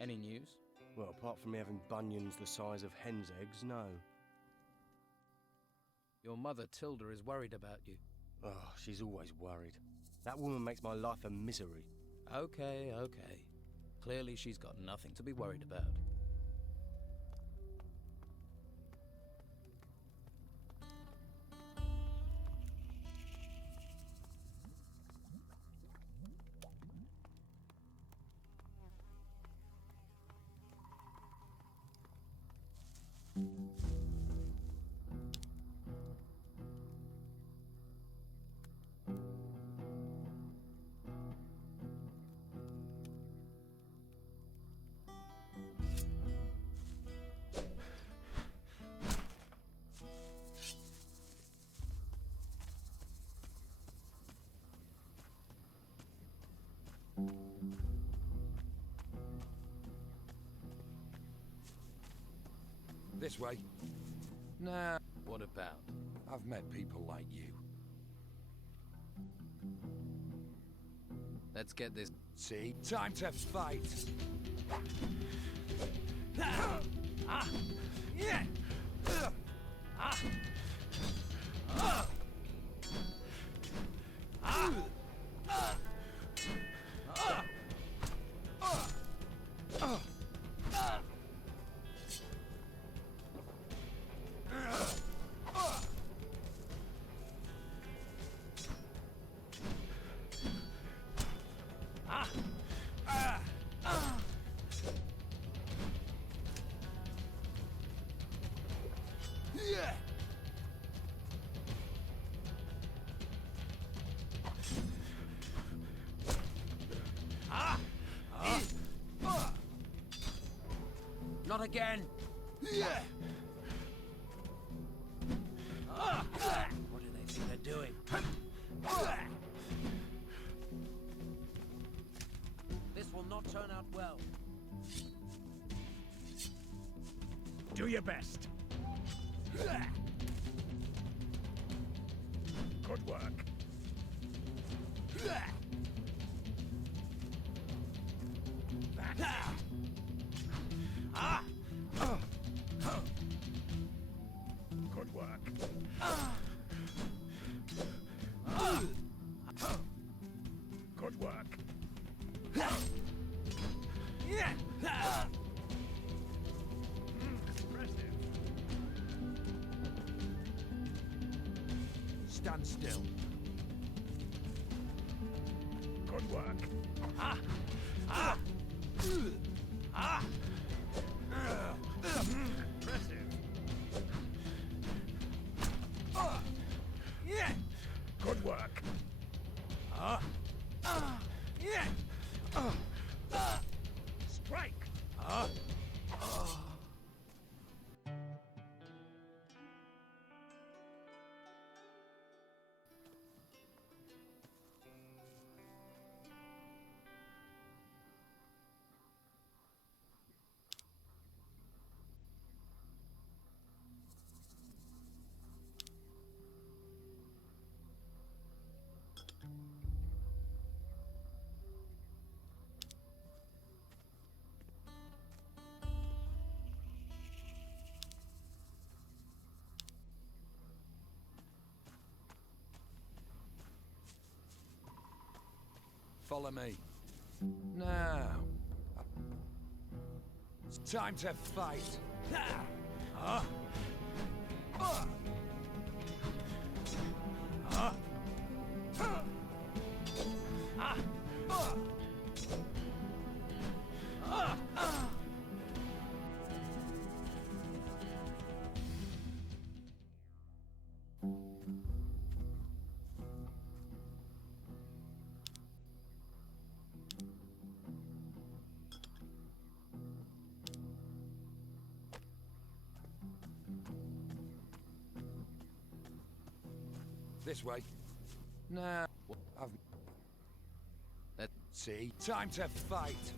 Any news? Well, apart from me having bunions the size of hen's eggs, no. Your mother, Tilda, is worried about you. Oh, she's always worried. That woman makes my life a misery. Okay. Clearly she's got nothing to be worried about. This way. Nah. What about? I've met people like you. Let's get this. See? Time to fight! Not again! What do they think they're doing? This will not turn out well. Do your best. Good work. Good work. Good work. Impressive. Stand still. Good work. Impressive. Good work. Strike. Follow me. Now. It's time to fight. Huh? This way. Now, let's see. Time to fight.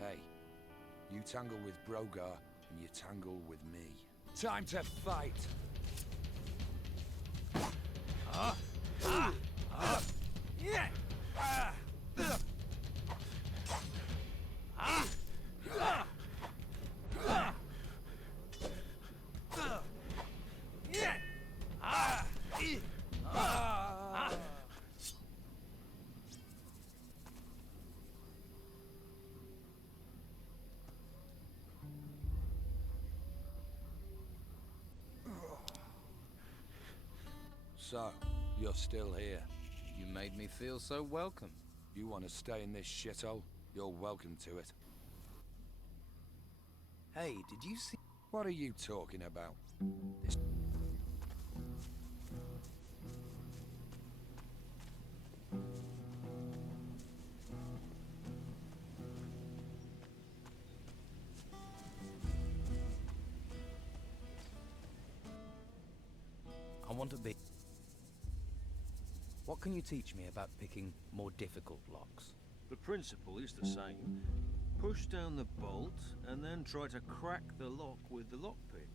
Hey, you tangle with Brogar, and you tangle with me. Time to fight! Yeah! So, you're still here. You made me feel so welcome. You want to stay in this shithole? You're welcome to it. Hey, did you see... What are you talking about? This... I want to be... What can you teach me about picking more difficult locks? The principle is the same. Push down the bolt, and then try to crack the lock with the lockpick.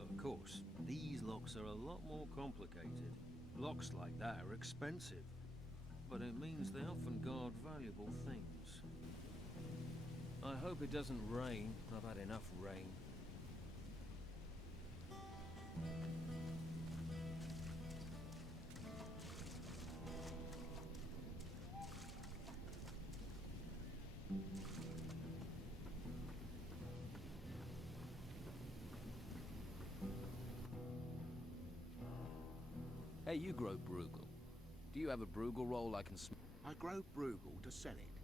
Of course, these locks are a lot more complicated. Locks like that are expensive, but it means they often guard valuable things. I hope it doesn't rain. I've had enough rain. Hey, you grow Brugal. Do you have a Brugal roll I can I grow Brugal to sell it.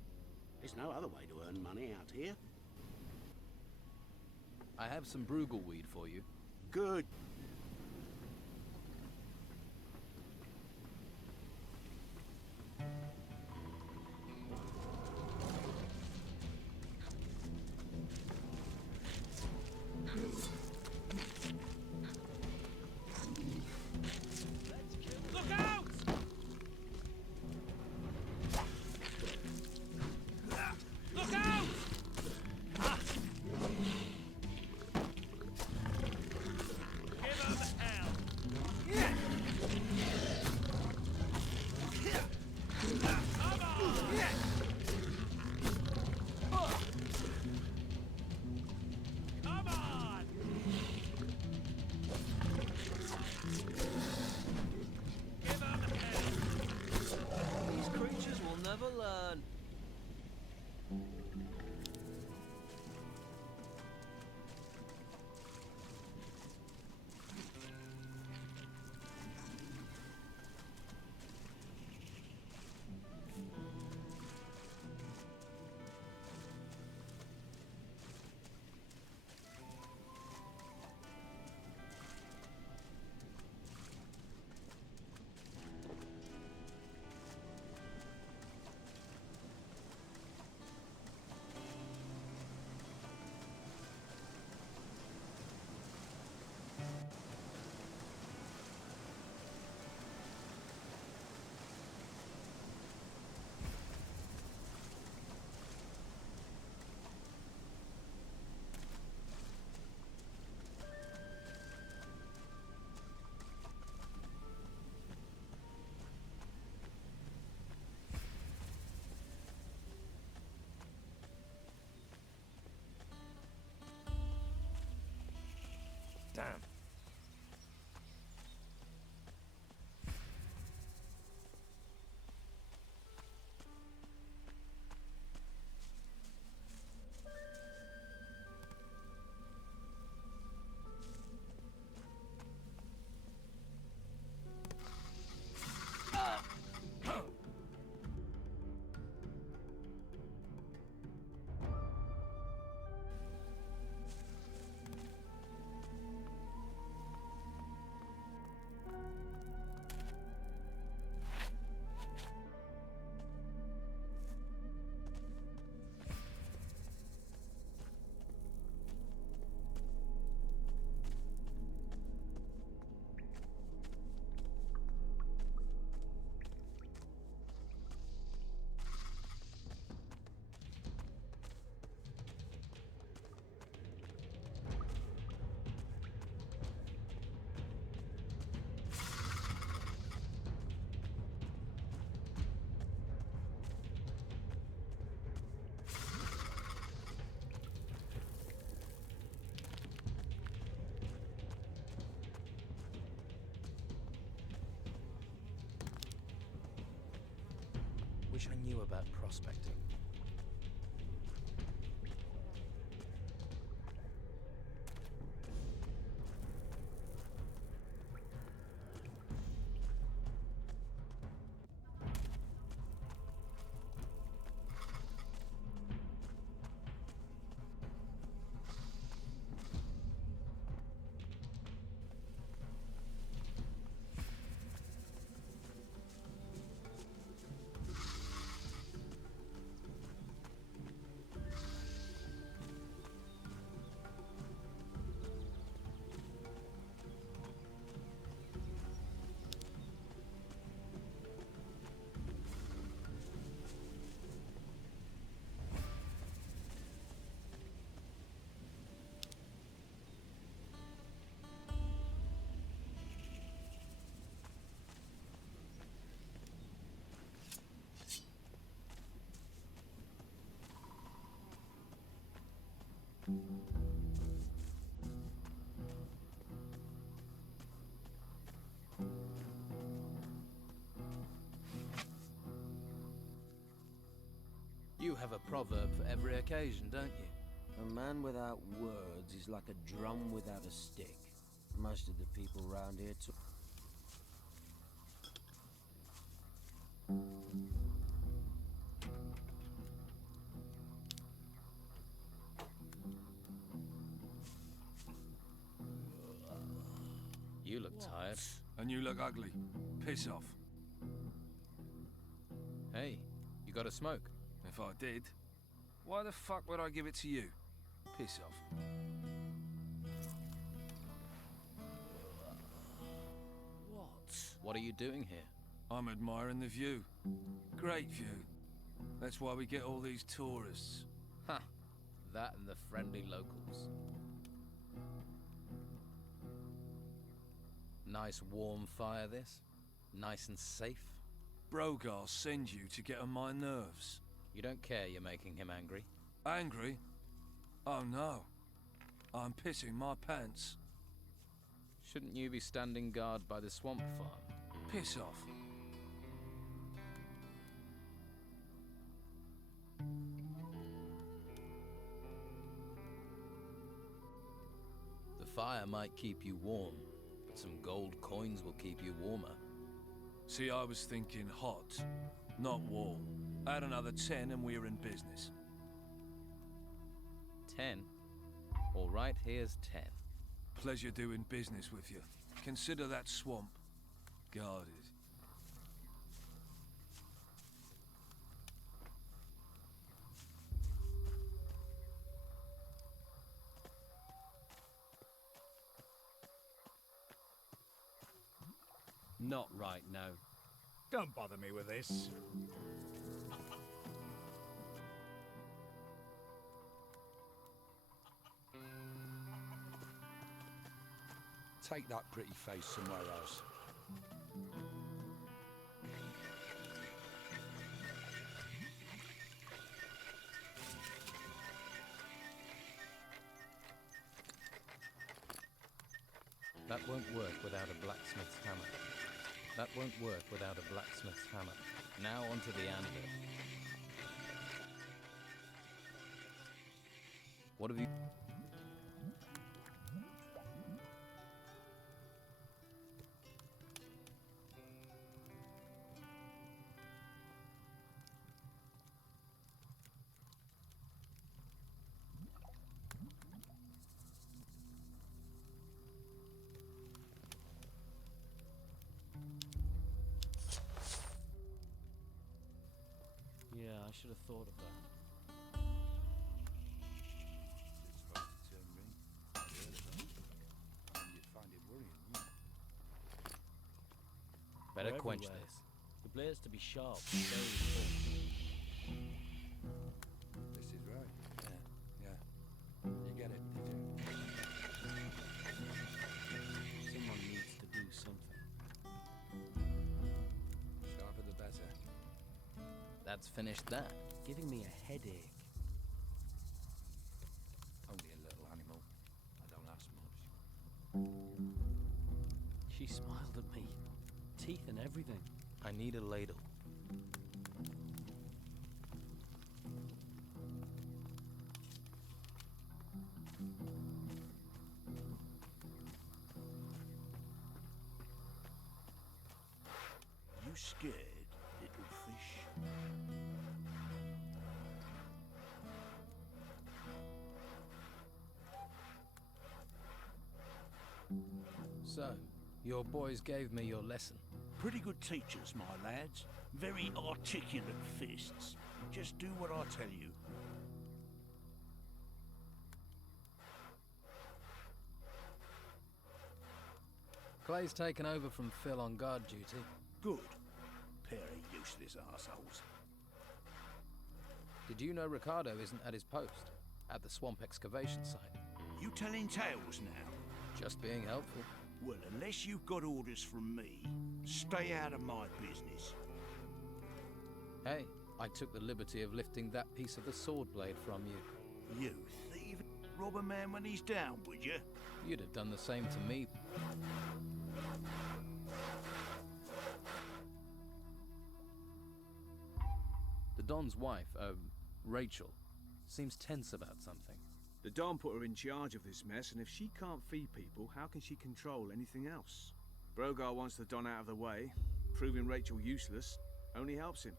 There's no other way to earn money out here. I have some Brugal weed for you. Good. Look out! learn. Damn. Wish I knew about prospecting. You have a proverb for every occasion, don't you? A man without words is like a drum without a stick. Most of the people round here took... You look tired. And you look ugly. Piss off. Hey, you got a smoke? If I did, why the fuck would I give it to you? Piss off. What are you doing here? I'm admiring the view. Great view. That's why we get all these tourists. Ha! That and the friendly locals. Nice warm fire, this. Nice and safe. Brogar sends you to get on my nerves. You don't care you're making him angry? Angry? Oh no. I'm pissing my pants. Shouldn't you be standing guard by the swamp farm? Piss off. fire might keep you warm, but some gold coins will keep you warmer. See, I was thinking hot, not warm. Add another 10 and we're in business. 10? All right, here's 10. Pleasure doing business with you. Consider that swamp guarded. Not right now. Don't bother me with this. Take that pretty face somewhere else. That won't work without a blacksmith's hammer. That won't work without a blacksmith's hammer. Now onto the anvil. What have you... Yeah, I should have thought of that. Better They're quench everywhere. this. The blade's to be sharp, very important. This is right. Yeah. You get it, did you? Someone needs to do something. Sharper the better. That's finished that. Giving me a headache. Only a little animal. I don't ask much. She smiled at me. Teeth and everything. I need a ladle. You scared, little fish? So, your boys gave me your lesson. Pretty good teachers, my lads. Very articulate fists. Just do what I tell you. Clay's taken over from Phil on guard duty. Good. Pair of useless assholes. Did you know Ricardo isn't at his post? At the swamp excavation site? You telling tales now? Just being helpful. Well, unless you've got orders from me, stay out of my business. Hey, I took the liberty of lifting that piece of the sword blade from you. You thief! Rob a man when he's down, would you? You'd have done the same to me. The Don's wife, Rachel, seems tense about something. The Don put her in charge of this mess, and if she can't feed people, how can she control anything else? Brogar wants the Don out of the way. Proving Rachel useless only helps him.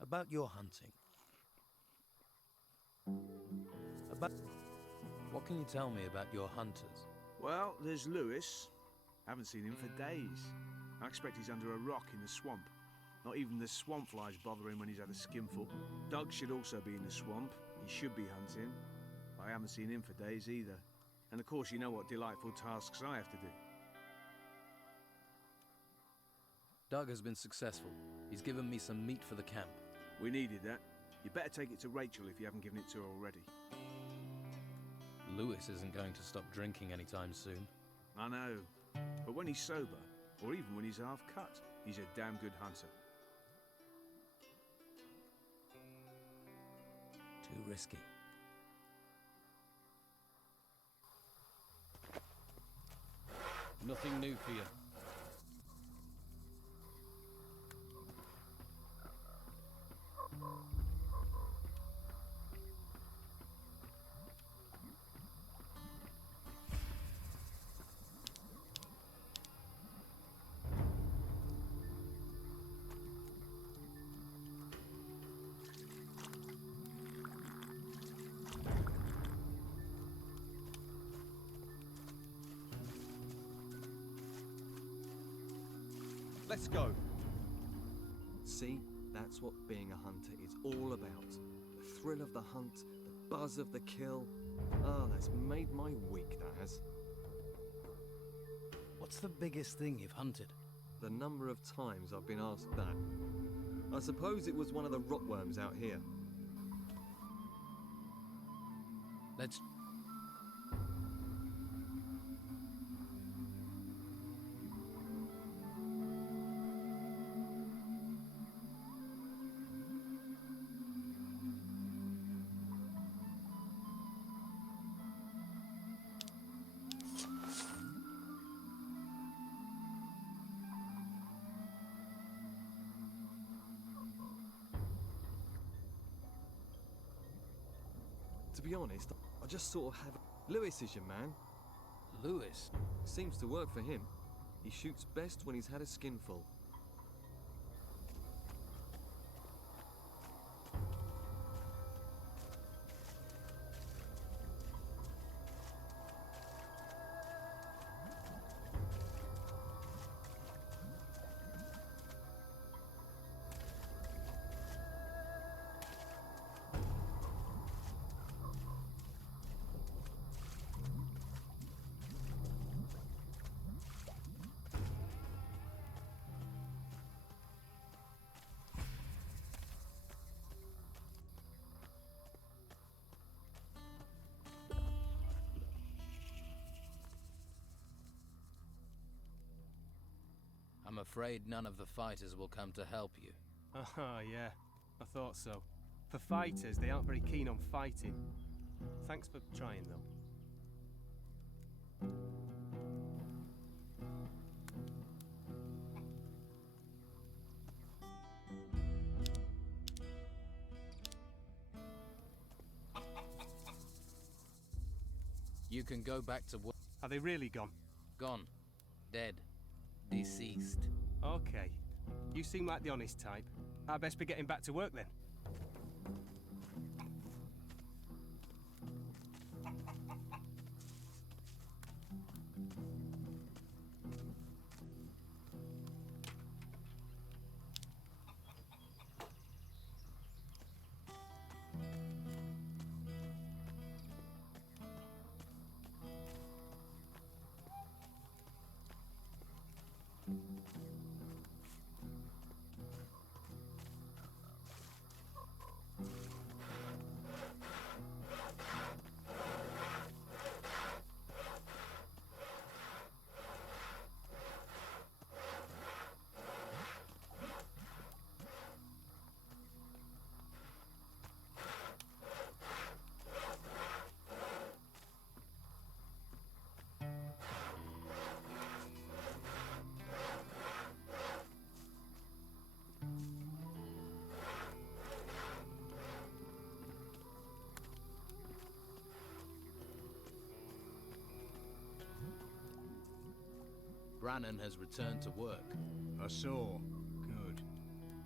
About your hunting. What can you tell me about your hunters? Well, there's Lewis. Haven't seen him for days. I expect he's under a rock in the swamp. Not even the swamp flies bother him when he's had a skinful. Doug should also be in the swamp. He should be hunting. I haven't seen him for days either. And of course you know what delightful tasks I have to do. Doug has been successful. He's given me some meat for the camp. We needed that. You better take it to Rachel if you haven't given it to her already. Lewis isn't going to stop drinking anytime soon. I know. But when he's sober, or even when he's half cut, he's a damn good hunter. Too risky. Nothing new for you. let's go. See, that's what being a hunter is all about. The thrill of the hunt, the buzz of the kill. Ah, that's made my week, that has. What's the biggest thing you've hunted? The number of times I've been asked that. I suppose it was one of the rotworms out here. Let's... To be honest, I just sort of have... Lewis is your man. Lewis? Seems to work for him. He shoots best when he's had a skinful. I'm afraid none of the fighters will come to help you. Oh, yeah. I thought so. For fighters, they aren't very keen on fighting. Thanks for trying, though. You can go back to work. Are they really gone? Gone. Dead. Deceased. Okay. You seem like the honest type. I'd best be getting back to work then. Brannan has returned to work. I saw. Good.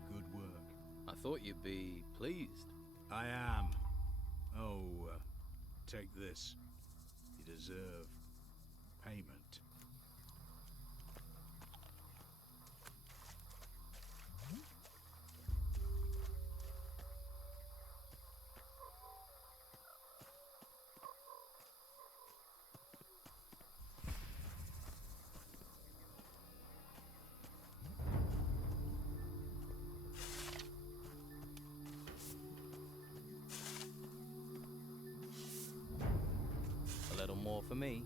Good work. I thought you'd be pleased. I am. Oh, take this. You deserve payment. A little more for me.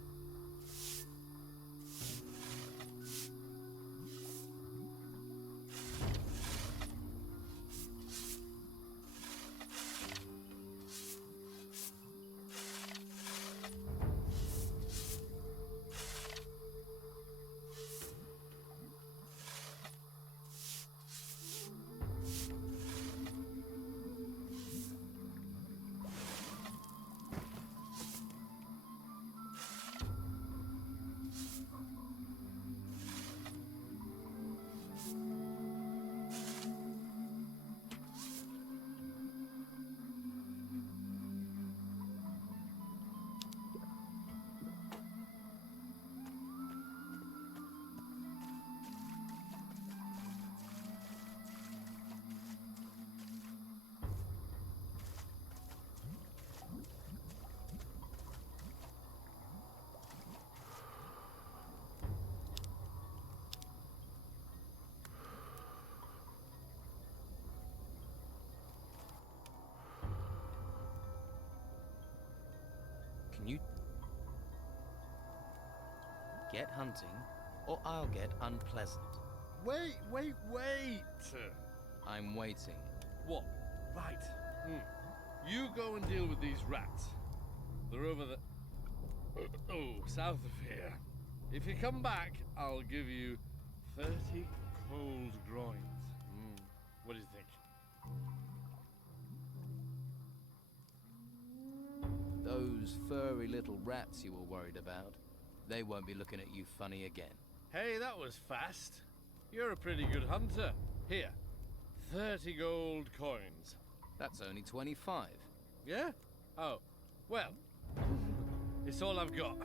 Can you get hunting, or I'll get unpleasant? Wait! I'm waiting. What? Right. You go and deal with these rats. They're over the... south of here. If you come back, I'll give you 30 cold groins. What do you think? Those furry little rats you were worried about, they won't be looking at you funny again. Hey, that was fast. You're a pretty good hunter. Here, 30 gold coins. That's only 25. Yeah? Oh, well, it's all I've got.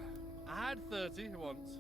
I had 30 once.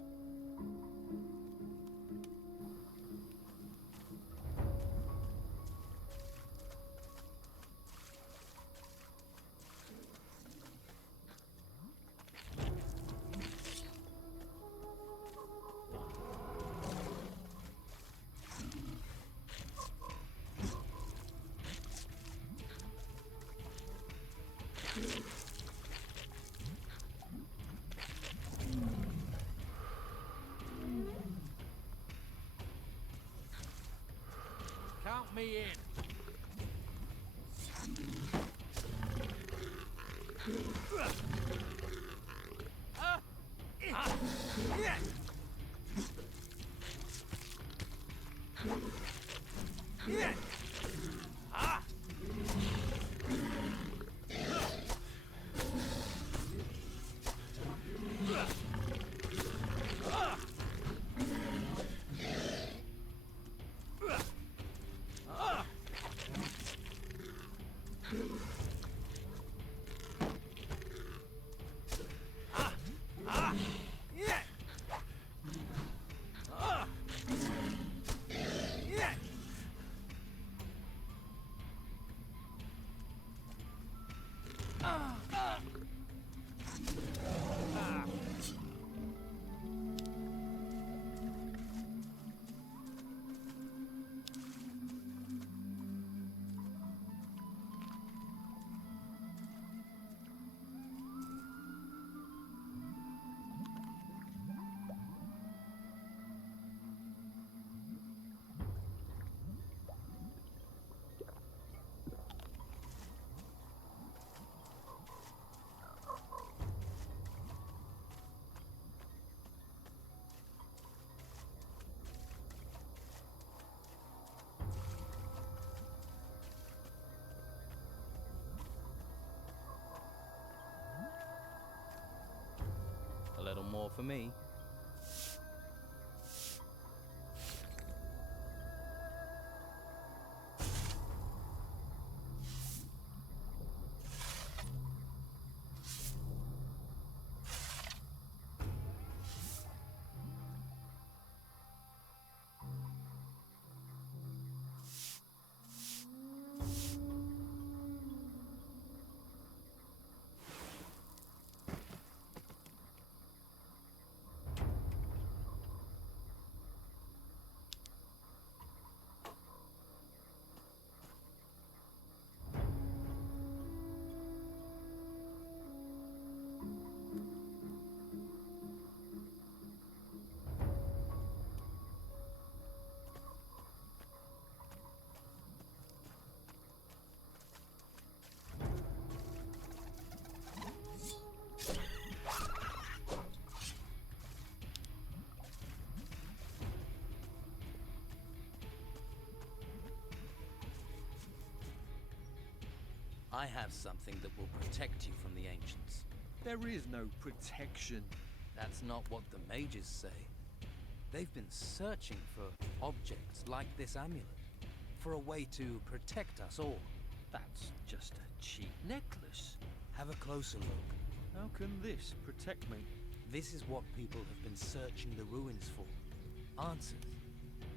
Count me in. A little more for me. I have something that will protect you from the ancients. There is no protection. That's not what the mages say. They've been searching for objects like this amulet, for a way to protect us all. That's just a cheap necklace. Have a closer look. How can this protect me? This is what people have been searching the ruins for. Answers.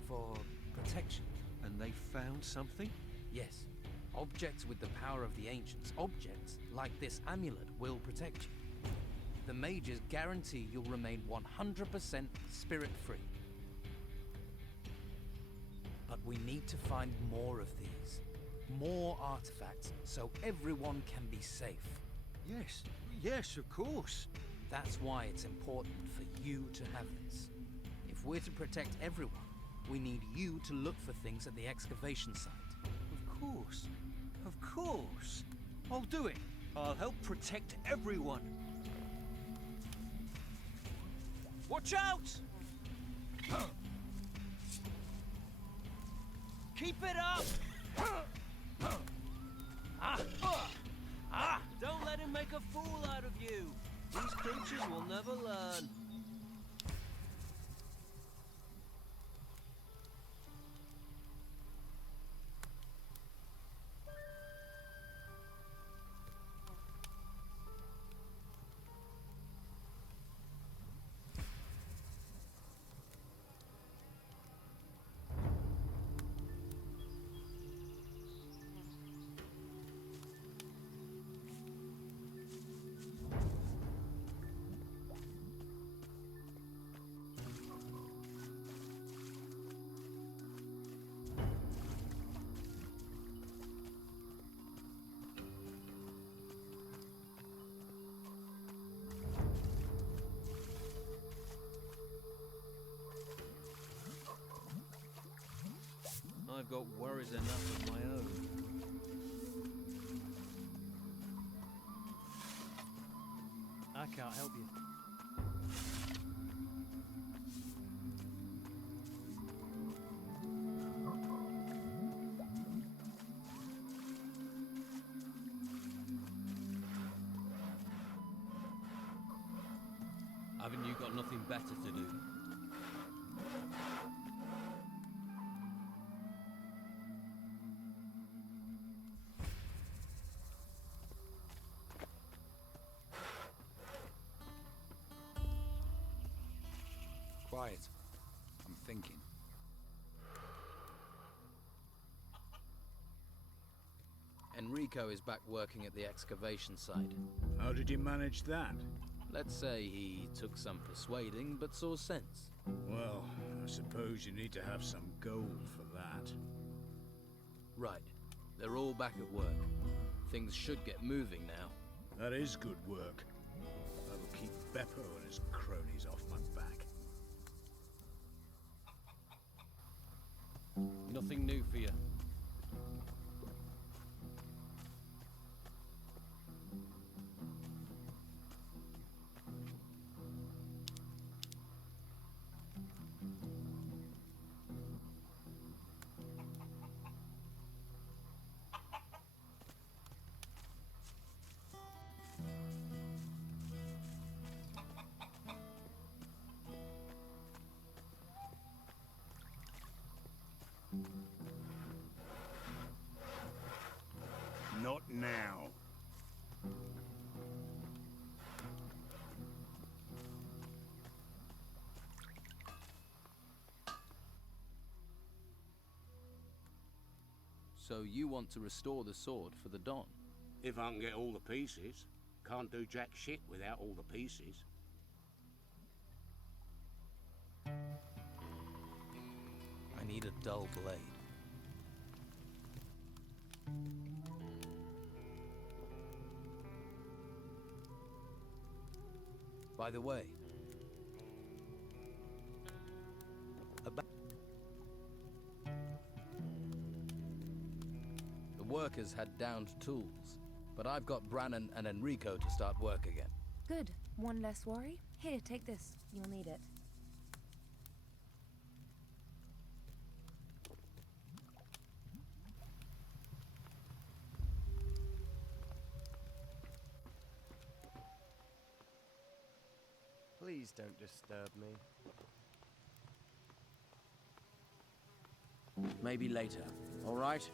For protection. And they found something? Yes. Objects with the power of the ancients, objects like this amulet, will protect you. The mages guarantee you'll remain 100% spirit-free. But we need to find more of these. More artifacts, so everyone can be safe. Yes, yes, of course. That's why it's important for you to have this. If we're to protect everyone, we need you to look for things at the excavation site. Of course. Of course. I'll do it. I'll help protect everyone. Watch out! Keep it up! Don't let him make a fool out of you. These creatures will never learn. I've got worries enough of my own. I can't help you. Haven't you got nothing better to do? Quiet. I'm thinking. Enrico is back working at the excavation site. How did you manage that? Let's say he took some persuading, but saw sense. Well, I suppose you need to have some gold for that. Right. They're all back at work. Things should get moving now. That is good work. That'll keep Beppo and his cronies off my back. Nothing new for you. Not now. So you want to restore the sword for the Don? If I can get all the pieces. Can't do jack shit without all the pieces. I need a dull blade. By the way, the workers had downed tools, but I've got Brannan and Enrico to start work again. Good. One less worry. Here, take this. You'll need it. Please don't disturb me. Maybe later, all right?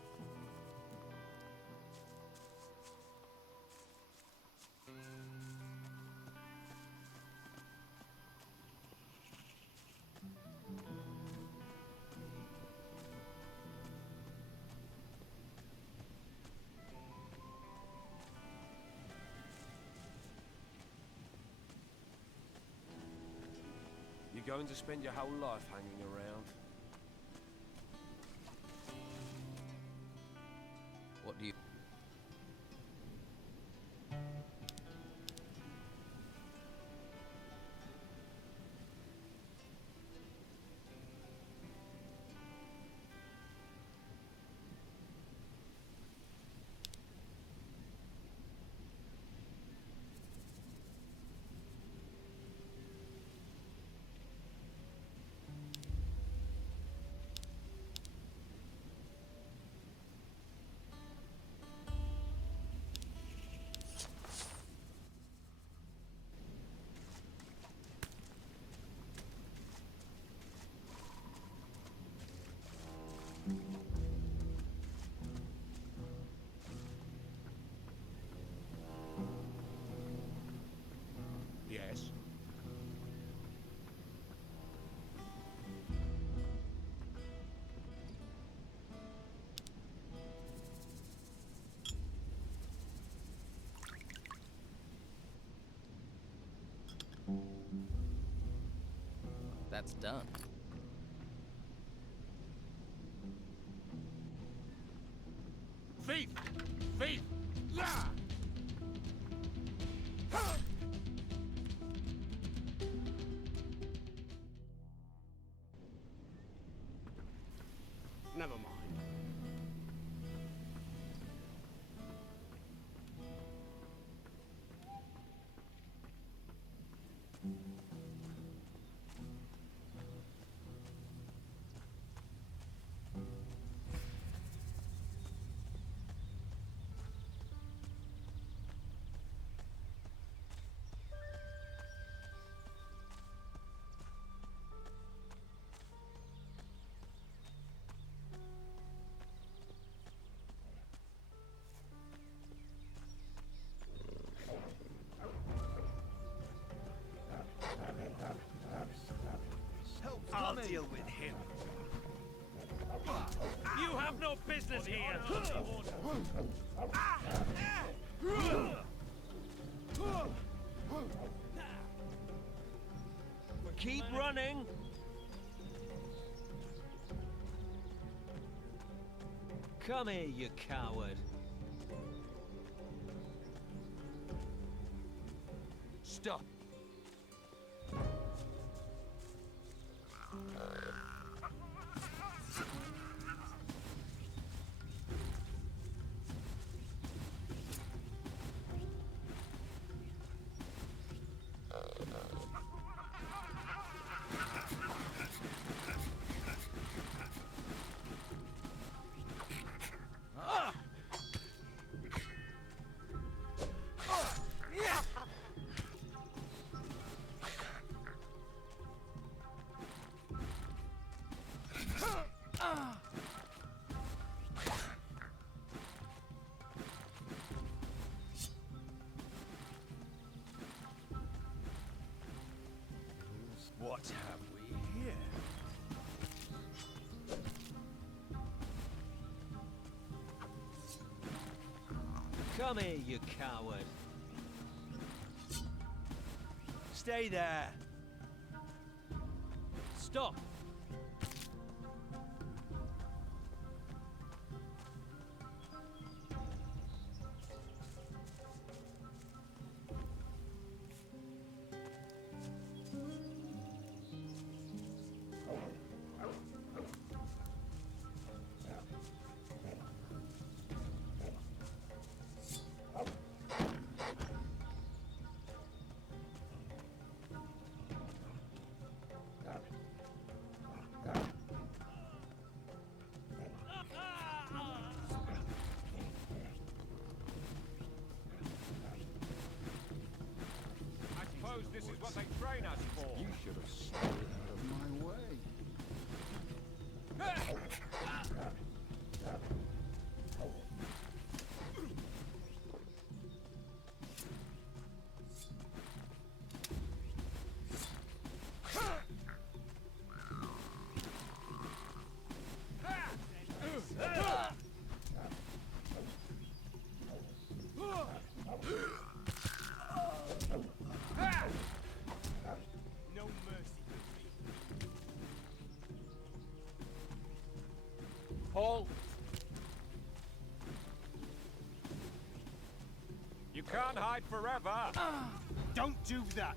You're going to spend your whole life hanging around. What do you... that's done. Thief! Thief! Yeah! Never mind. I'll deal with him. You have no business here! Keep running! Come here, you coward. Stop. What have we here? Come here, you coward. Stay there. Stop. This is what they train us for. You should have stayed out of my way. Paul? You can't hide forever! Don't do that!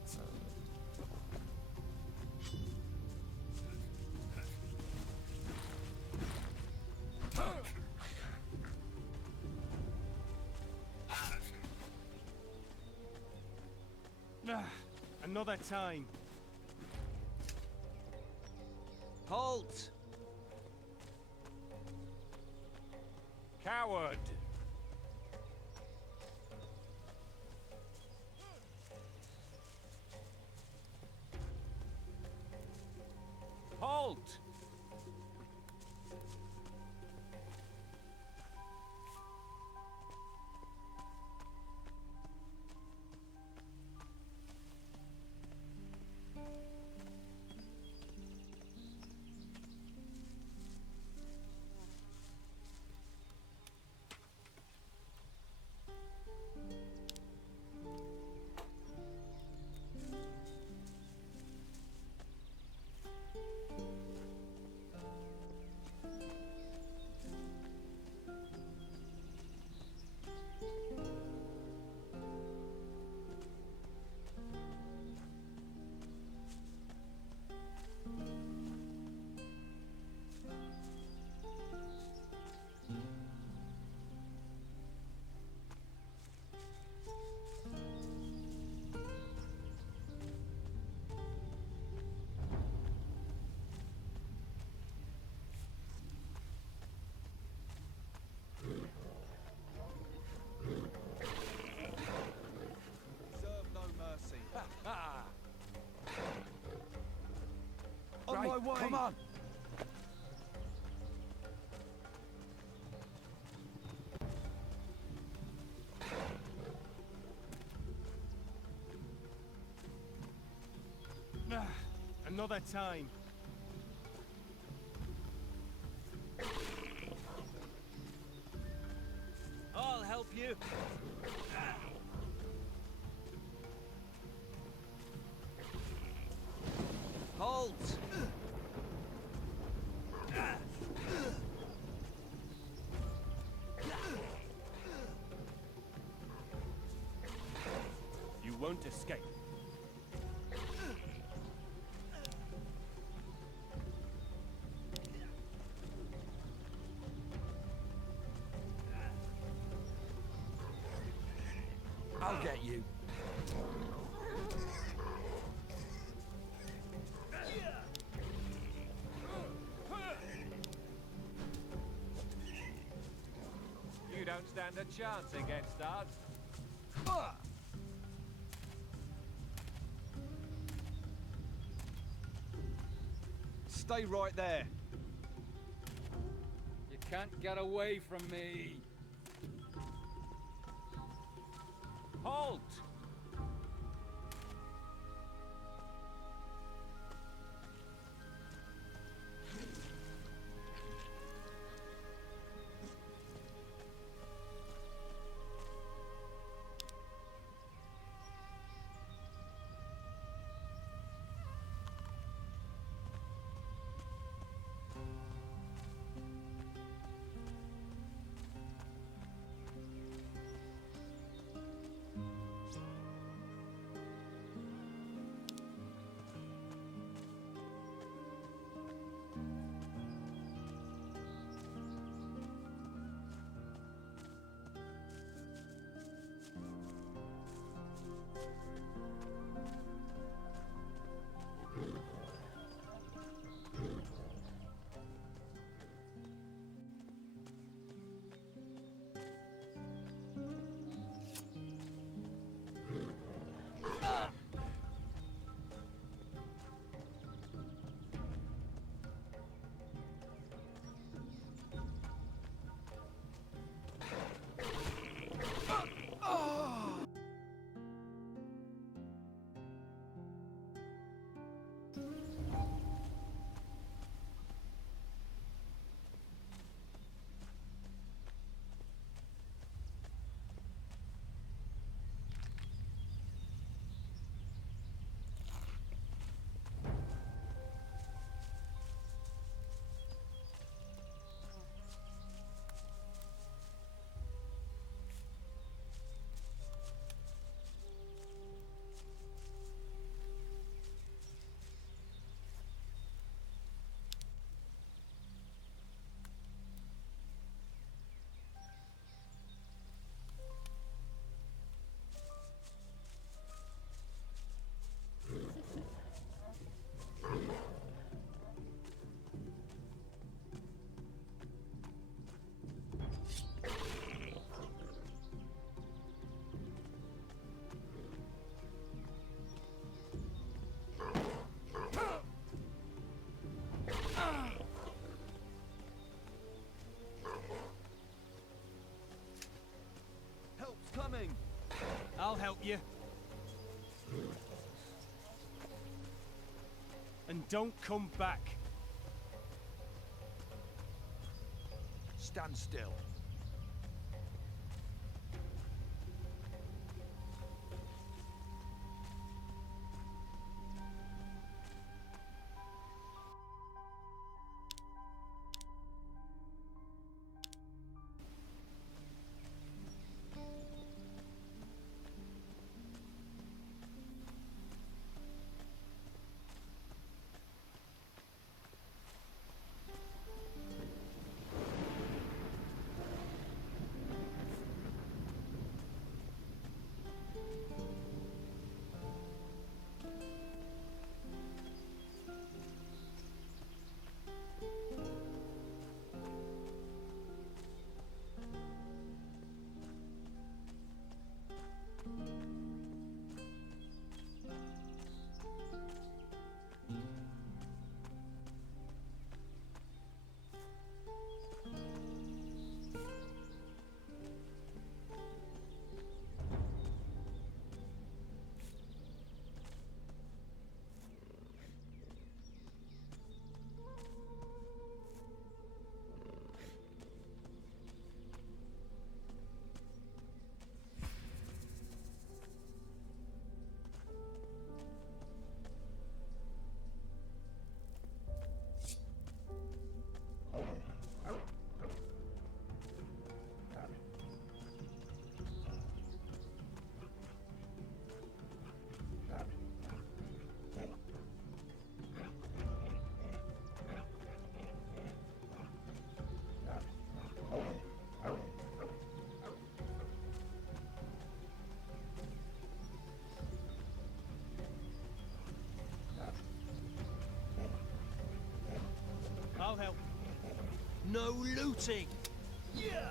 Another time. Halt! Coward! Halt! way! Come on! Another time. I'll help you. Halt! You won't escape. I'll get you. You don't stand a chance against us. Stay right there. You can't get away from me. Halt! Coming. I'll help you. And don't come back. Stand still. looting! Yeah!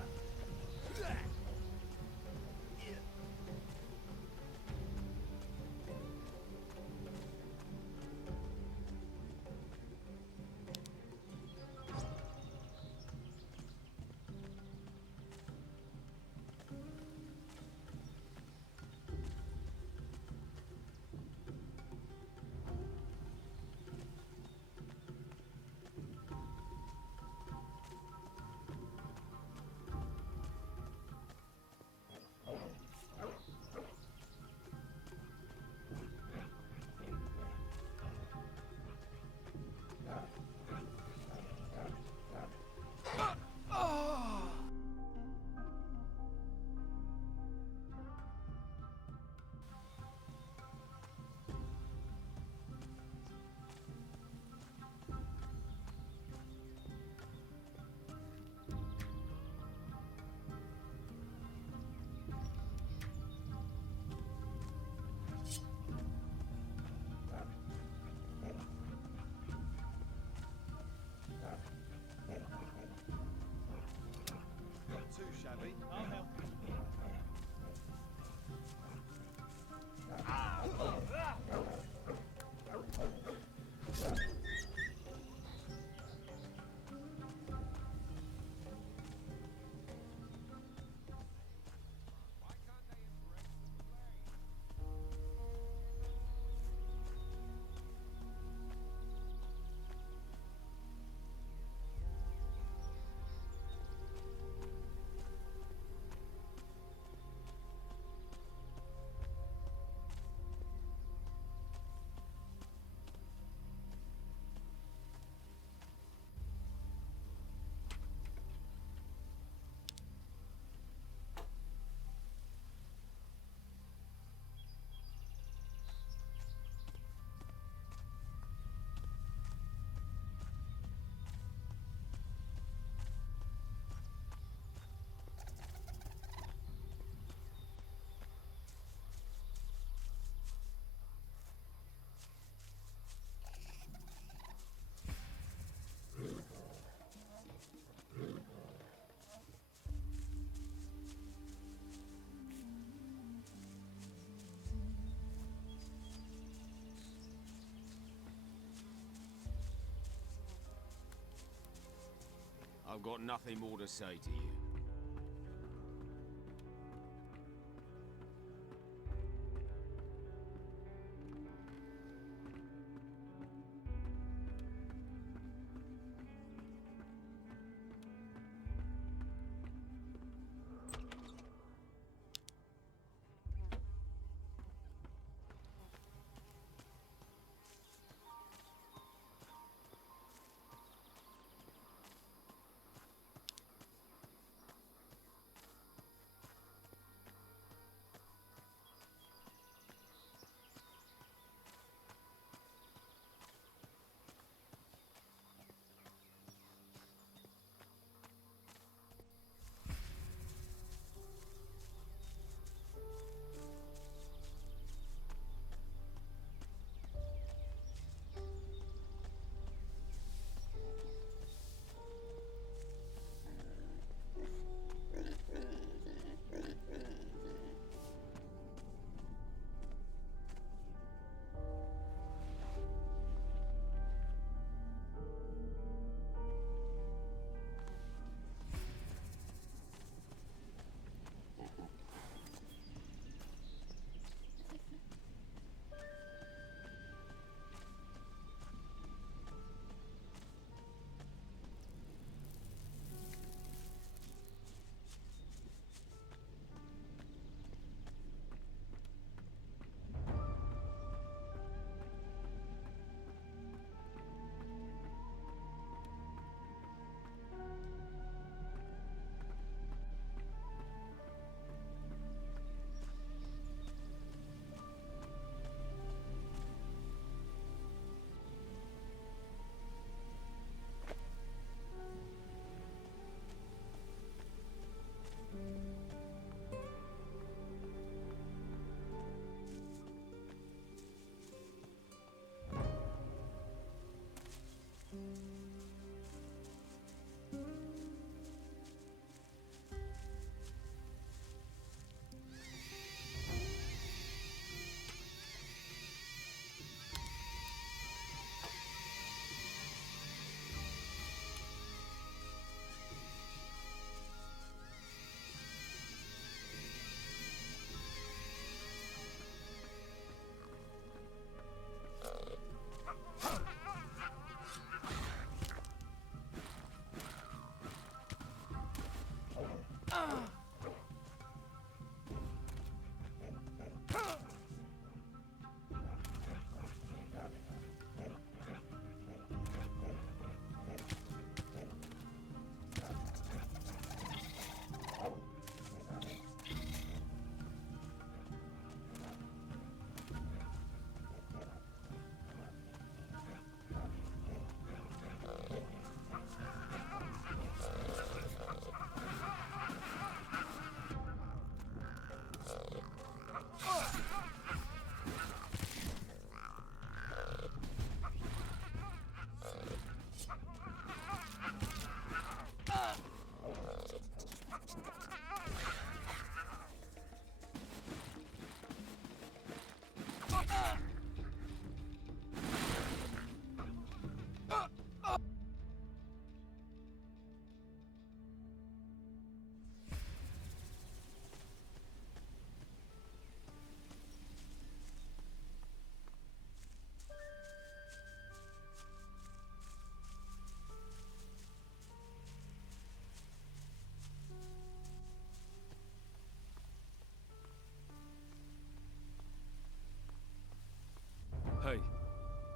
Too shabby. I'll help. I've got nothing more to say to you.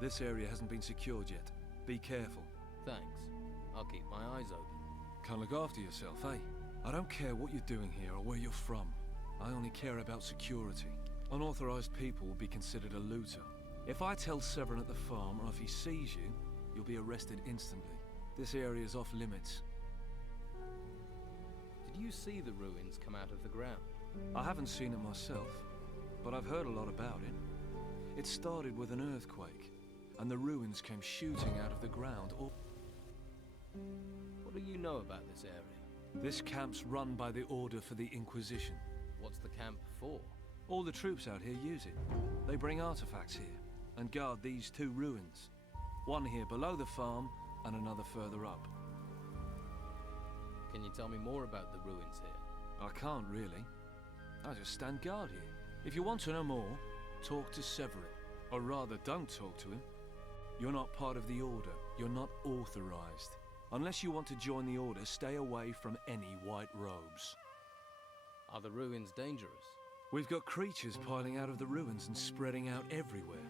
This area hasn't been secured yet. Be careful. Thanks. I'll keep my eyes open. Can't look after yourself, eh? I don't care what you're doing here or where you're from. I only care about security. Unauthorized people will be considered a looter. If I tell Severin at the farm, or if he sees you, you'll be arrested instantly. This area is off limits. Did you see the ruins come out of the ground? I haven't seen it myself, but I've heard a lot about it. It started with an earthquake, and the ruins came shooting out of the ground. What do you know about this area? This camp's run by the Order for the Inquisition. What's the camp for? All the troops out here use it. They bring artifacts here, and guard these two ruins. One here below the farm, and another further up. Can you tell me more about the ruins here? I can't really. I just stand guard here. If you want to know more, talk to Severin. Or rather, don't talk to him. You're not part of the Order. You're not authorized. Unless you want to join the Order, stay away from any white robes. Are the ruins dangerous? We've got creatures piling out of the ruins and spreading out everywhere.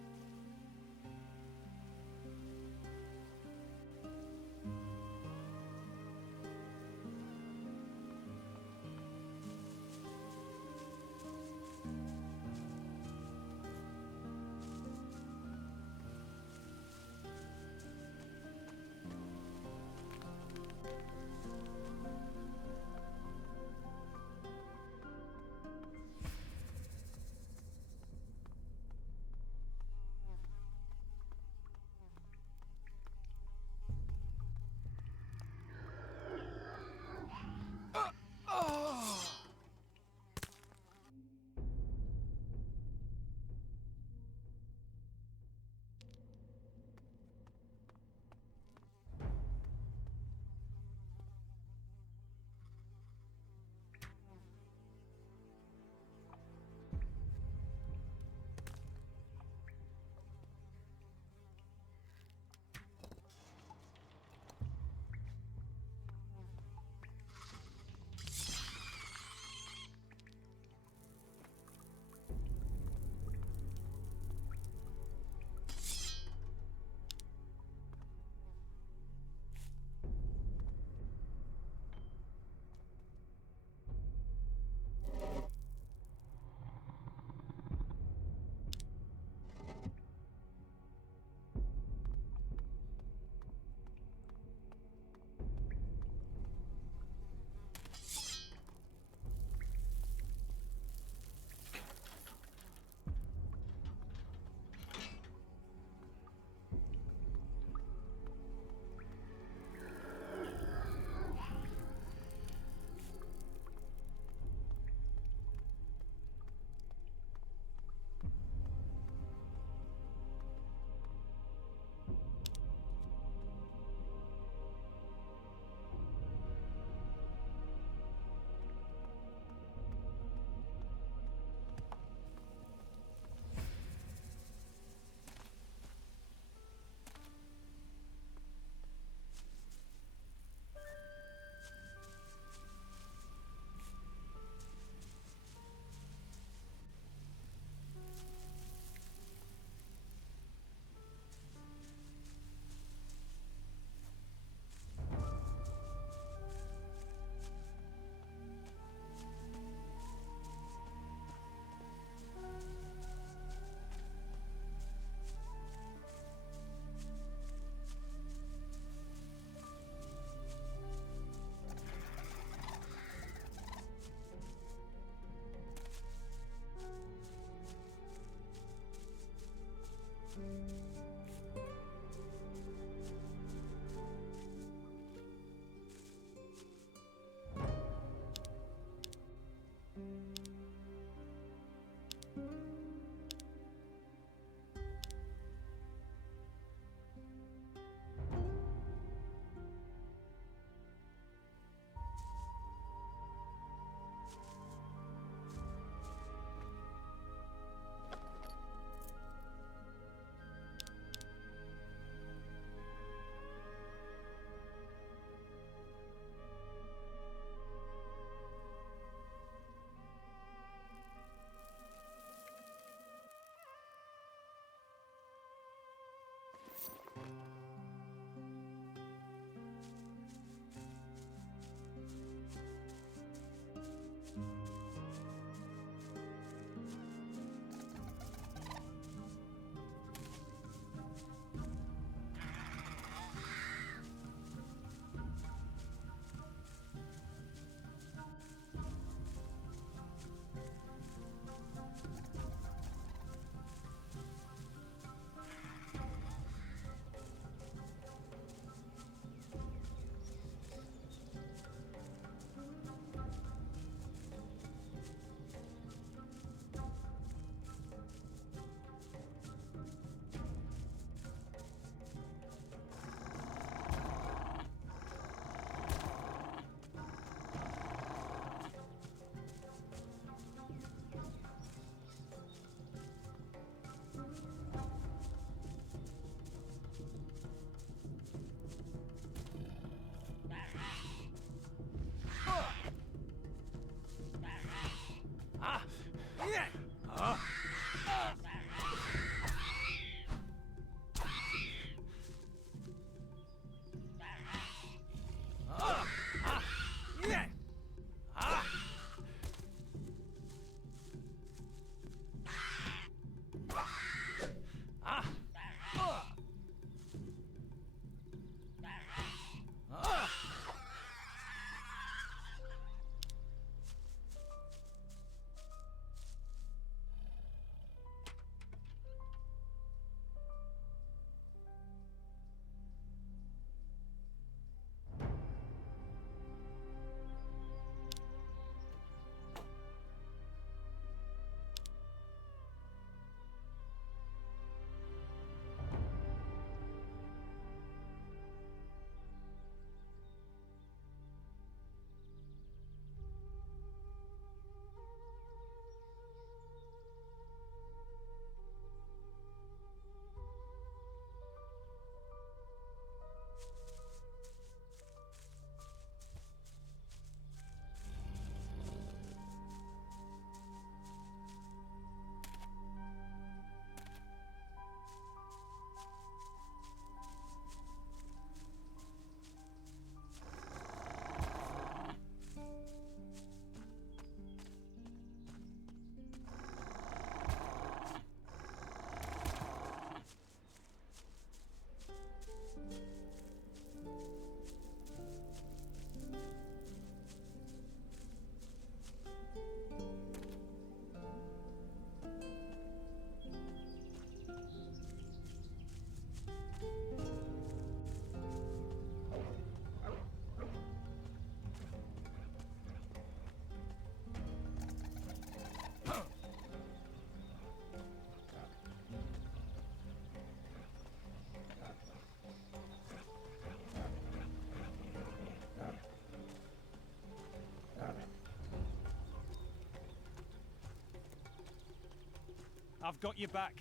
I've got your back.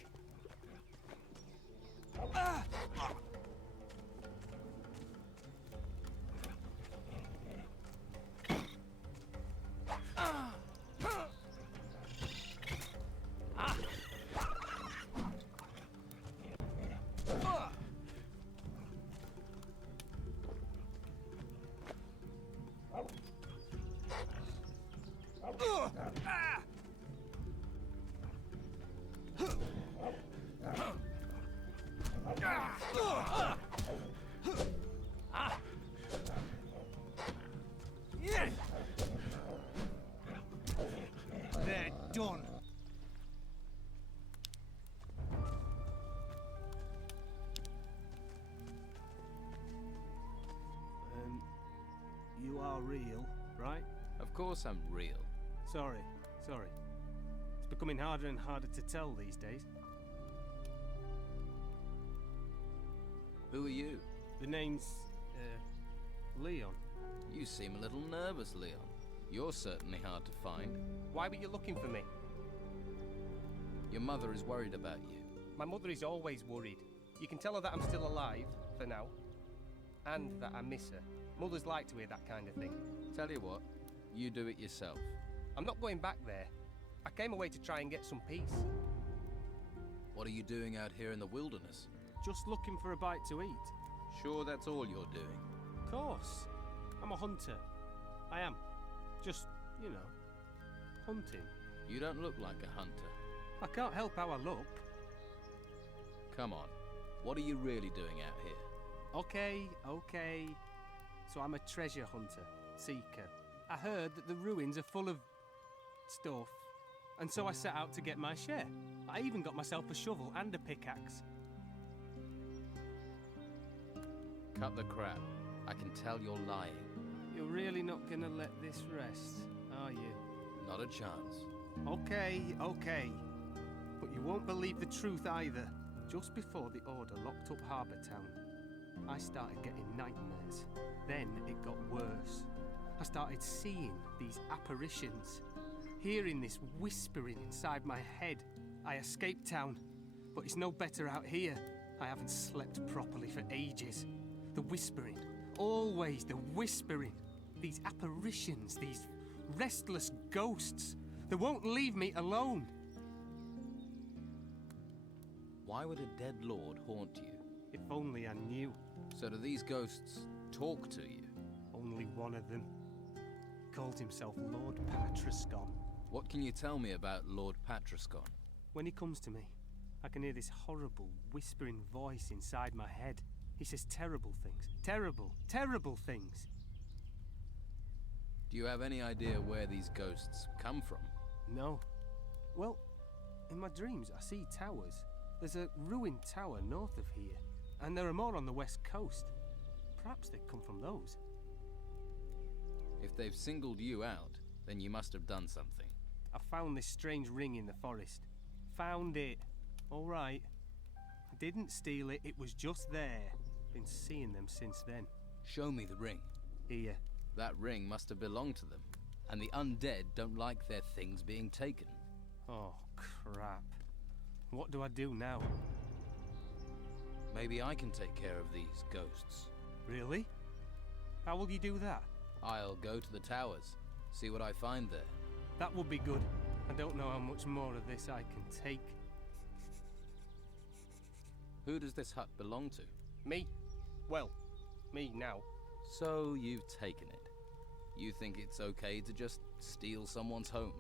They're done. You are real, right? Of course I'm real. Sorry. It's becoming harder and harder to tell these days. Who are you? The name's, Leon. You seem a little nervous, Leon. You're certainly hard to find. Why were you looking for me? Your mother is worried about you. My mother is always worried. You can tell her that I'm still alive, for now. And that I miss her. Mothers like to hear that kind of thing. Tell you what, you do it yourself. I'm not going back there. I came away to try and get some peace. What are you doing out here in the wilderness? Just looking for a bite to eat. Sure that's all you're doing? Of course. I'm a hunter. I am. Just, you know, hunting. You don't look like a hunter. I can't help how I look. Come on. What are you really doing out here? Okay. So I'm a treasure hunter, seeker. I heard that the ruins are full of stuff, and so I set out to get my share. I even got myself a shovel and a pickaxe. Cut the crap. I can tell you're lying. You're really not gonna let this rest, are you? Not a chance. Okay. But you won't believe the truth either. Just before the Order locked up Harbour Town, I started getting nightmares. Then it got worse. I started seeing these apparitions, hearing this whispering inside my head. I escaped town, but it's no better out here. I haven't slept properly for ages. The whispering, always the whispering. These apparitions, these restless ghosts, they won't leave me alone. Why would a dead lord haunt you? If only I knew. So do these ghosts talk to you? Only one of them. He called himself Lord Patrascon. What can you tell me about Lord Patrascon? When he comes to me, I can hear this horrible, whispering voice inside my head. He says terrible things. Terrible things. Do you have any idea where these ghosts come from? No. Well, in my dreams I see towers. There's a ruined tower north of here, and there are more on the west coast. Perhaps they come from those. If they've singled you out, then you must have done something. I found this strange ring in the forest. Found it. All right. I didn't steal it, it was just there. Been seeing them since then. Show me the ring. Here. That ring must have belonged to them, and the undead don't like their things being taken. Oh, crap. What do I do now? Maybe I can take care of these ghosts. Really? How will you do that? I'll go to the towers, see what I find there. That would be good. I don't know how much more of this I can take. Who does this hut belong to? Me. Well, me now. So you've taken it. You think it's okay to just steal someone's home?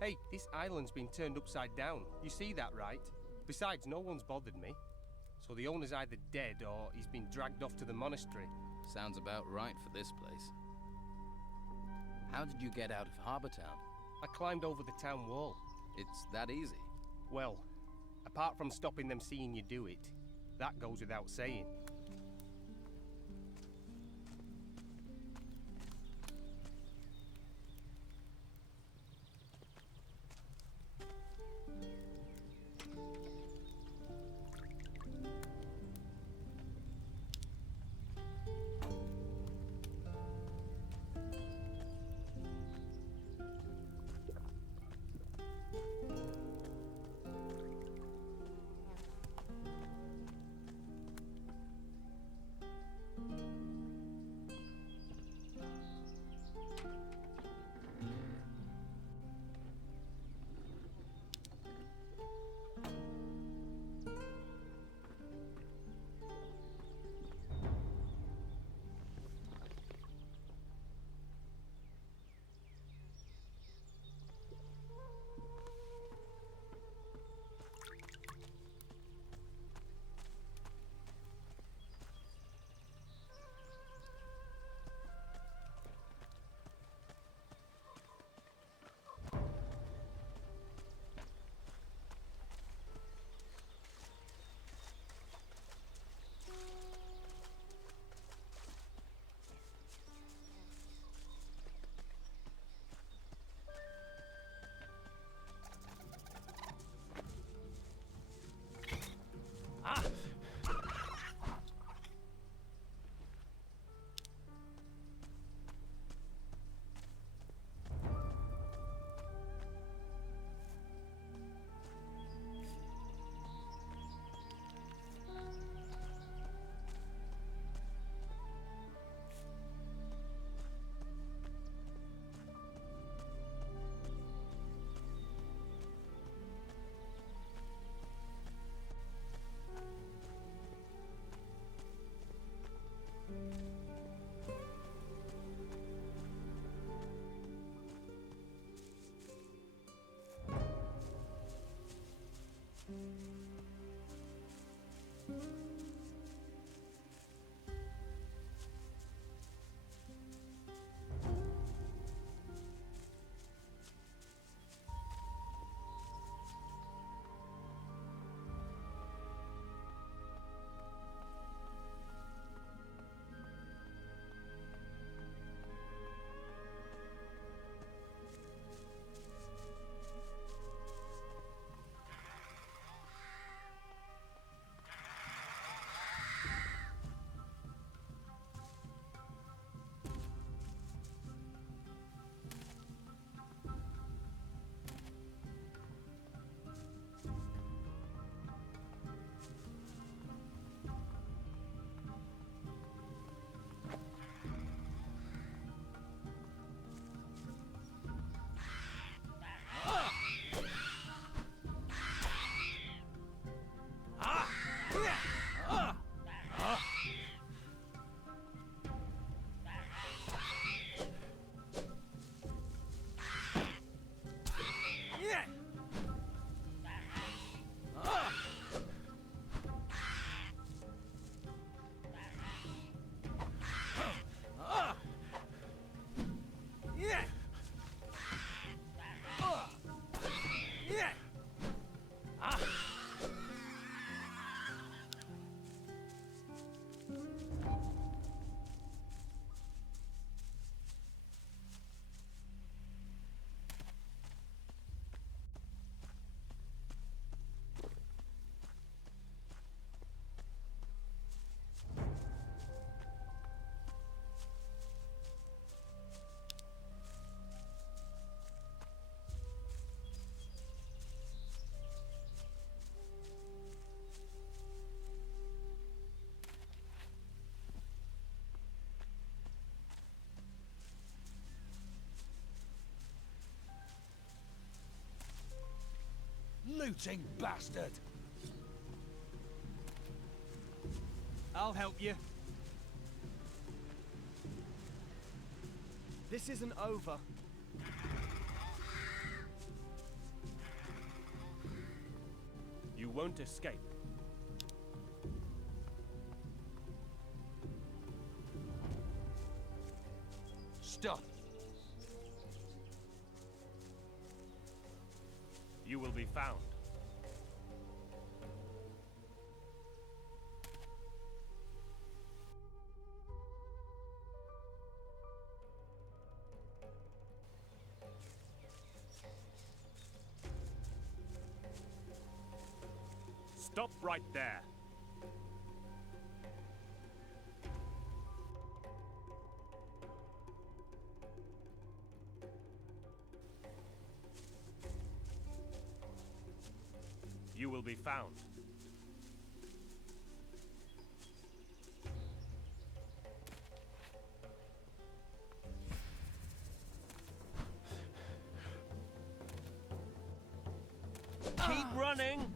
Hey, this island's been turned upside down. You see that, right? Besides, no one's bothered me. So the owner's either dead or he's been dragged off to the monastery. Sounds about right for this place. How did you get out of Harbour Town? I climbed over the town wall. It's that easy? Well, apart from stopping them seeing you do it, that goes without saying. Looting bastard! I'll help you. This isn't over. You won't escape. Stop! You will be found. Stop right there. You will be found. Keep running!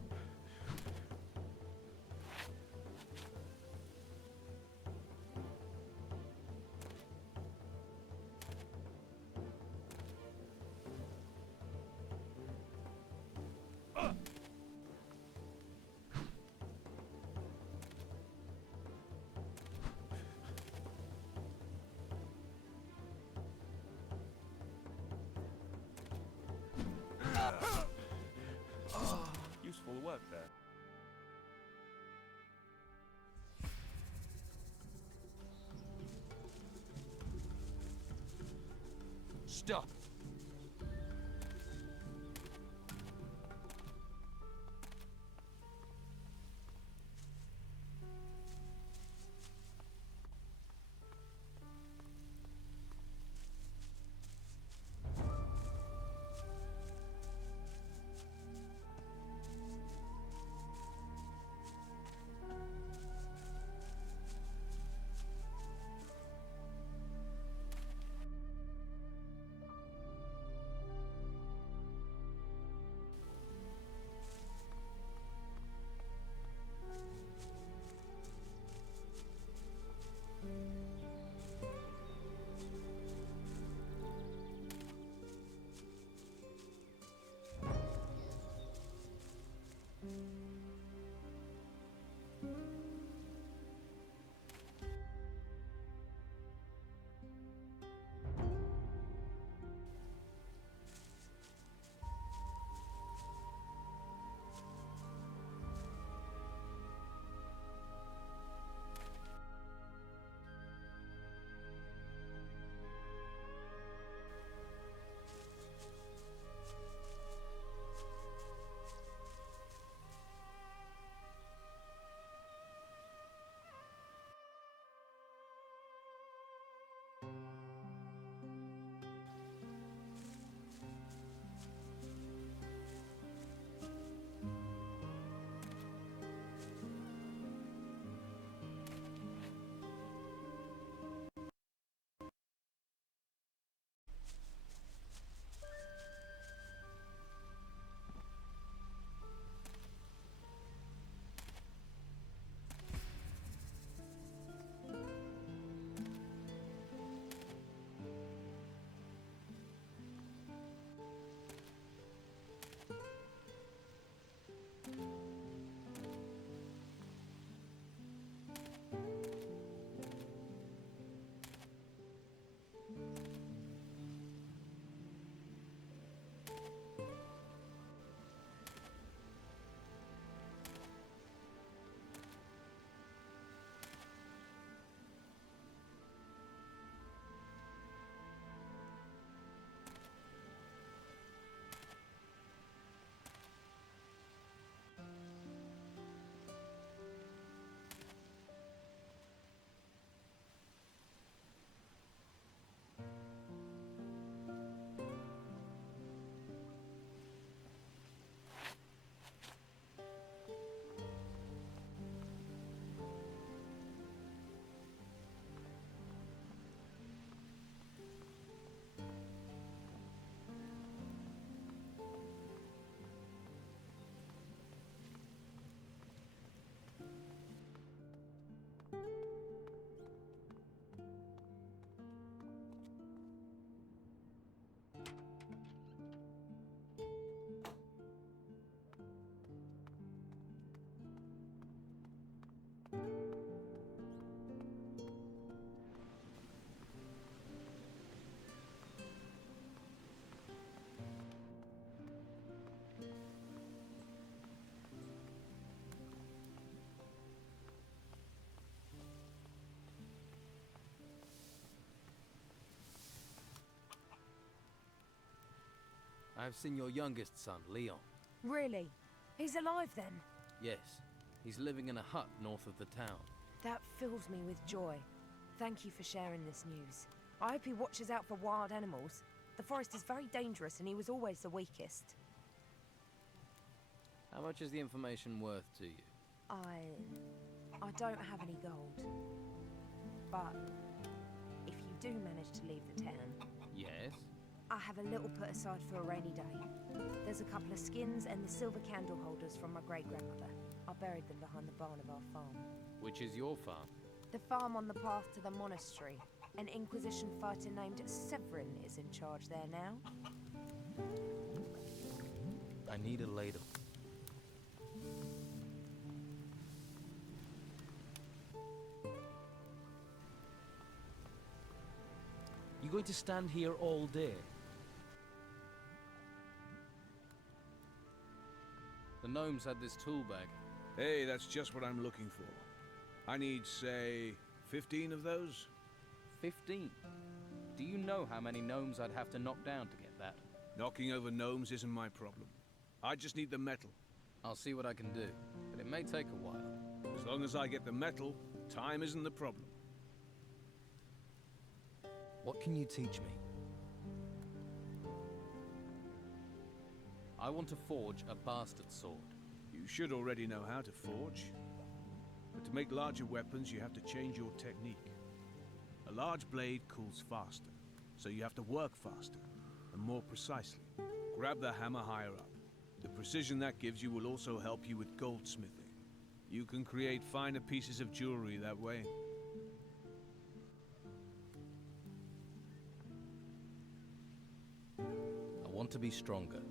Useful work there. Stop! I've seen your youngest son, Leon. Really? He's alive then? Yes, he's living in a hut north of the town. That fills me with joy. Thank you for sharing this news. I hope he watches out for wild animals. The forest is very dangerous and he was always the weakest. How much is the information worth to you? I don't have any gold. But if you do manage to leave the town... Yes? I have a little put aside for a rainy day. There's a couple of skins and the silver candle holders from my great-grandmother. I buried them behind the barn of our farm. Which is your farm? The farm on the path to the monastery. An Inquisition fighter named Severin is in charge there now. I need a ladle. You going to stand here all day? The gnomes had this tool bag. Hey, that's just what I'm looking for. I need, say, 15 of those. 15? Do you know how many gnomes I'd have to knock down to get that? Knocking over gnomes isn't my problem. I just need the metal. I'll see what I can do, but it may take a while. As long as I get the metal, time isn't the problem. What can you teach me? I want to forge a bastard sword. You should already know how to forge. But to make larger weapons, you have to change your technique. A large blade cools faster, so you have to work faster and more precisely. Grab the hammer higher up. The precision that gives you will also help you with goldsmithing. You can create finer pieces of jewelry that way. I want to be stronger.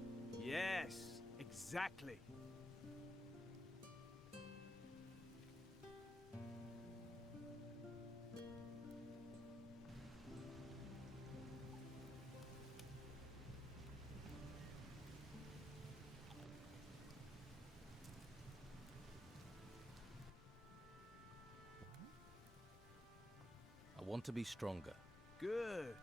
Yes, exactly. I want to be stronger. Good.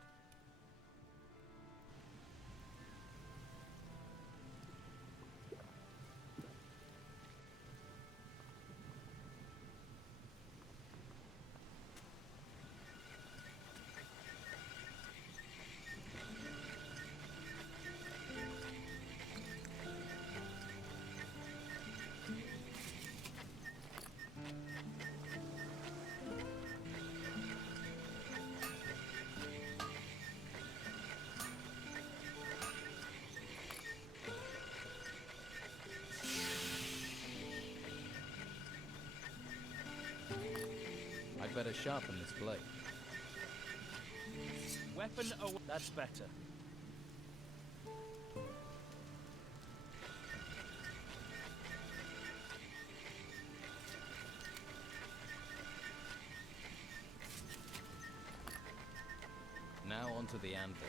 I'd better sharpen this blade. Weapon away. That's better. Now onto the anvil.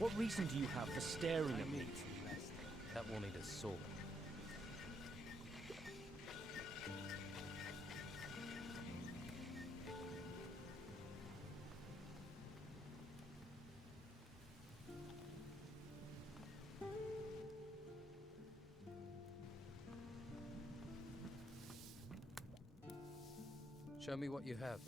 What reason do you have for staring at me? That will need a sword. Show me what you have.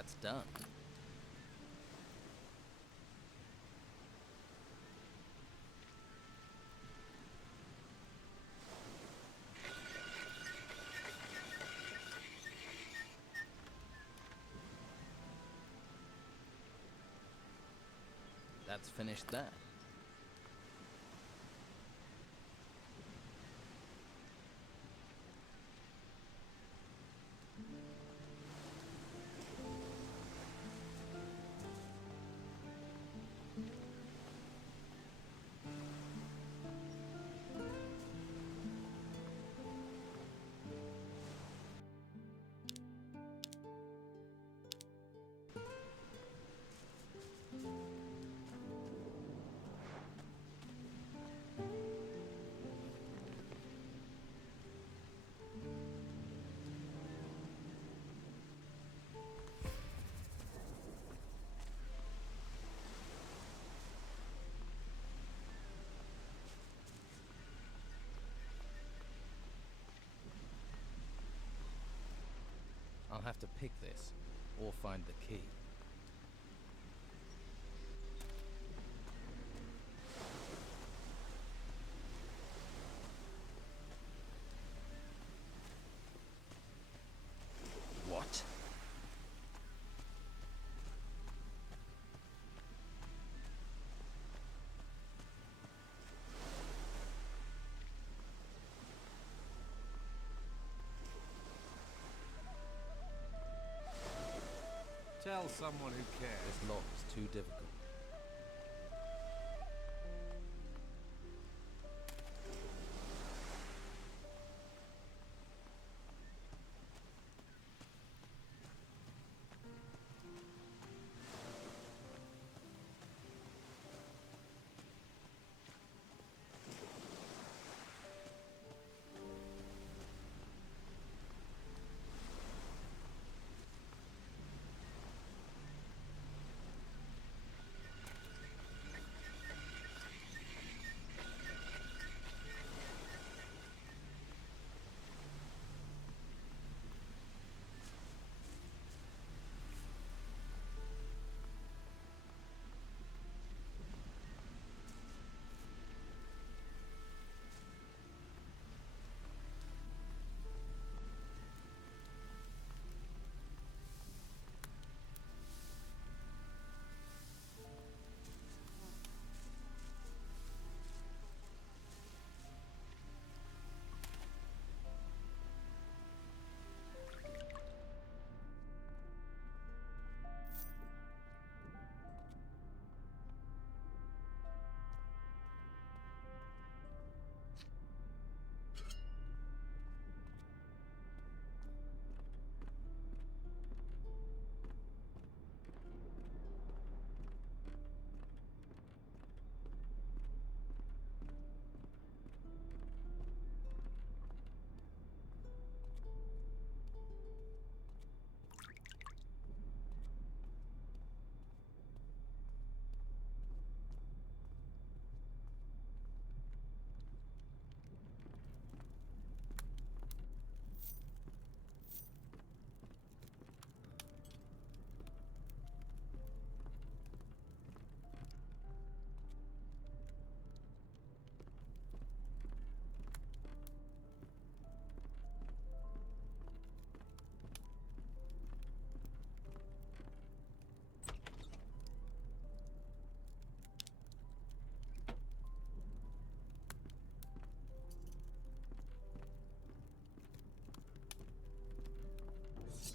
that's done. That's finished that. I'll have to pick this, or find the key. What? Tell someone who cares. This lock is too difficult.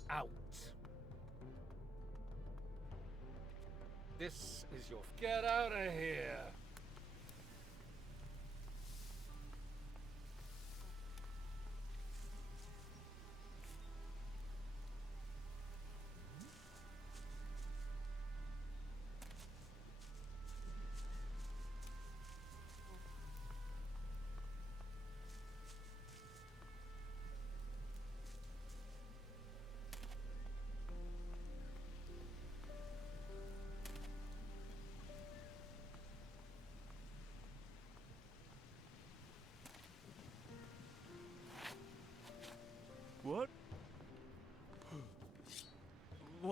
Out. This is your... Get out of here!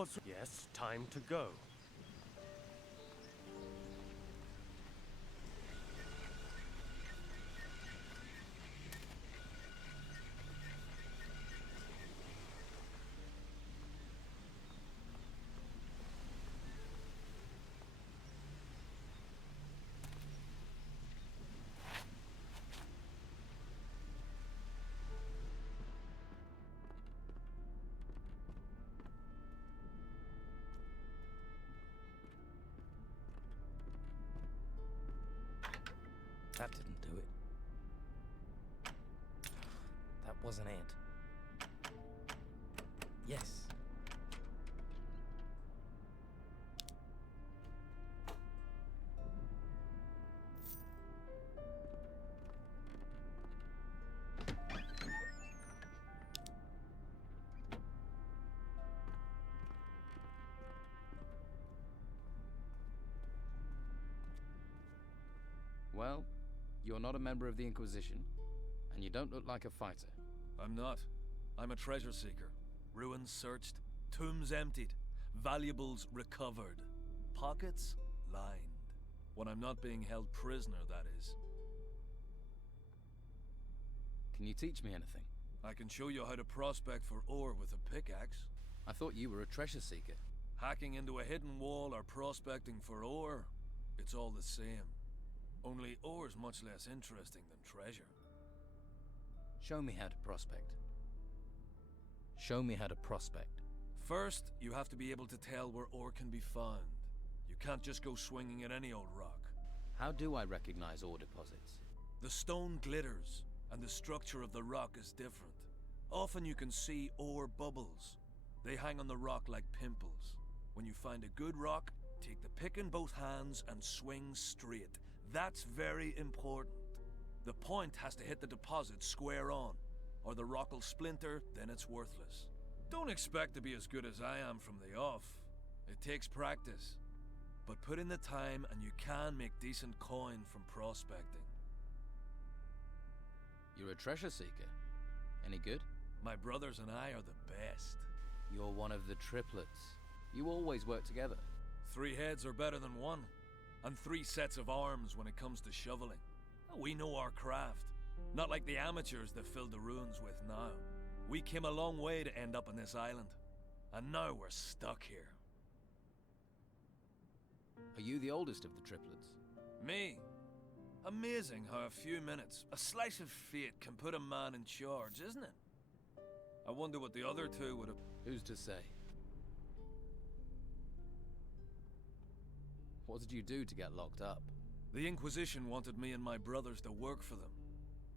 what's... Yes, time to go. That didn't do it. That wasn't it. Yes. Well, you're not a member of the Inquisition, and you don't look like a fighter. I'm not. I'm a treasure seeker. Ruins searched, tombs emptied, valuables recovered, pockets lined. When I'm not being held prisoner, that is. Can you teach me anything? I can show you how to prospect for ore with a pickaxe. I thought you were a treasure seeker. Hacking into a hidden wall or prospecting for ore, it's all the same. Only ore's much less interesting than treasure. Show me how to prospect. Show me how to prospect. First, you have to be able to tell where ore can be found. You can't just go swinging at any old rock. How do I recognize ore deposits? The stone glitters, and the structure of the rock is different. Often you can see ore bubbles. They hang on the rock like pimples. When you find a good rock, take the pick in both hands and swing straight. That's very important. The point has to hit the deposit square on, or the rock will splinter, then it's worthless. Don't expect to be as good as I am from the off. It takes practice. But put in the time and you can make decent coin from prospecting. You're a treasure seeker. Any good? My brothers and I are the best. You're one of the triplets. You always work together. 3 heads are better than 1. And 3 sets of arms when it comes to shoveling. We know our craft. Not like the amateurs that filled the ruins with now. We came a long way to end up on this island. And now we're stuck here. Are you the oldest of the triplets? Me? Amazing how a few minutes, a slice of fate can put a man in charge, isn't it? I wonder what the other 2 would have... Who's to say? What did you do to get locked up? The Inquisition wanted me and my brothers to work for them.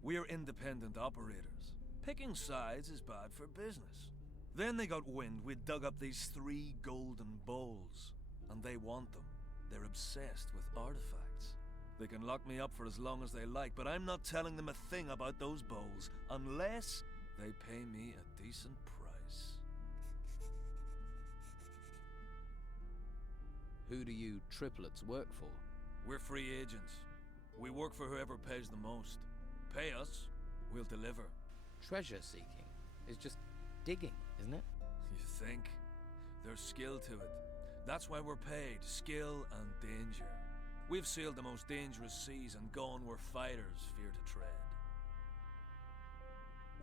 We're independent operators. Picking sides is bad for business. Then they got wind we'd dug up these 3 golden bowls. And they want them. They're obsessed with artifacts. They can lock me up for as long as they like, but I'm not telling them a thing about those bowls unless they pay me a decent price. Who do you triplets work for? We're free agents. We work for whoever pays the most. Pay us, we'll deliver. Treasure seeking is just digging, isn't it? You think? There's skill to it. That's why we're paid, skill and danger. We've sailed the most dangerous seas and gone where fighters fear to tread.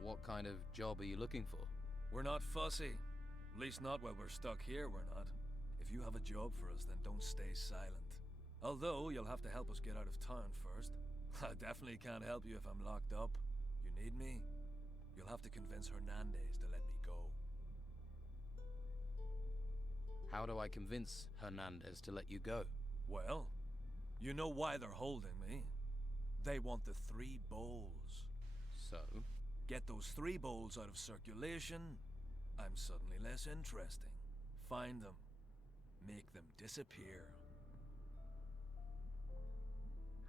What kind of job are you looking for? We're not fussy. At least not while we're stuck here, we're not. If you have a job for us, then don't stay silent. Although, you'll have to help us get out of town first. I definitely can't help you if I'm locked up. You need me? You'll have to convince Hernandez to let me go. How do I convince Hernandez to let you go? Well, you know why they're holding me. They want the 3 bowls. So? Get those 3 bowls out of circulation, I'm suddenly less interesting. Find them. Make them disappear.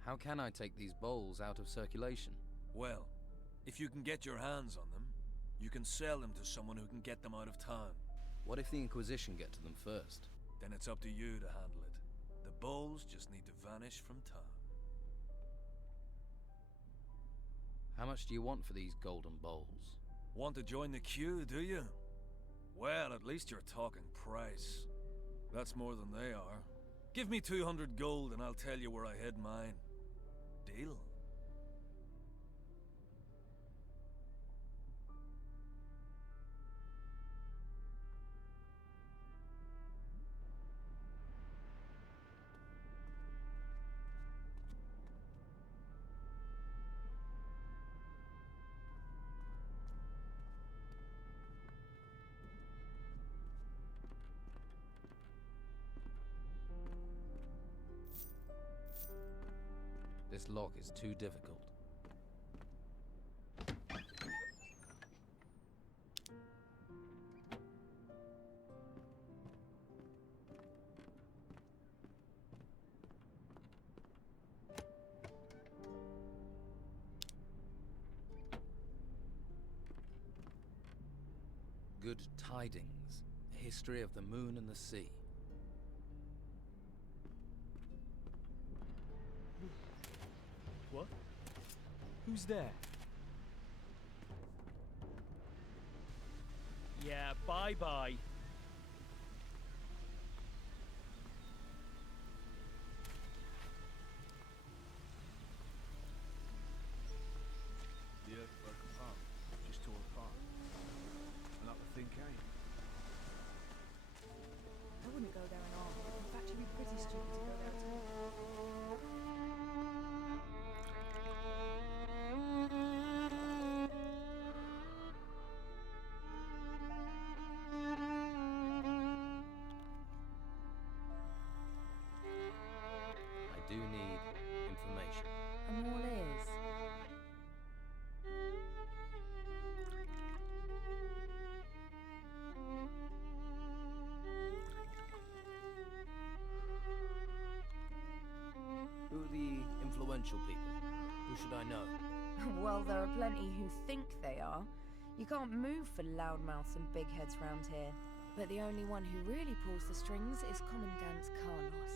How can I take these bowls out of circulation? Well, if you can get your hands on them, you can sell them to someone who can get them out of town. What if the Inquisition get to them first? Then it's up to you to handle it. The bowls just need to vanish from town. How much do you want for these golden bowls? Want to join the queue, do you? Well, at least you're talking price. That's more than they are. Give me 200 gold and I'll tell you where I hid mine. Deal? This lock is too difficult. Good tidings. A history of the moon and the sea. What? Who's there? Yeah, bye-bye. The earth broke apart, just tore apart. And up the thing came. I wouldn't go there at all. In fact, you'd be pretty stupid to go there at all. I do need information. I'm all ears. Who are the influential people? Who should I know? Well, there are plenty who think they are. You can't move for loudmouths and big heads round here. But the only one who really pulls the strings is Commandant Carlos.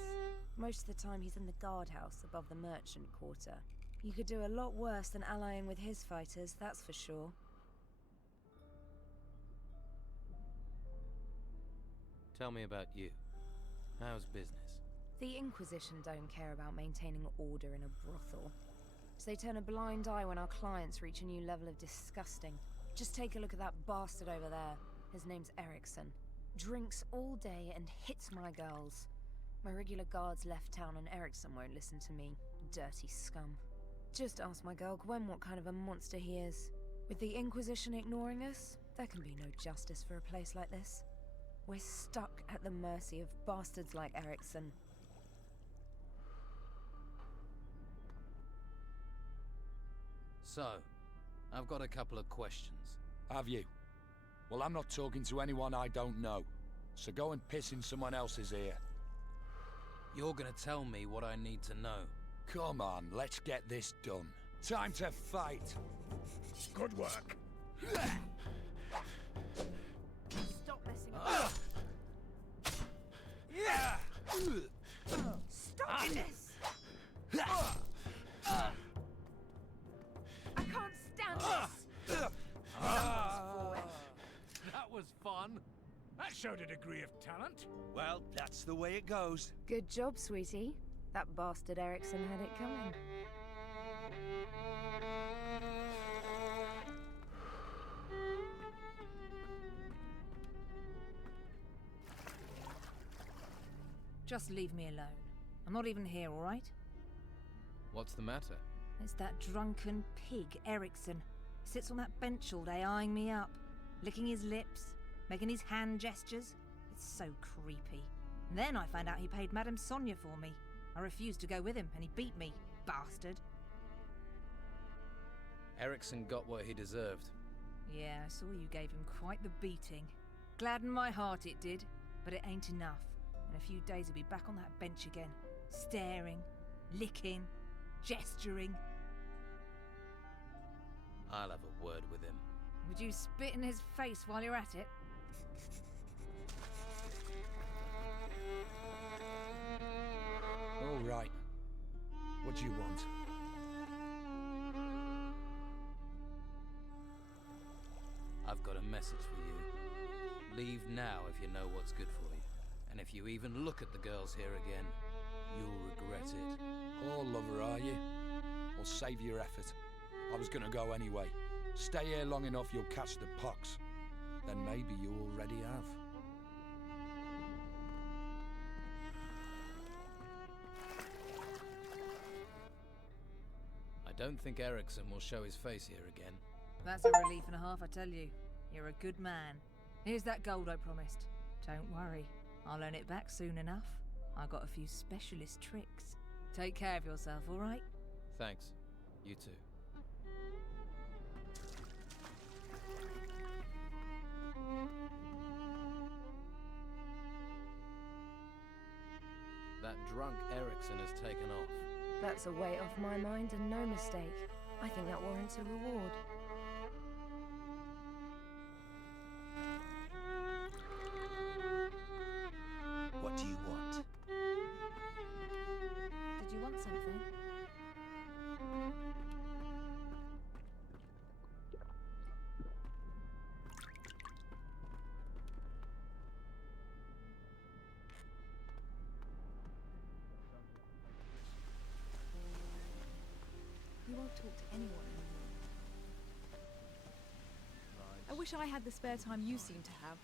Most of the time he's in the guardhouse above the merchant quarter. You could do a lot worse than allying with his fighters, that's for sure. Tell me about you. How's business? The Inquisition don't care about maintaining order in a brothel. So they turn a blind eye when our clients reach a new level of disgusting. Just take a look at that bastard over there. His name's Erickson. Drinks all day and hits my girls. My regular guards left town and Erickson won't listen to me. Dirty scum. Just ask my girl Gwen what kind of a monster he is. With the Inquisition ignoring us, there can be no justice for a place like this. We're stuck at the mercy of bastards like Erickson. So, I've got a couple of questions. Have you? Well, I'm not talking to anyone I don't know. So go and piss in someone else's ear. You're gonna tell me what I need to know. Come on, let's get this done. Time to fight. Good work. Stop messing up. Stop this! I can't stand this! That was fun. That showed a degree of talent. Well, that's the way it goes. Good job, sweetie. That bastard Erickson had it coming. Just leave me alone. I'm not even here, all right? What's the matter? It's that drunken pig, Erickson. Sits on that bench all day eyeing me up, licking his lips, making his hand gestures. It's so creepy. And then I found out he paid Madame Sonia for me. I refused to go with him, and he beat me, bastard. Erickson got what he deserved. Yeah, I saw you gave him quite the beating. Gladdened my heart it did, but it ain't enough. In a few days he'll be back on that bench again, staring, licking, gesturing. I'll have a word with him. Would you spit in his face while you're at it? All right. What do you want? I've got a message for you. Leave now if you know what's good for you. And if you even look at the girls here again, you'll regret it. Oh, lover, are you? Well, save your effort. I was gonna go anyway. Stay here long enough, you'll catch the pox. Then maybe you already have. I don't think Ericsson will show his face here again. That's a relief and a half, I tell you. You're a good man. Here's that gold I promised. Don't worry, I'll earn it back soon enough. I got a few specialist tricks. Take care of yourself, all right? Thanks. You too. That drunk Ericsson has taken off. That's a weight off my mind and no mistake. I think that warrants a reward. What do you want? Did you want something? You won't talk to anyone anymore. I wish I had the spare time you seem to have.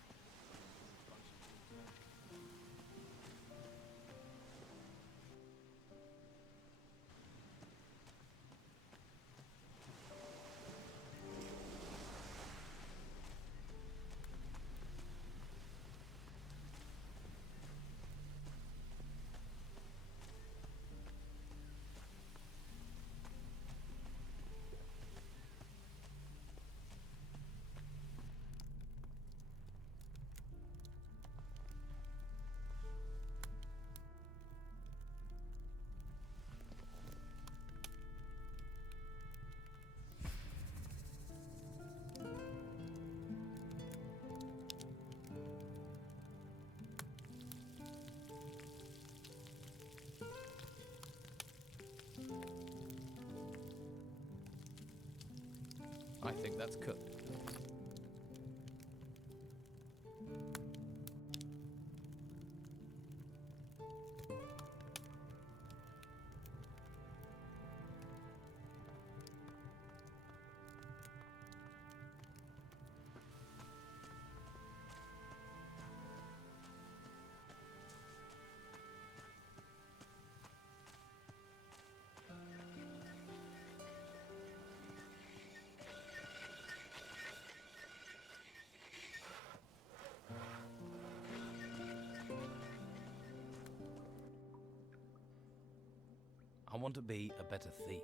I think that's cooked. I want to be a better thief.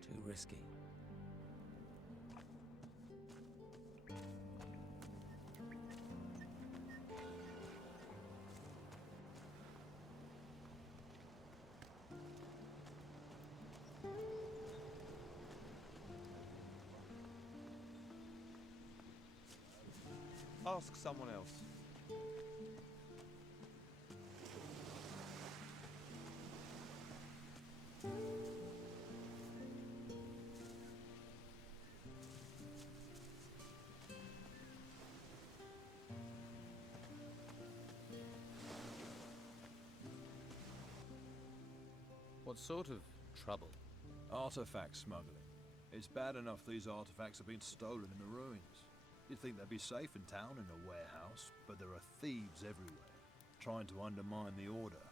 Too risky. Ask someone else. What sort of trouble? Artifact smuggling. It's bad enough these artifacts have been stolen in the ruins. You'd think they'd be safe in town in a warehouse, but there are thieves everywhere, trying to undermine the order.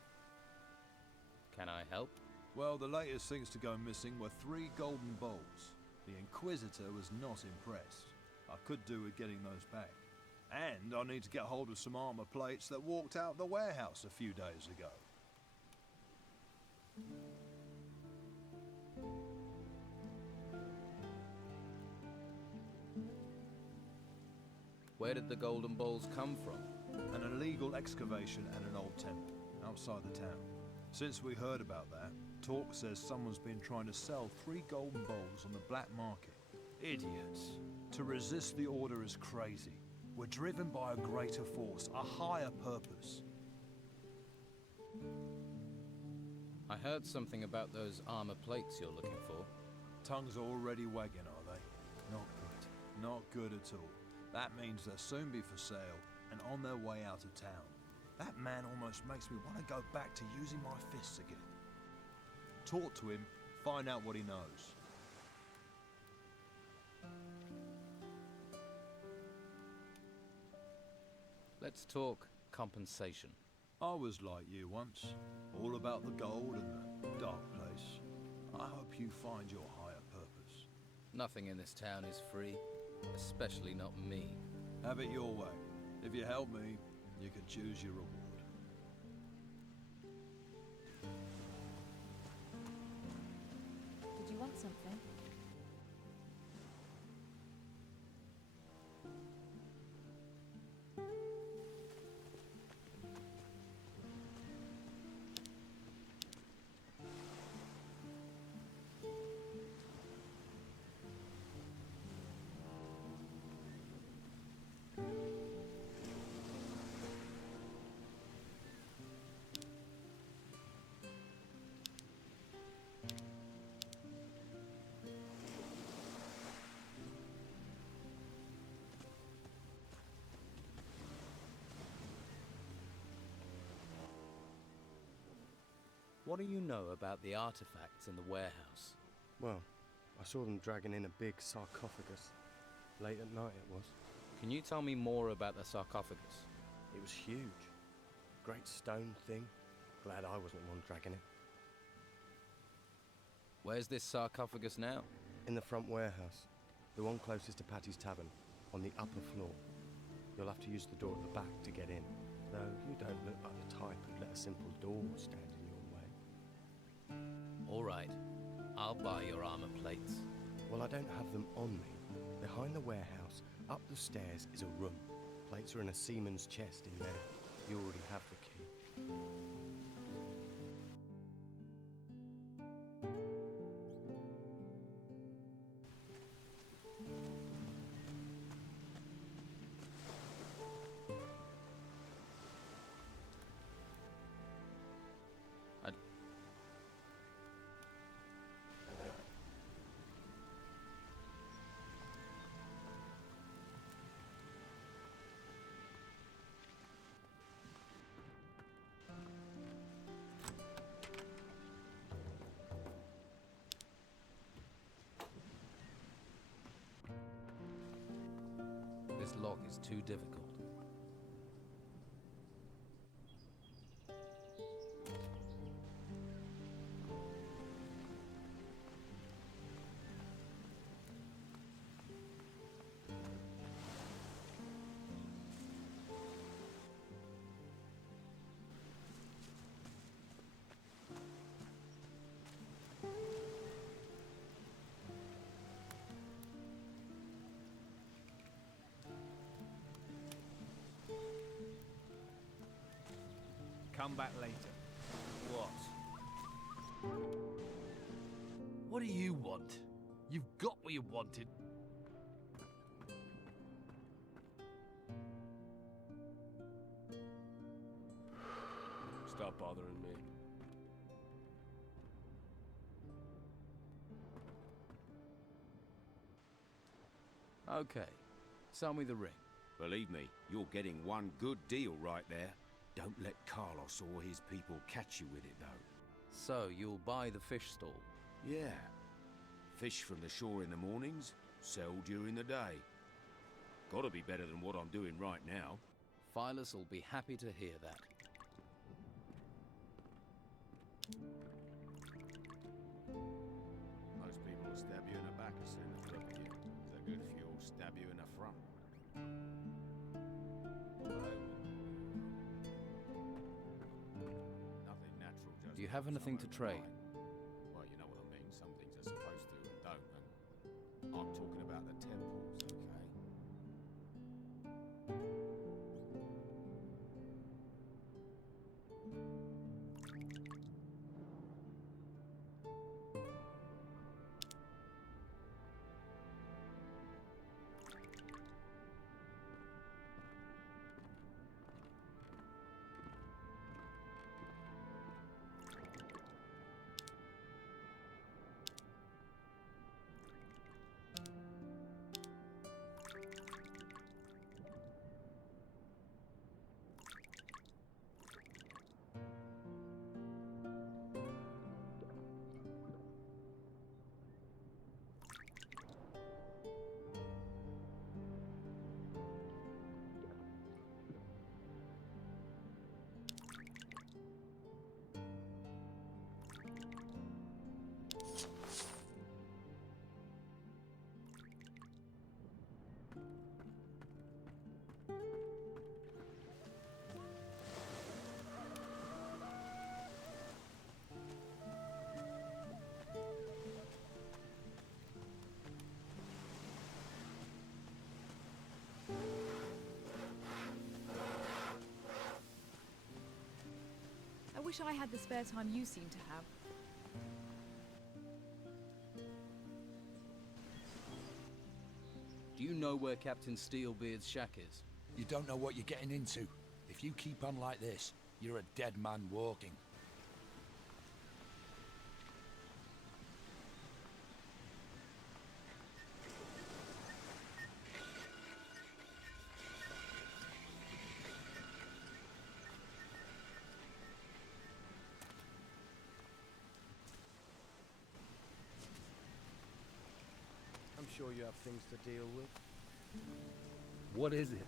Can I help? Well, the latest things to go missing were 3 golden bowls. The Inquisitor was not impressed. I could do with getting those back. And I need to get hold of some armor plates that walked out the warehouse a few days ago. Where did the golden balls come from? An illegal excavation at an old temple outside the town. Since we heard about that, talk says someone's been trying to sell 3 golden bowls on the black market. Idiots. To resist the order is crazy. We're driven by a greater force, a higher purpose. I heard something about those armor plates you're looking for. Tongues are already wagging, are they? Not good. Not good at all. That means they'll soon be for sale and on their way out of town. That man almost makes me want to go back to using my fists again. Talk to him, find out what he knows. Let's talk compensation. I was like you once, all about the gold and the dark place. I hope you find your higher purpose. Nothing in this town is free, especially not me. Have it your way. If you help me, you can choose your reward. Did you want something? What do you know about the artifacts in the warehouse? Well, I saw them dragging in a big sarcophagus. Late at night it was. Can you tell me more about the sarcophagus? It was huge. Great stone thing. Glad I wasn't the one dragging it. Where's this sarcophagus now? In the front warehouse. The one closest to Patty's Tavern, on the upper floor. You'll have to use the door at the back to get in. Though you don't look like the type who'd let a simple door stand in your way. All right. I'll buy your armor plates. Well, I don't have them on me. Behind the warehouse, up the stairs, is a room. Plates are in a seaman's chest in there. You already have the key. This lock is too difficult. Come back later. What? What do you want? You've got what you wanted. Stop bothering me. Okay. Sell me the ring. Believe me, you're getting one good deal right there. Don't let Carlos or his people catch you with it, though. So, you'll buy the fish stall? Yeah. Fish from the shore in the mornings, sell during the day. Gotta be better than what I'm doing right now. Phyllis will be happy to hear that. Most people will stab you in the back as soon as they look at you. The good few will stab you in the front. Nothing natural, just... Do you have anything to trade? Well, you know what I mean. Some things are supposed to and don't, and I'm talking about the temples, okay? wish I had the spare time you seem to have. Do you know where Captain Steelbeard's shack is? You don't know what you're getting into. If you keep on like this, you're a dead man walking. I'm sure you have things to deal with. What is it?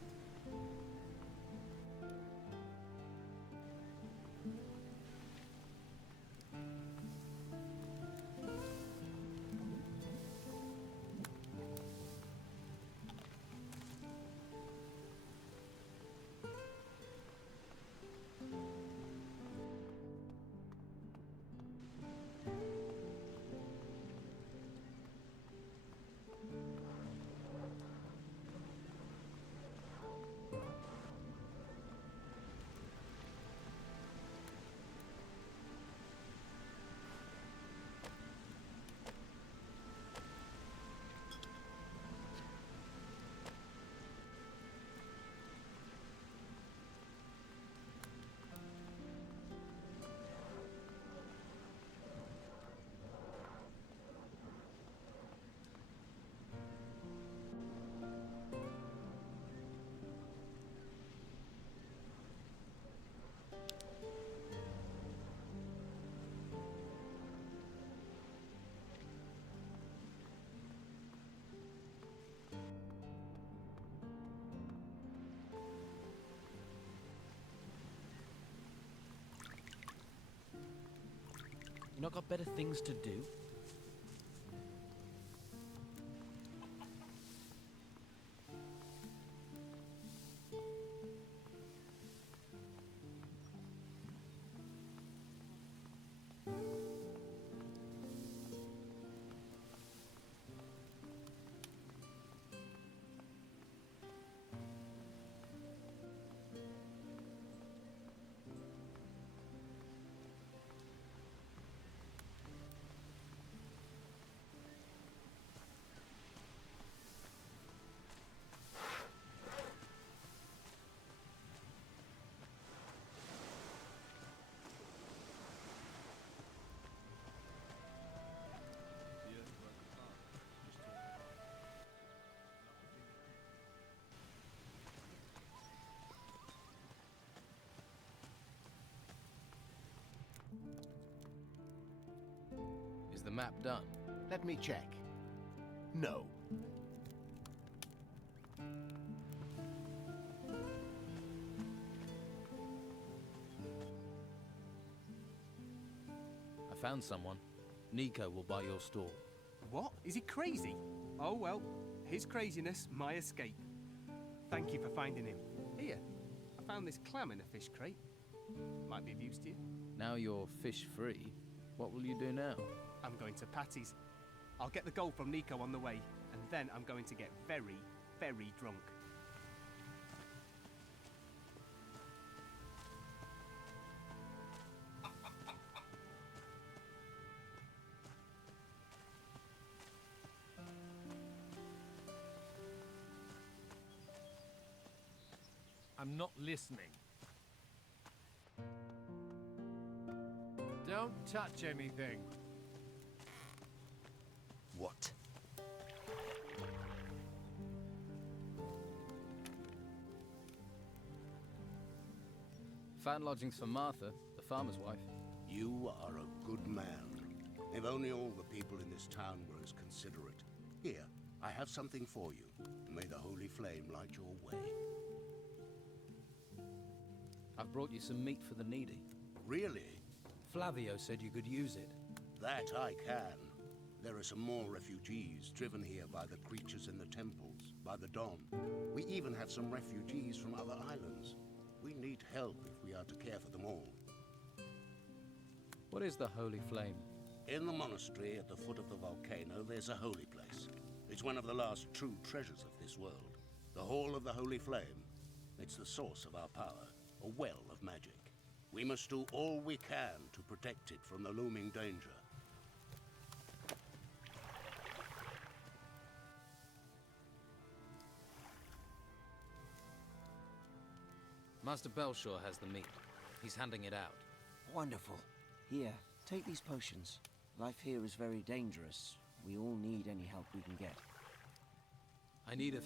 You not got better things to do? Is the map done? Let me check. No. I found someone. Nico will buy your store. What? Is he crazy? Oh well, his craziness, my escape. Thank you for finding him. Here, I found this clam in a fish crate. Might be of use to you. Now you're fish free, what will you do now? I'm going to Patty's. I'll get the gold from Nico on the way, and then I'm going to get very, very drunk. I'm not listening. Don't touch anything. What? Found lodgings for Martha, the farmer's wife. You are a good man. If only all the people in this town were as considerate. Here, I have something for you. May the holy flame light your way. I've brought you some meat for the needy. Really? Flavio said you could use it. That I can. There are some more refugees driven here by the creatures in the temples, by the Don. We even have some refugees from other islands. We need help if we are to care for them all. What is the Holy Flame? In the monastery at the foot of the volcano, there's a holy place. It's one of the last true treasures of this world. The Hall of the Holy Flame. It's the source of our power, a well of magic. We must do all we can to protect it from the looming danger. Master Belshore has the meat. He's handing it out. Wonderful. Here, take these potions. Life here is very dangerous. We all need any help we can get. I need a...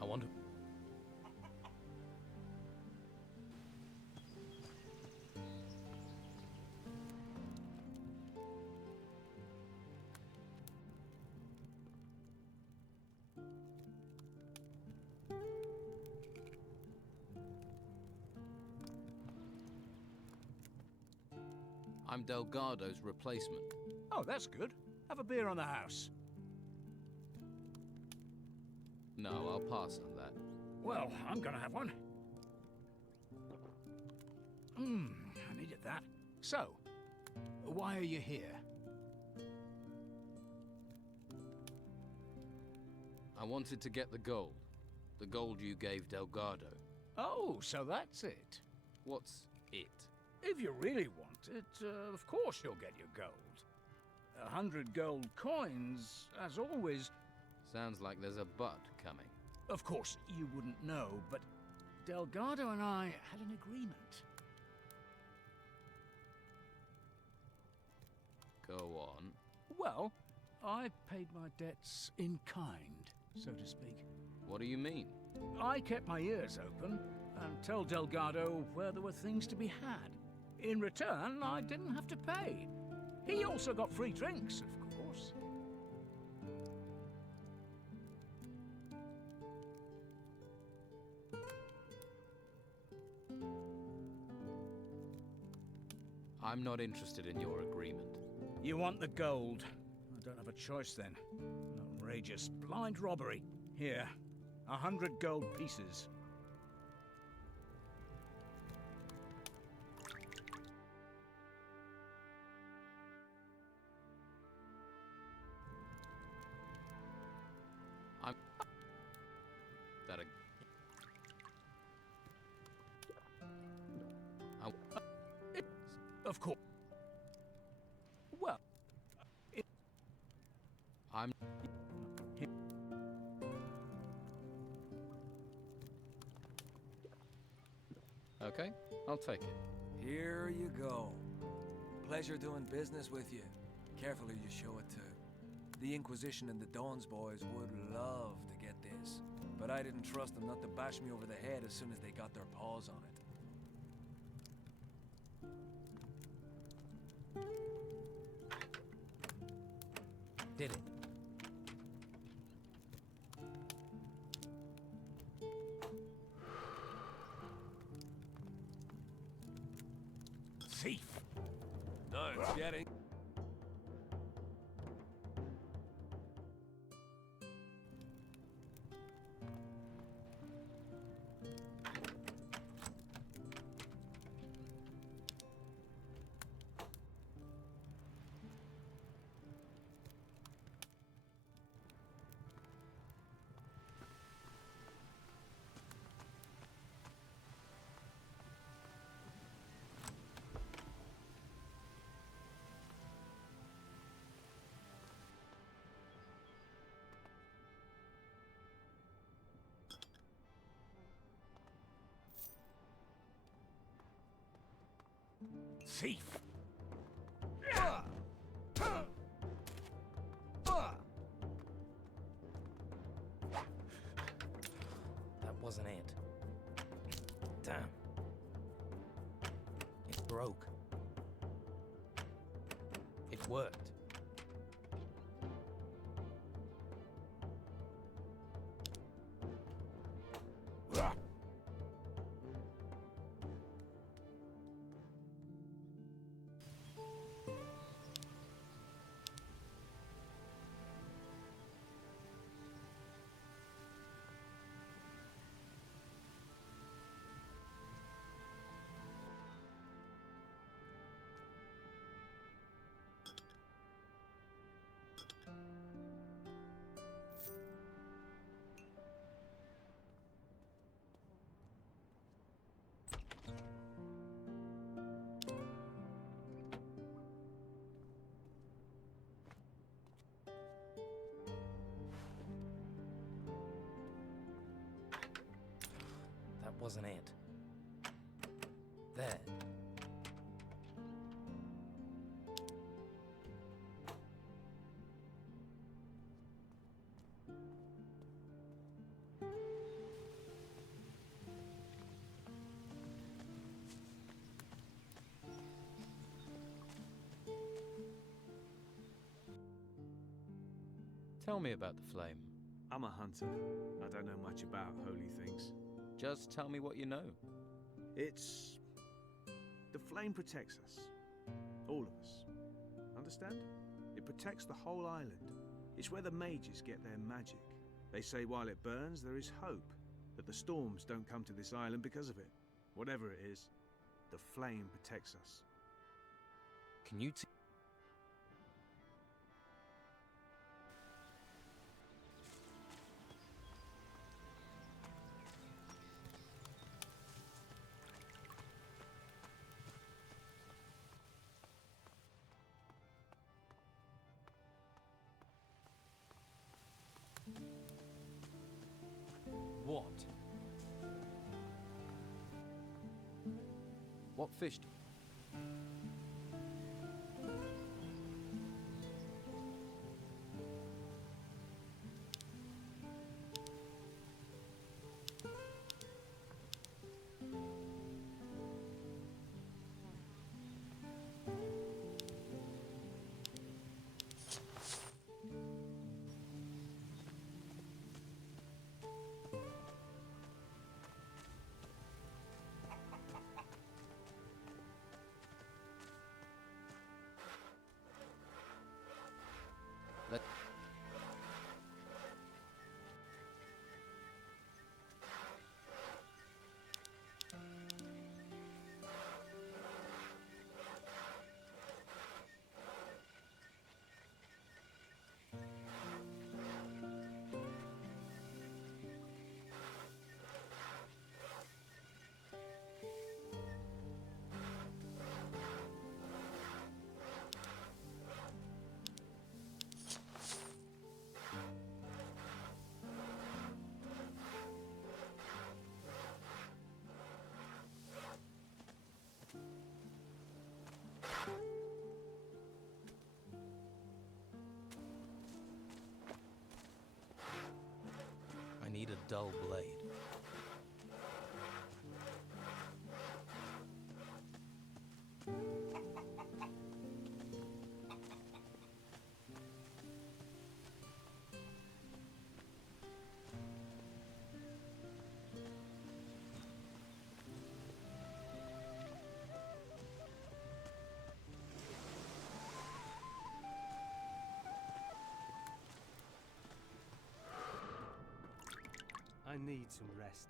I want to... I'm Delgado's replacement. Oh, that's good. Have a beer on the house. No, I'll pass on that. Well, I'm gonna have one. I needed that. So, why are you here? I wanted to get the gold. The gold you gave Delgado. Oh, so that's it. What's it? If you really want it, of course you'll get your gold. 100 gold coins, as always. Sounds like there's a but coming. Of course, you wouldn't know, but Delgado and I had an agreement. Go on. Well, I paid my debts in kind, so to speak. What do you mean? I kept my ears open and told Delgado where there were things to be had. In return, I didn't have to pay. He also got free drinks, of course. I'm not interested in your agreement. You want the gold. I don't have a choice then. Outrageous, blind robbery. Here, 100 gold pieces. I'm... That Of course. Well, I'm... Okay, I'll take it. Here you go. Pleasure doing business with you. Careful who you show it to. The Inquisition and the Dawn's boys would love to get this, but I didn't trust them not to bash me over the head as soon as they got their paws on it. Did it. Thief. No, it's getting... Thief! That wasn't it. Damn. It broke. It worked. That wasn't it. There. Tell me about the flame. I'm a hunter. I don't know much about holy things. Just tell me what you know. It's... the flame protects us. All of us. Understand? It protects the whole island. It's where the mages get their magic. They say while it burns, there is hope. That the storms don't come to this island because of it. Whatever it is, the flame protects us. Can you What? What fish? Let I need a dull blade. I need some rest.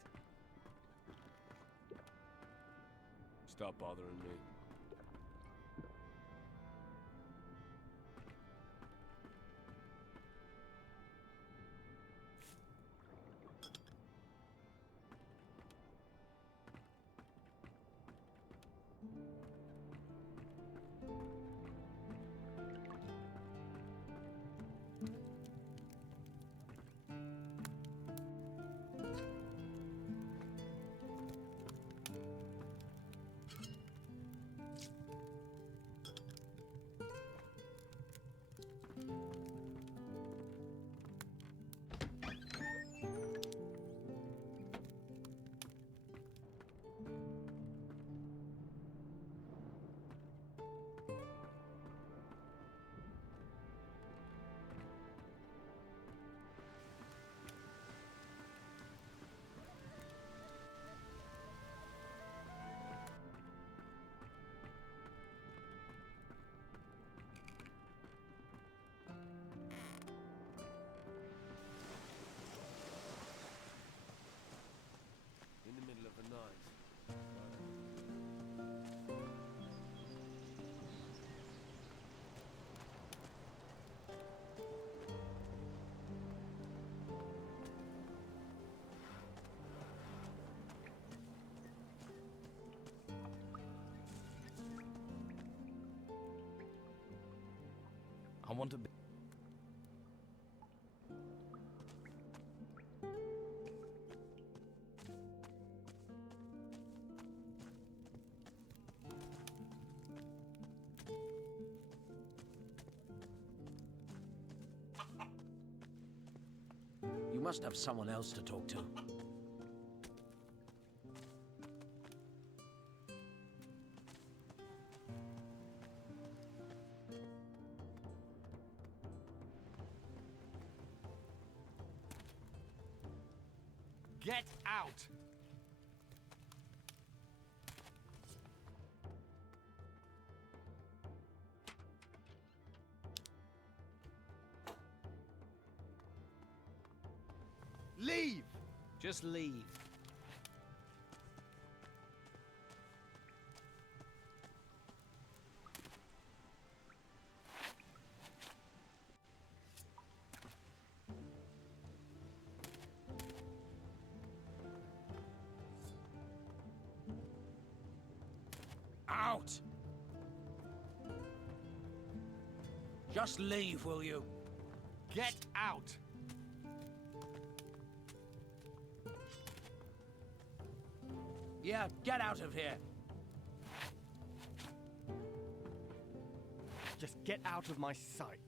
Stop bothering me. overnight. I want to be... You must have someone else to talk to. Get out! Leave! Just leave. Out! Just leave, will you? Get out! Yeah, get out of here. Just get out of my sight.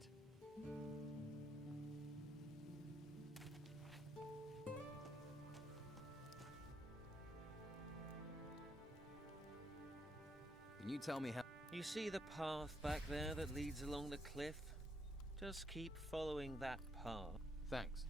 Can you tell me how... You see the path back there that leads along the cliff? Just keep following that path. Thanks.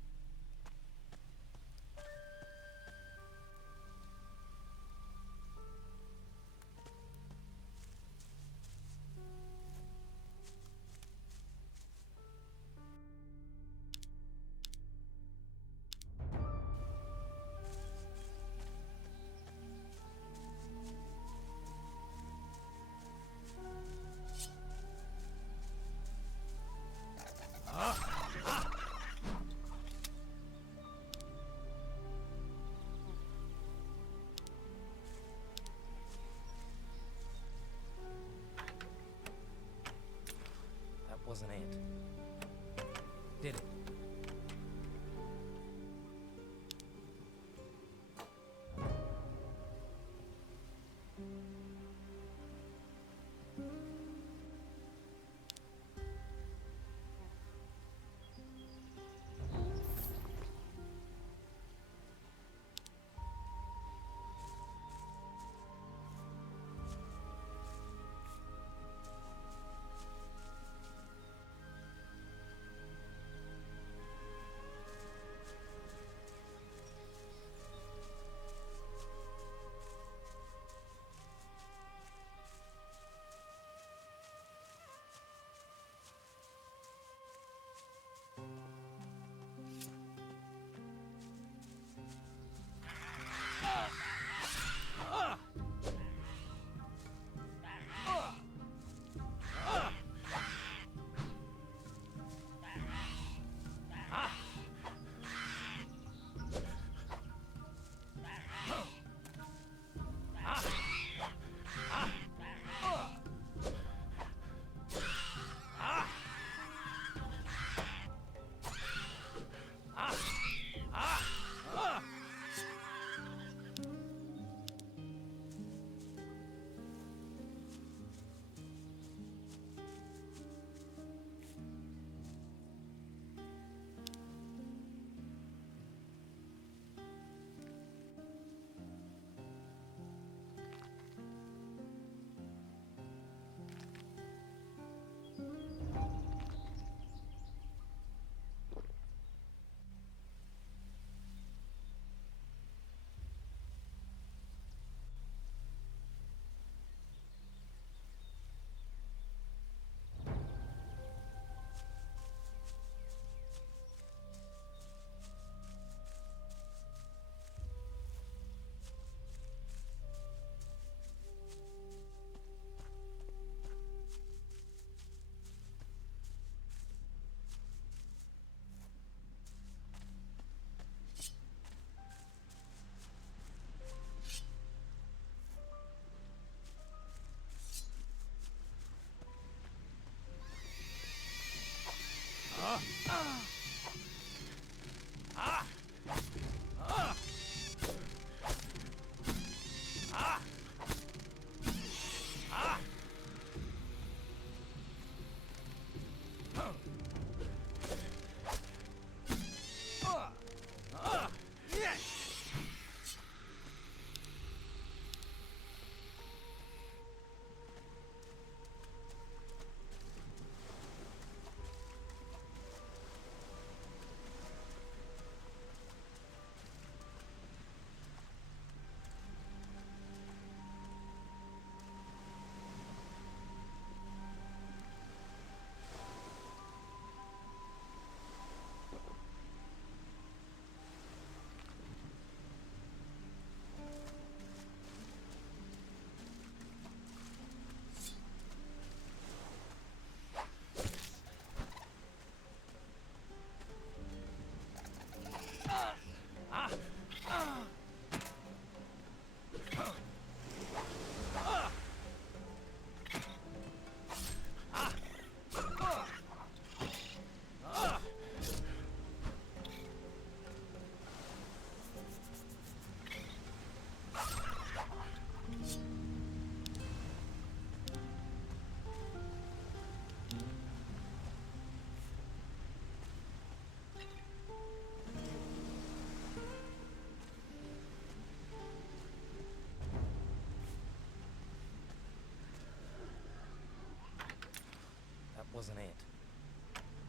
wasn't it?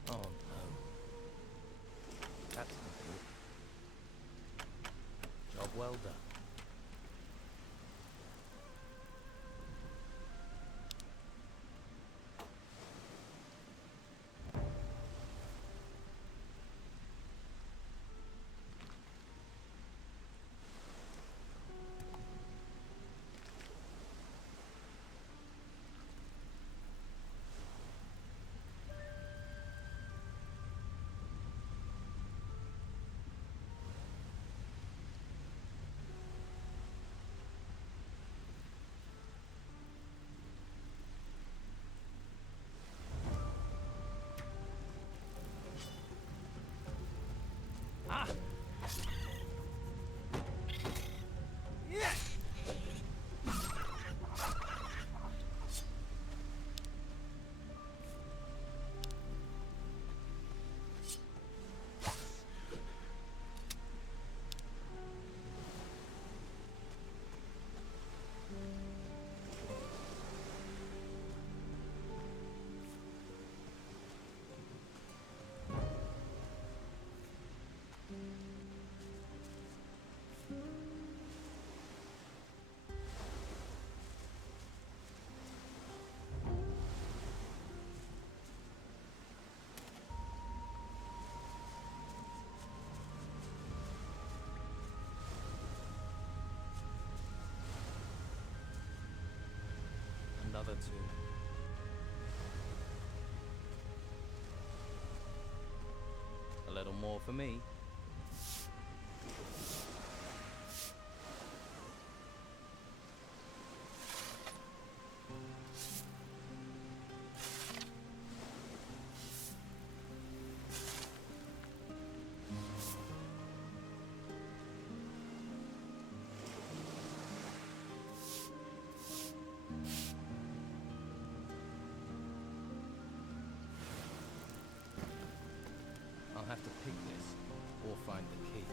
Oh no. That's not good. Job well done. Another two. A little more for me. I'll have to pick this, or find the key.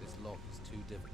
This lock is too difficult.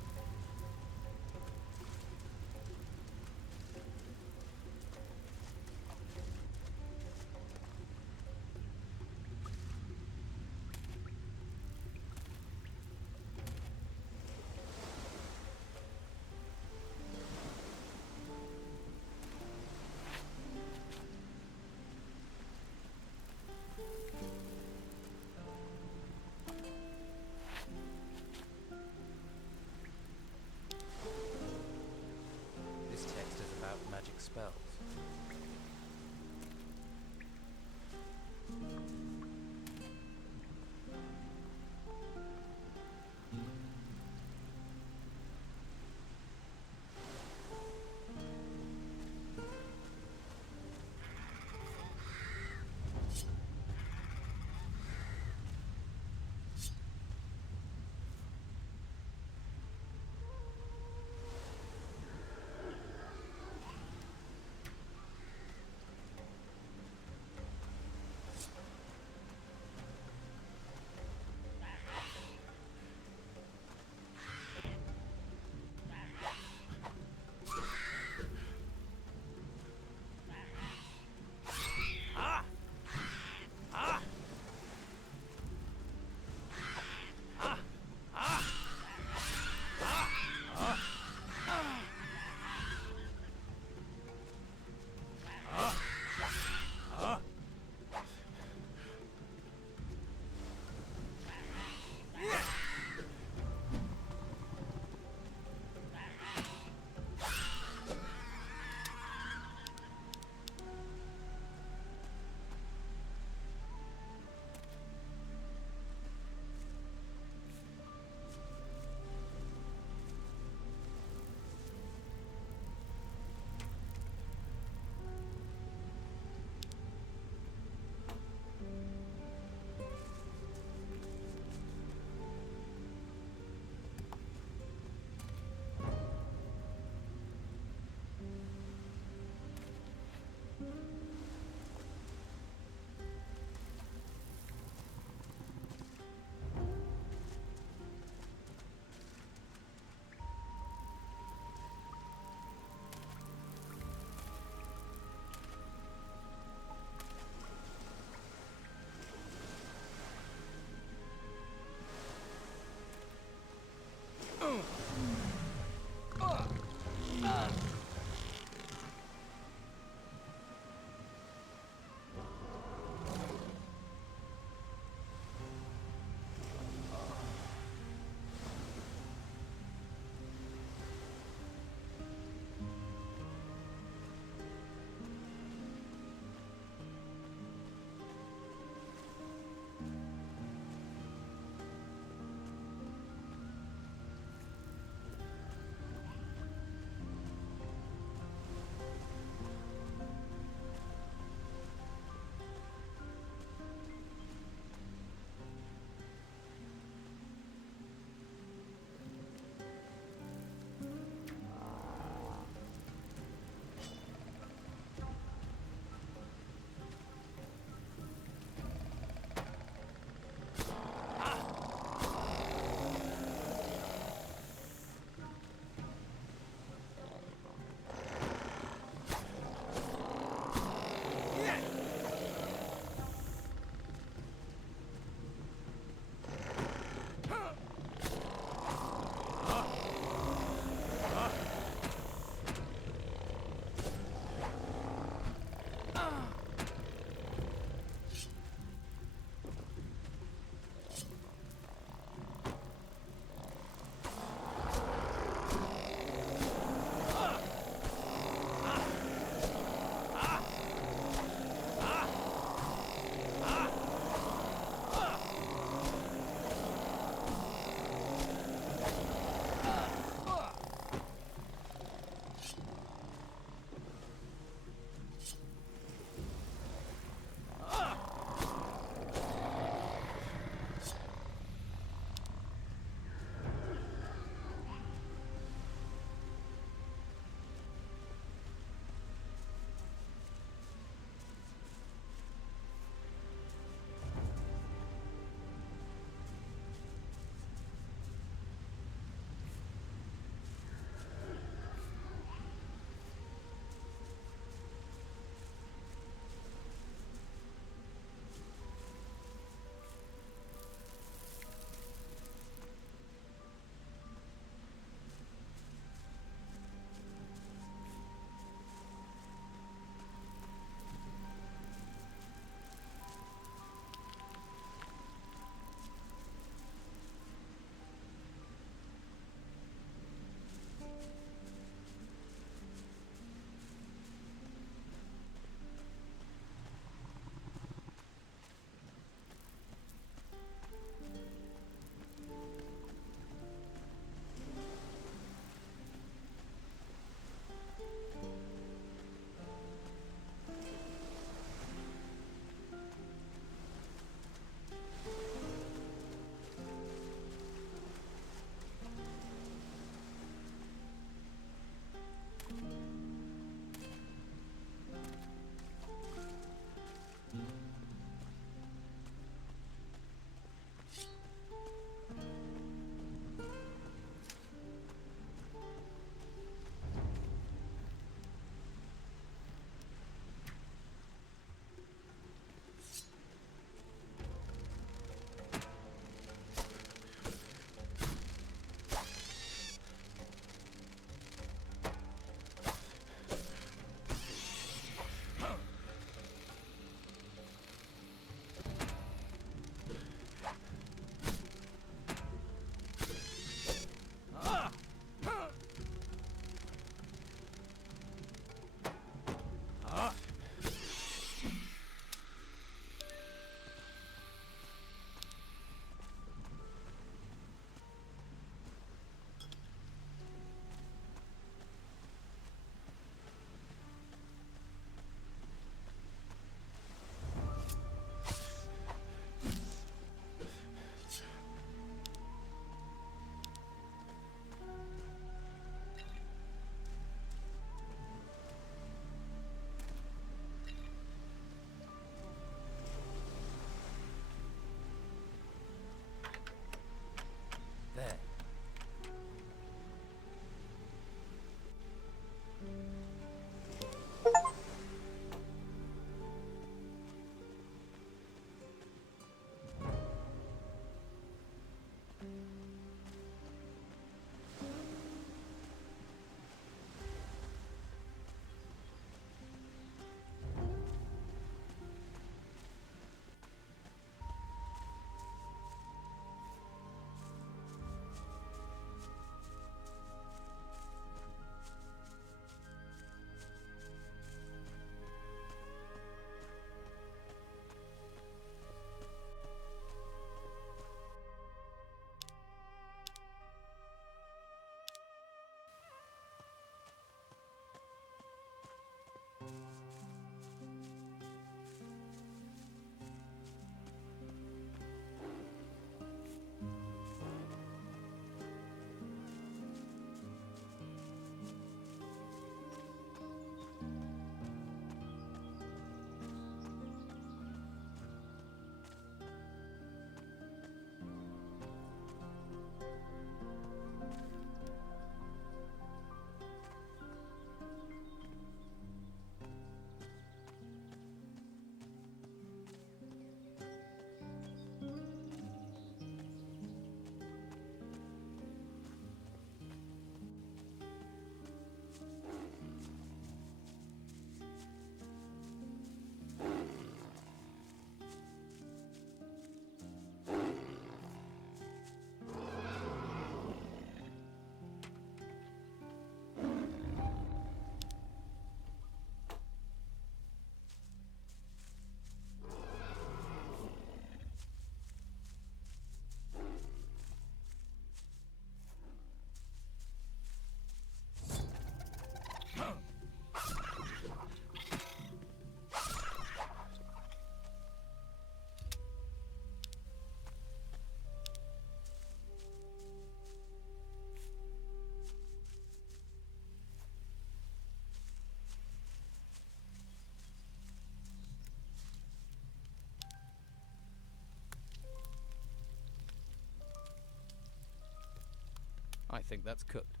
I think that's cooked.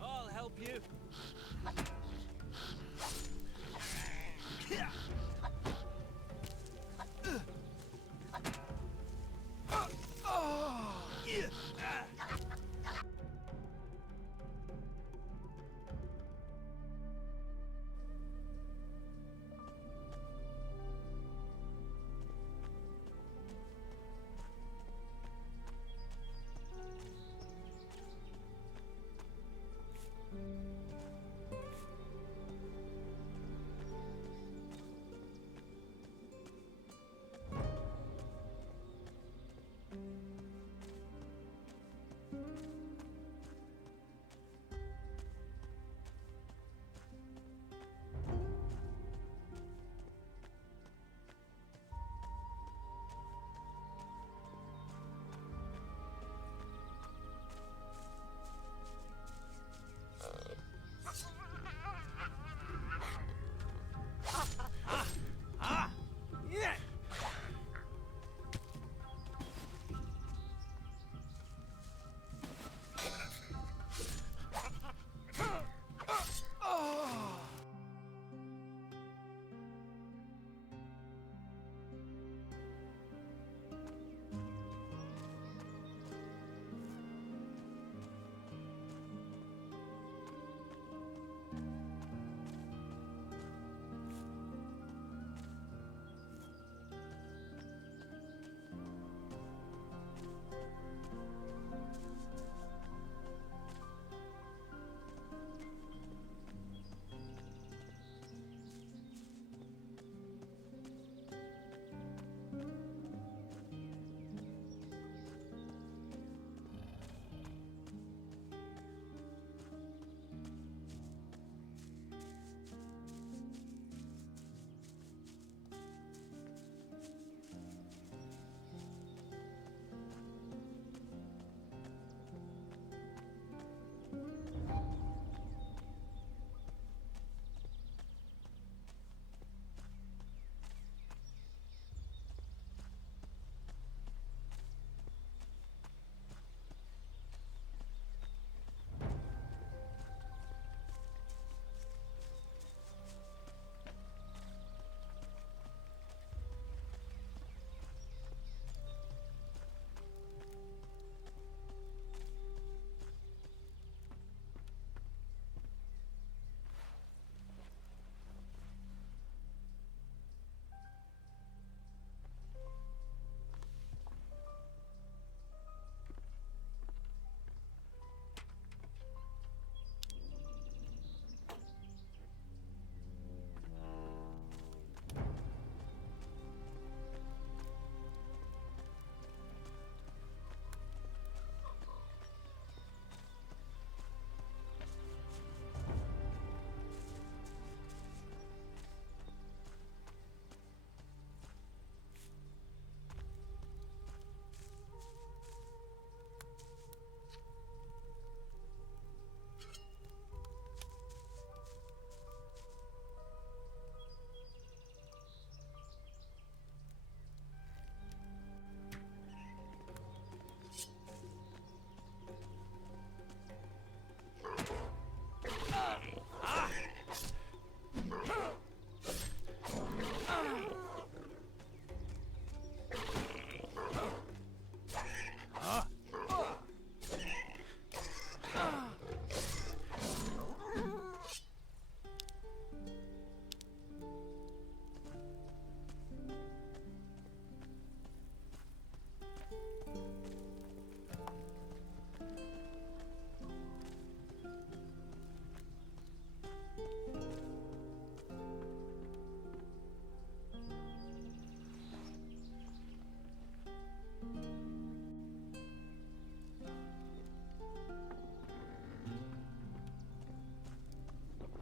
I'll help you.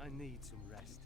I need some rest.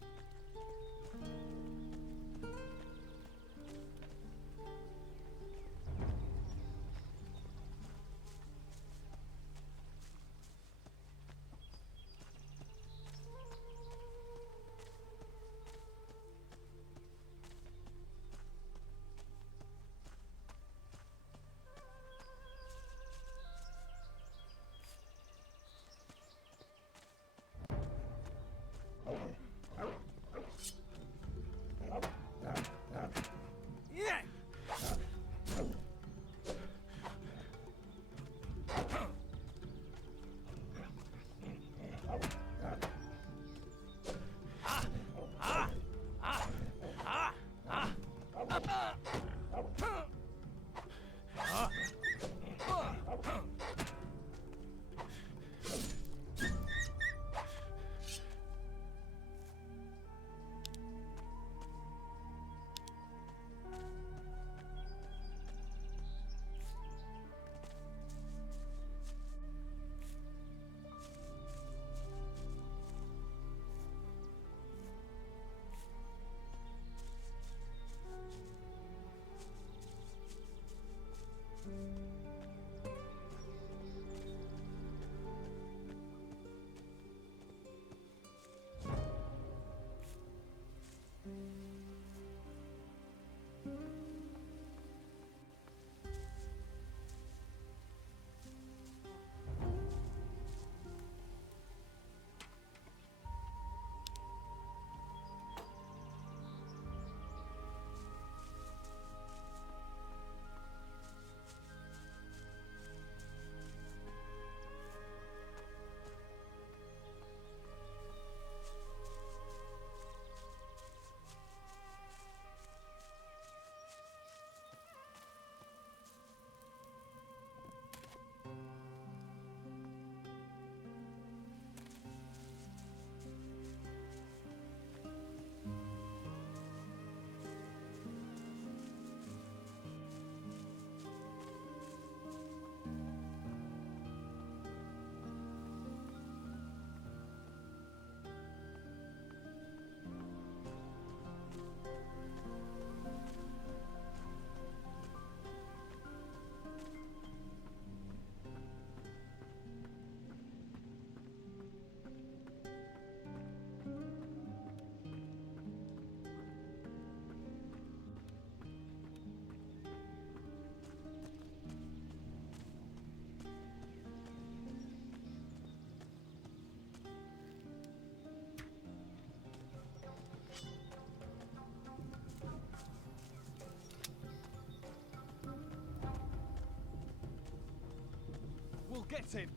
We'll get him.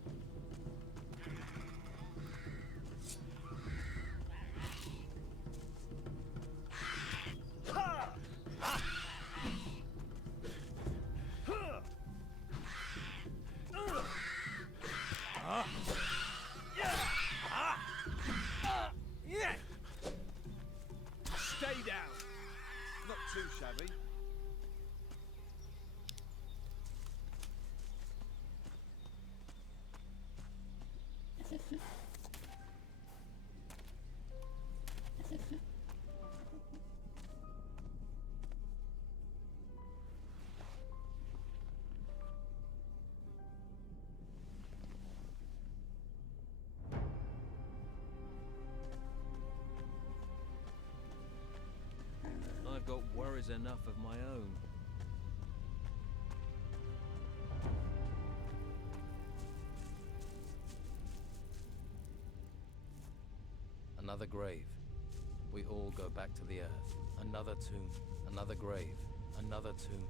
Stay down. Not too shabby. I've got worries enough of my own. Another grave. We all go back to the earth. Another tomb. Another grave. Another tomb.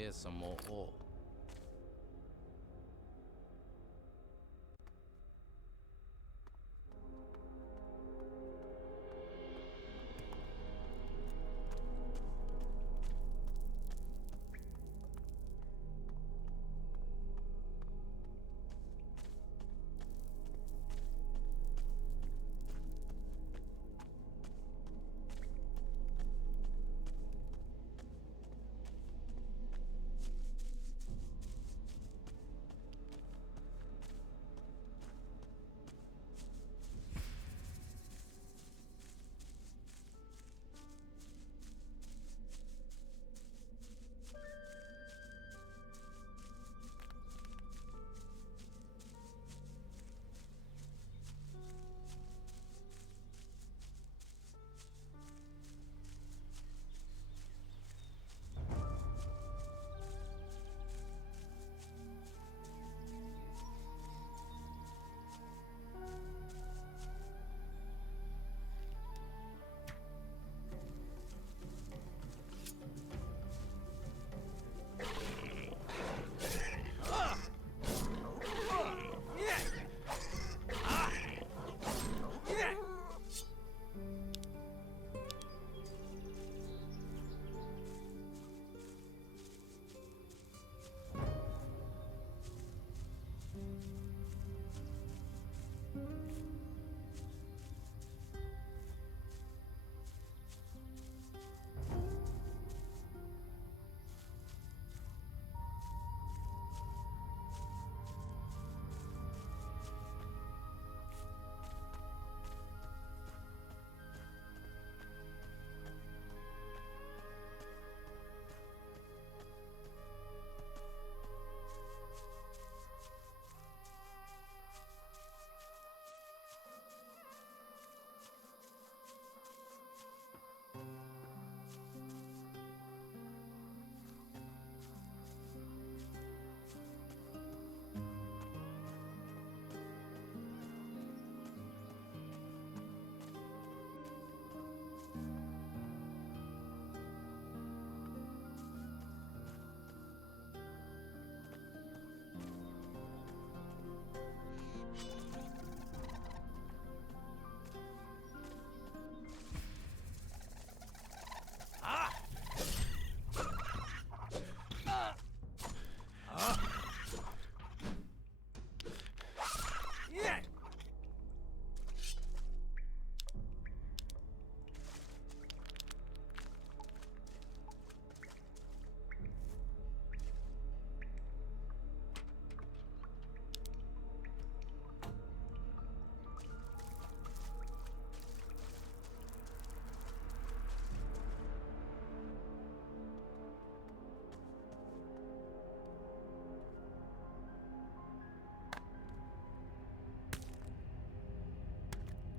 Here's some more ore.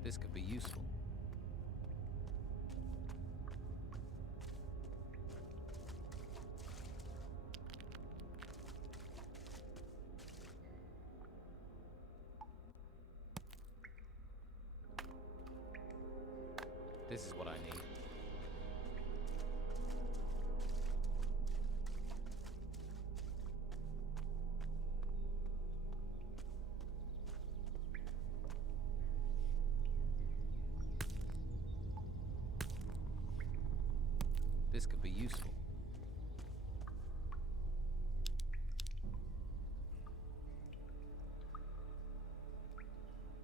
This could be useful. This is what I need. This could be useful.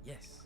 Yes.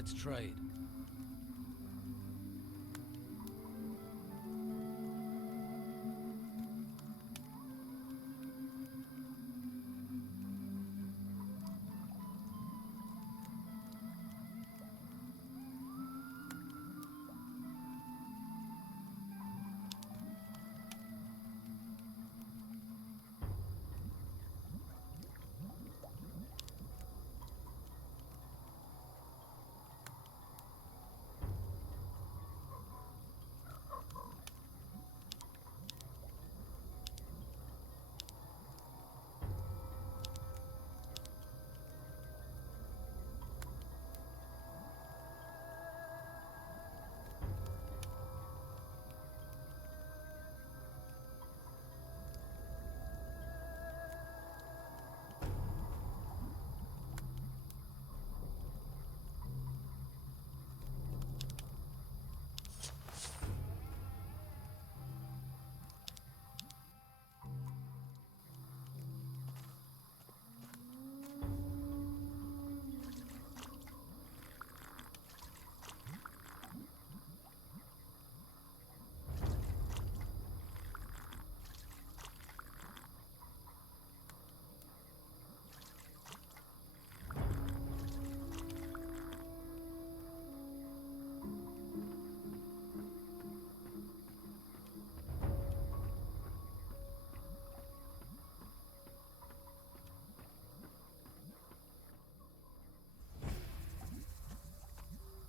Let's trade.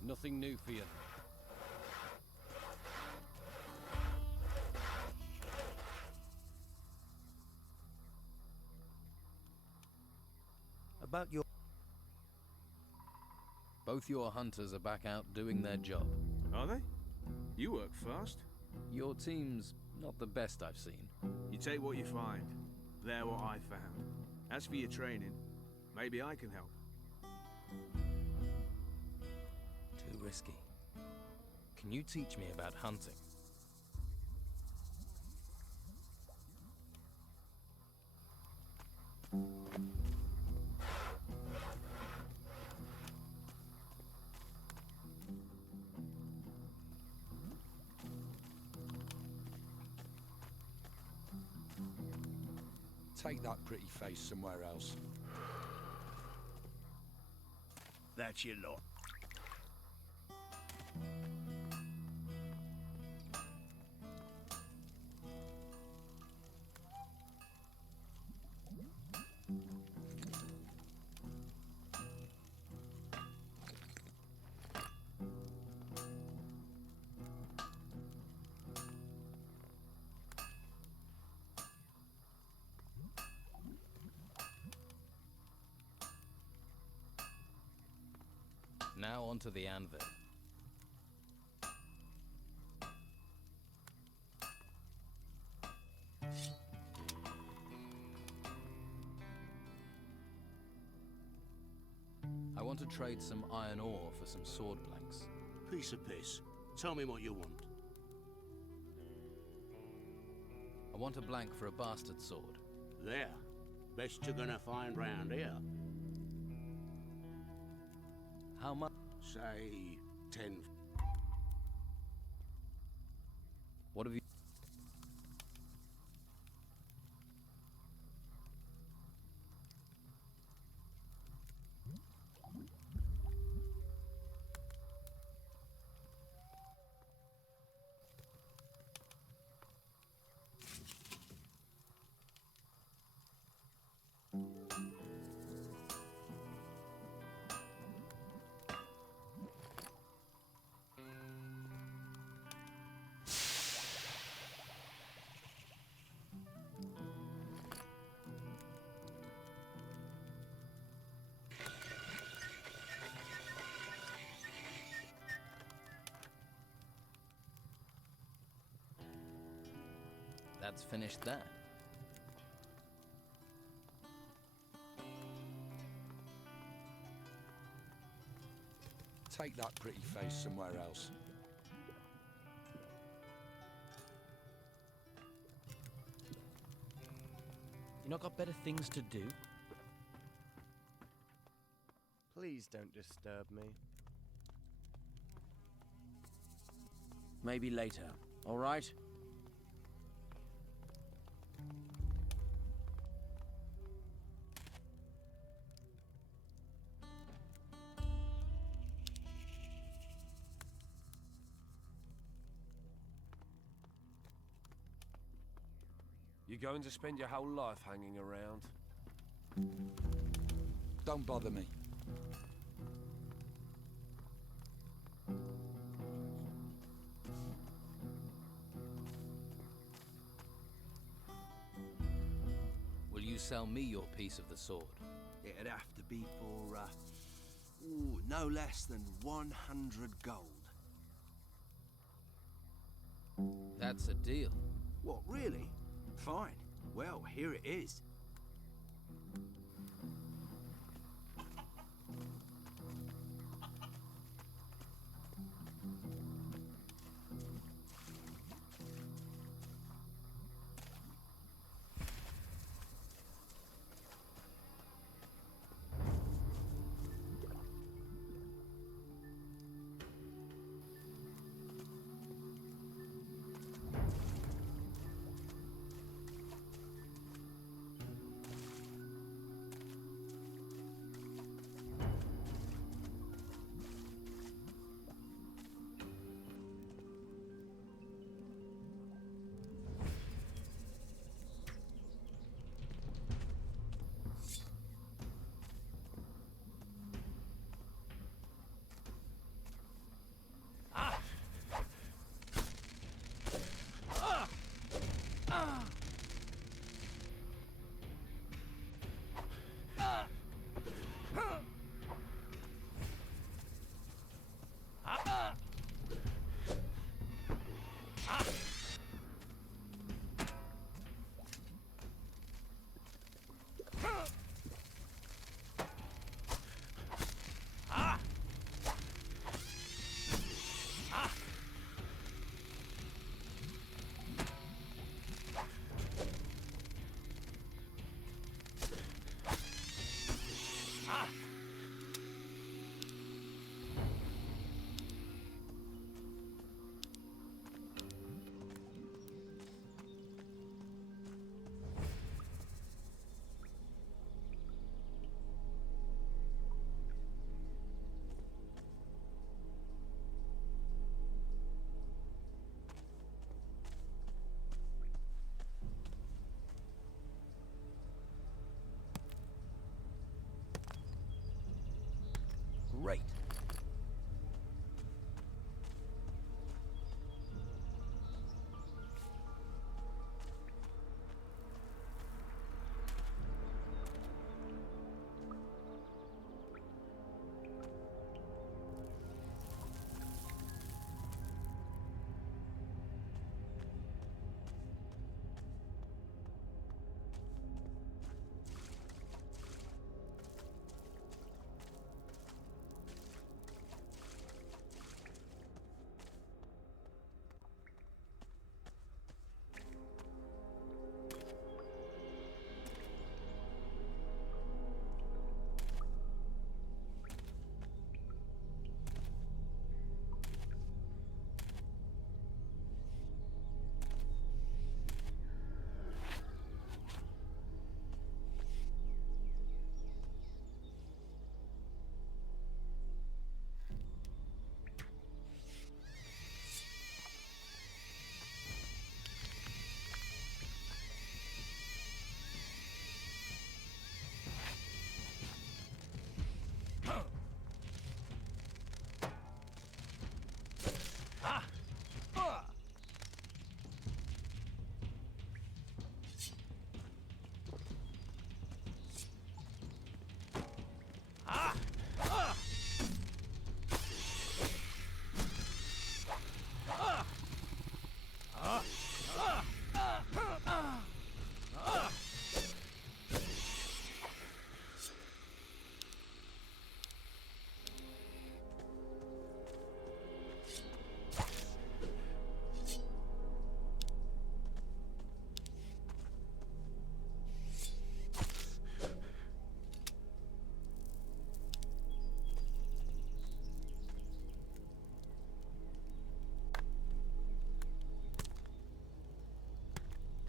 Nothing new for you. About your... Both your hunters are back out doing their job. Are they? You work fast. Your team's not the best I've seen. You take what you find. They're what I found. As for your training, maybe I can help. Too risky. Can you teach me about hunting? Take that pretty face somewhere else. That's your lot. Now onto the anvil. I want to trade some iron ore for some sword blanks. Piece of piss. Tell me what you want. I want a blank for a bastard sword. There. Best you're gonna find round here. How much? Say 10. What have you... That's finished that. Take that pretty face somewhere else. You not got better things to do? Please don't disturb me. Maybe later, all right? You going to spend your whole life hanging around? Don't bother me. Will you sell me your piece of the sword? It'd have to be for, no less than 100 gold. That's a deal. What, really? Fine. Well, here it is.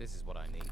This is what I need.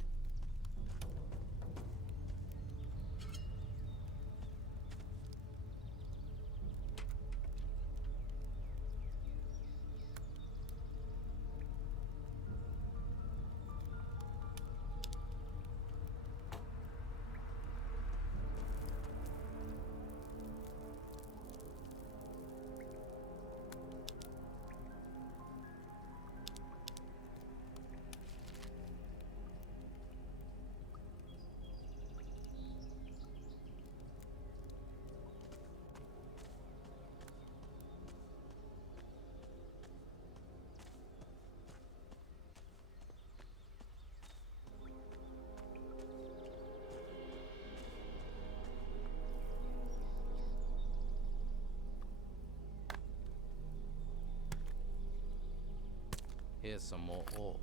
Here's some more ore.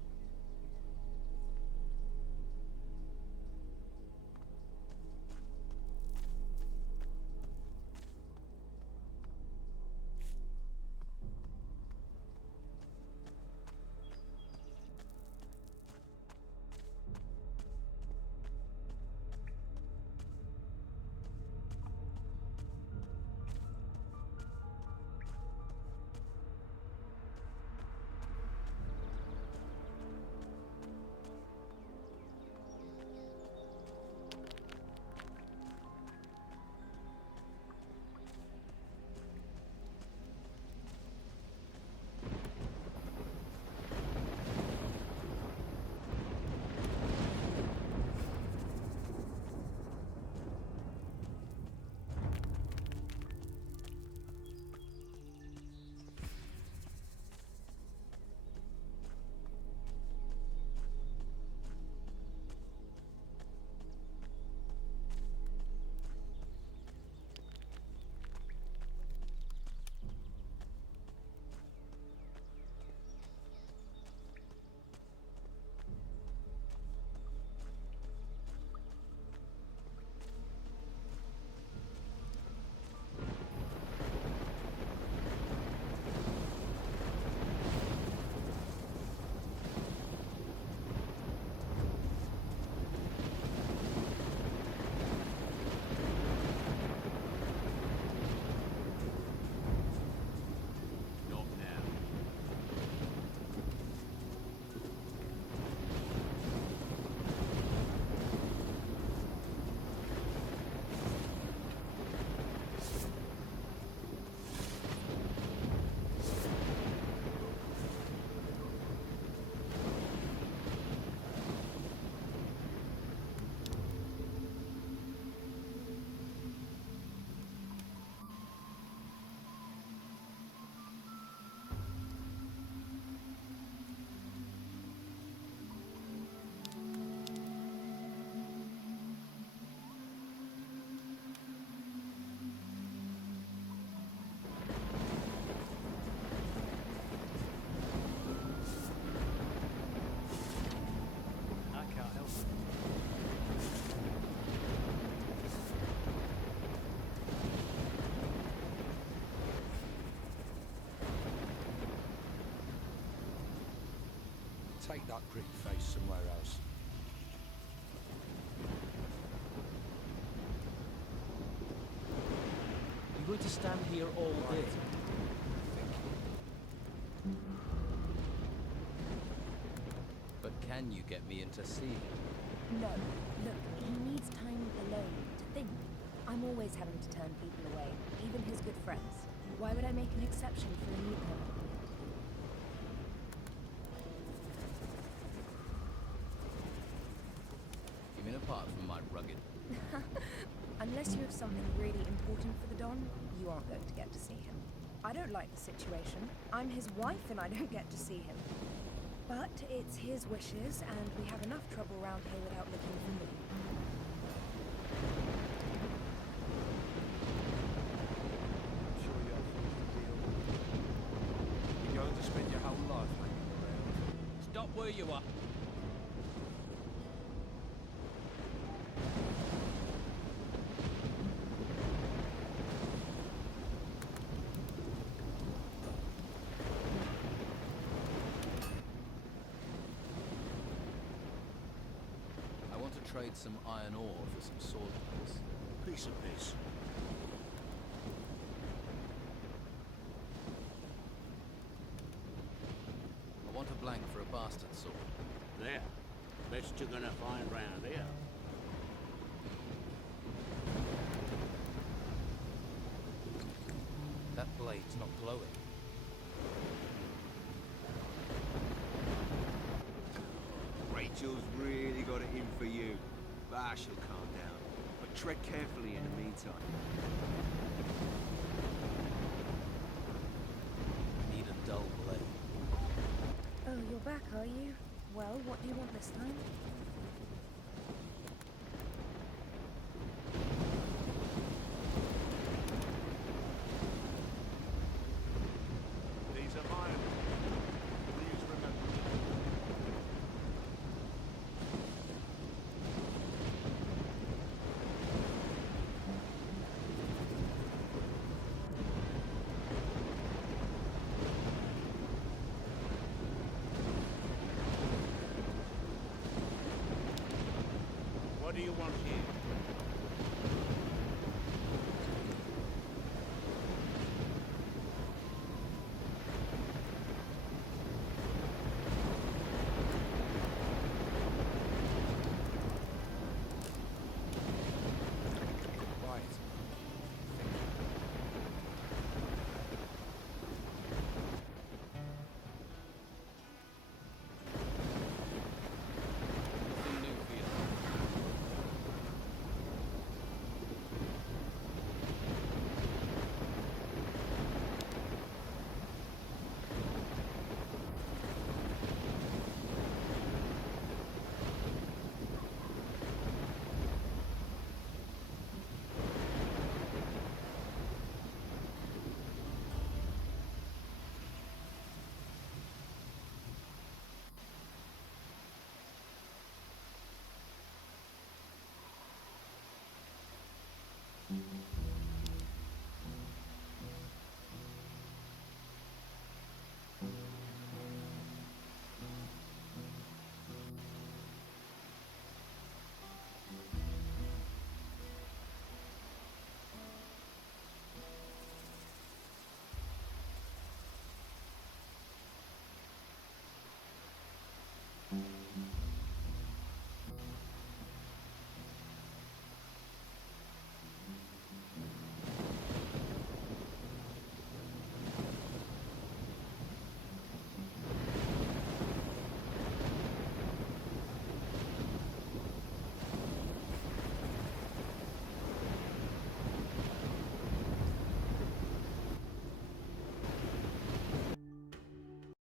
Take that pretty face somewhere else. You're going to stand here all day. But can you get me in to see him? No. Look, he needs time alone to think. I'm always having to turn people away, even his good friends. Why would I make an exception for a newcomer? You mean apart from my rugged... Unless you have something really important for the Don, you aren't going to get to see him. I don't like the situation. I'm his wife and I don't get to see him. But it's his wishes, and we have enough trouble around here without looking for me. I'm sure you have things to deal with. You're going to spend your whole life hanging around. Stop where you are. trade some iron ore for some sword blades. Piece of piss. I want a blank for a bastard sword. There. Best you're gonna find round here. That blade's not glowing. Rachel's really got it in for you. But she'll calm down. But tread carefully in the meantime. Need a dull blade. Oh, you're back, are you? Well, what do you want this time?